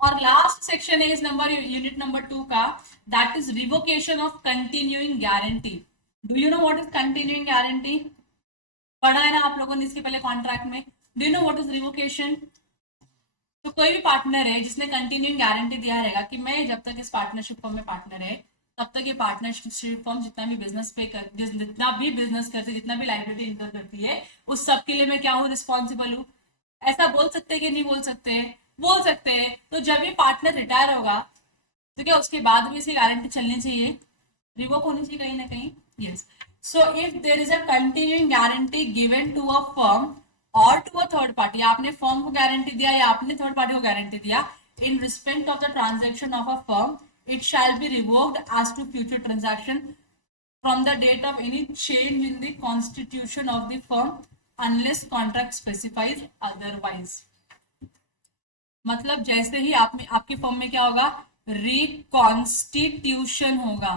और लास्ट सेक्शन है इस नंबर यूनिट नंबर 2 का, that is revocation of continuing guarantee. Do you know what is continuing guarantee, पढ़ा है ना आप लोगों ने इसके पहले कॉन्ट्रैक्ट में। Do you know what is revocation. तो कोई भी पार्टनर है जिसने कंटिन्यूइंग गारंटी दिया रहेगा कि मैं जब तक इस पार्टनरशिप फॉर्म में पार्टनर है तब तक ये पार्टनरशिप फॉर्म जितना भी बिजनेस पे कर जितना भी बिजनेस करती है, जितना भी लाइबिलिटी इनकर करती है, उस सब के लिए मैं क्या हूँ, रिस्पॉन्सिबल हूँ। ऐसा बोल सकते हैं कि नहीं बोल सकते हैं, बोल सकते हैं। तो जब ये पार्टनर रिटायर होगा तो क्या उसके बाद भी इसकी गारंटी चलनी चाहिए, रिवोक होनी चाहिए कहीं ना कहीं, yes. So if there is a continuing guarantee given to a firm और टू अ थर्ड पार्टी, आपने फर्म को गारंटी दिया या आपने थर्ड पार्टी को गारंटी दिया, in respect of the transaction of a firm, it shall be revoked as to future transaction from the date of any change in the constitution of the firm unless contract specifies otherwise। मतलब जैसे ही आप में आपकी फर्म में क्या होगा, रिकॉन्स्टिट्यूशन होगा।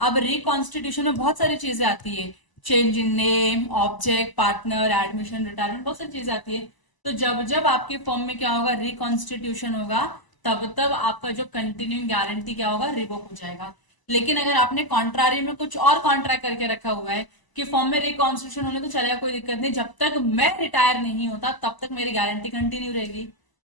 अब रिकॉन्स्टिट्यूशन में बहुत सारी चीजें आती है, change in name, object, partner, admission, retirement, बहुत सारी चीजें आती है। तो जब जब आपके फर्म में क्या होगा, रिकॉन्स्टिट्यूशन होगा, तब तब आपका जो कंटिन्यूइंग गारंटी क्या होगा, रिवोक हो जाएगा। लेकिन अगर आपने कॉन्ट्रारी में कुछ और कॉन्ट्रैक्ट करके रखा हुआ है कि फॉर्म में रिकॉन्स्टिट्यूशन होने तो चलेगा, कोई दिक्कत नहीं, जब तक मैं रिटायर नहीं होता तब तक मेरी गारंटी कंटिन्यू रहेगी।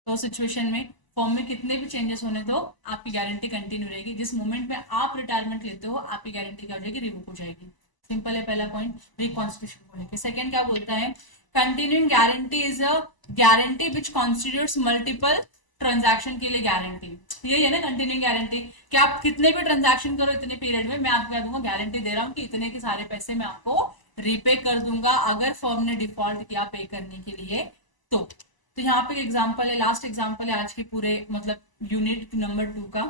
तो सिचुएशन में फॉर्म में कितने भी चेंजेस होने तो आपकी गारंटी कंटिन्यू रहेगी। जिस मोमेंट में आप रिटायरमेंट लेते हो आपकी गारंटी क्या हो जाएगी, रिवोक हो जाएगी। सिंपल है पहला पॉइंट रिकॉन्स्टिट्यूशन को लेकर। सेकंड क्या बोलता है, continuing guarantee is a guarantee which constitutes multiple transaction के लिए गारंटी। यही है ना कंटिन्यूइंग गारंटी, कि आप कितने भी ट्रांजैक्शन करो इतने पीरियड में, मैं आपको कह दूंगा गारंटी दे रहा हूँ कि इतने के सारे पैसे मैं आपको रीपे कर दूंगा अगर फर्म ने डिफॉल्ट किया पे करने के लिए तो यहाँ पे एग्जांपल है, लास्ट एग्जांपल है आज के पूरे मतलब यूनिट नंबर 2 का।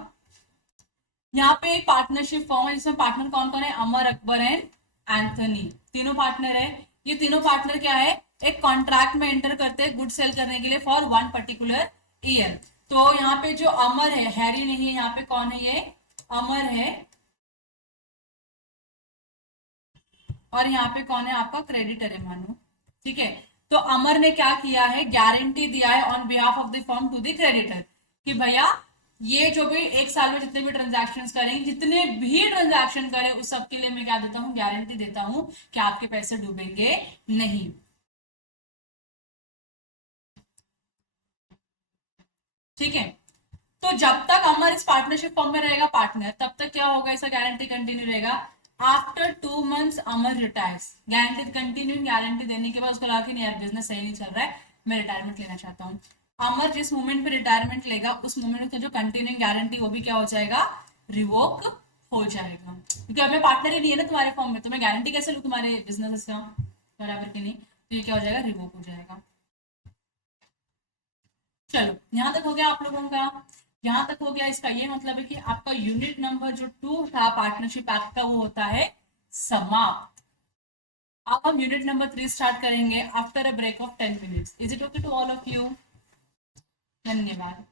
यहाँ पे एक पार्टनरशिप फॉर्म है जिसमें पार्टनर कौन कौन है, अमर, अकबर एंड एंथनी, तीनों पार्टनर है। ये तीनों पार्टनर क्या है, एक कॉन्ट्रैक्ट में एंटर करते हैं गुड सेल करने के लिए फॉर वन पर्टिकुलर ईयर। तो यहाँ पे जो अमर है, हैरी नहीं है, यहाँ पे कौन है, ये अमर है, और यहाँ पे कौन है आपका क्रेडिटर है मानो, ठीक है। तो अमर ने क्या किया है, गारंटी दिया है on behalf of the firm to the creditor कि भैया ये जो भी एक साल में जितने भी ट्रांजैक्शन करेंगे, जितने भी ट्रांजैक्शन करें उस सब के लिए मैं क्या देता हूँ, गारंटी देता हूं कि आपके पैसे डूबेंगे नहीं। ठीक है, तो जब तक अमर इस पार्टनरशिप फॉर्म में रहेगा पार्टनर, तब तक क्या होगा, इसका गारंटी कंटिन्यू रहेगा। आफ्टर 2 months अमर रिटायर्स, गारंटी कंटिन्यू गारंटी देने के बाद उसको लगा कि नहीं यार बिजनेस सही नहीं चल रहा है, मैं रिटायरमेंट लेना चाहता हूँ। अमर जिस मोमेंट पे रिटायरमेंट लेगा उस मोमेंट में जो कंटिन्यूइंग गारंटी वो भी क्या हो जाएगा, रिवोक हो जाएगा, क्योंकि अब मैं पार्टनर ही नहीं है ना तुम्हारे फॉर्म में, तो मैं गारंटी कैसे लूँ तुम्हारे बिजनेस का, बराबर कि नहीं। तो ये क्या हो जाएगा, रिवोक हो जाएगा। चलो यहां तक हो गया आप लोगों का, यहां तक हो गया। इसका ये मतलब है कि आपका यूनिट नंबर जो 2 था पार्टनरशिप एक्ट का वो होता है समाप्त। अब हम यूनिट नंबर 3 स्टार्ट करेंगे after a break of 10 minutes। Is it okay to all of you? धन्यवाद।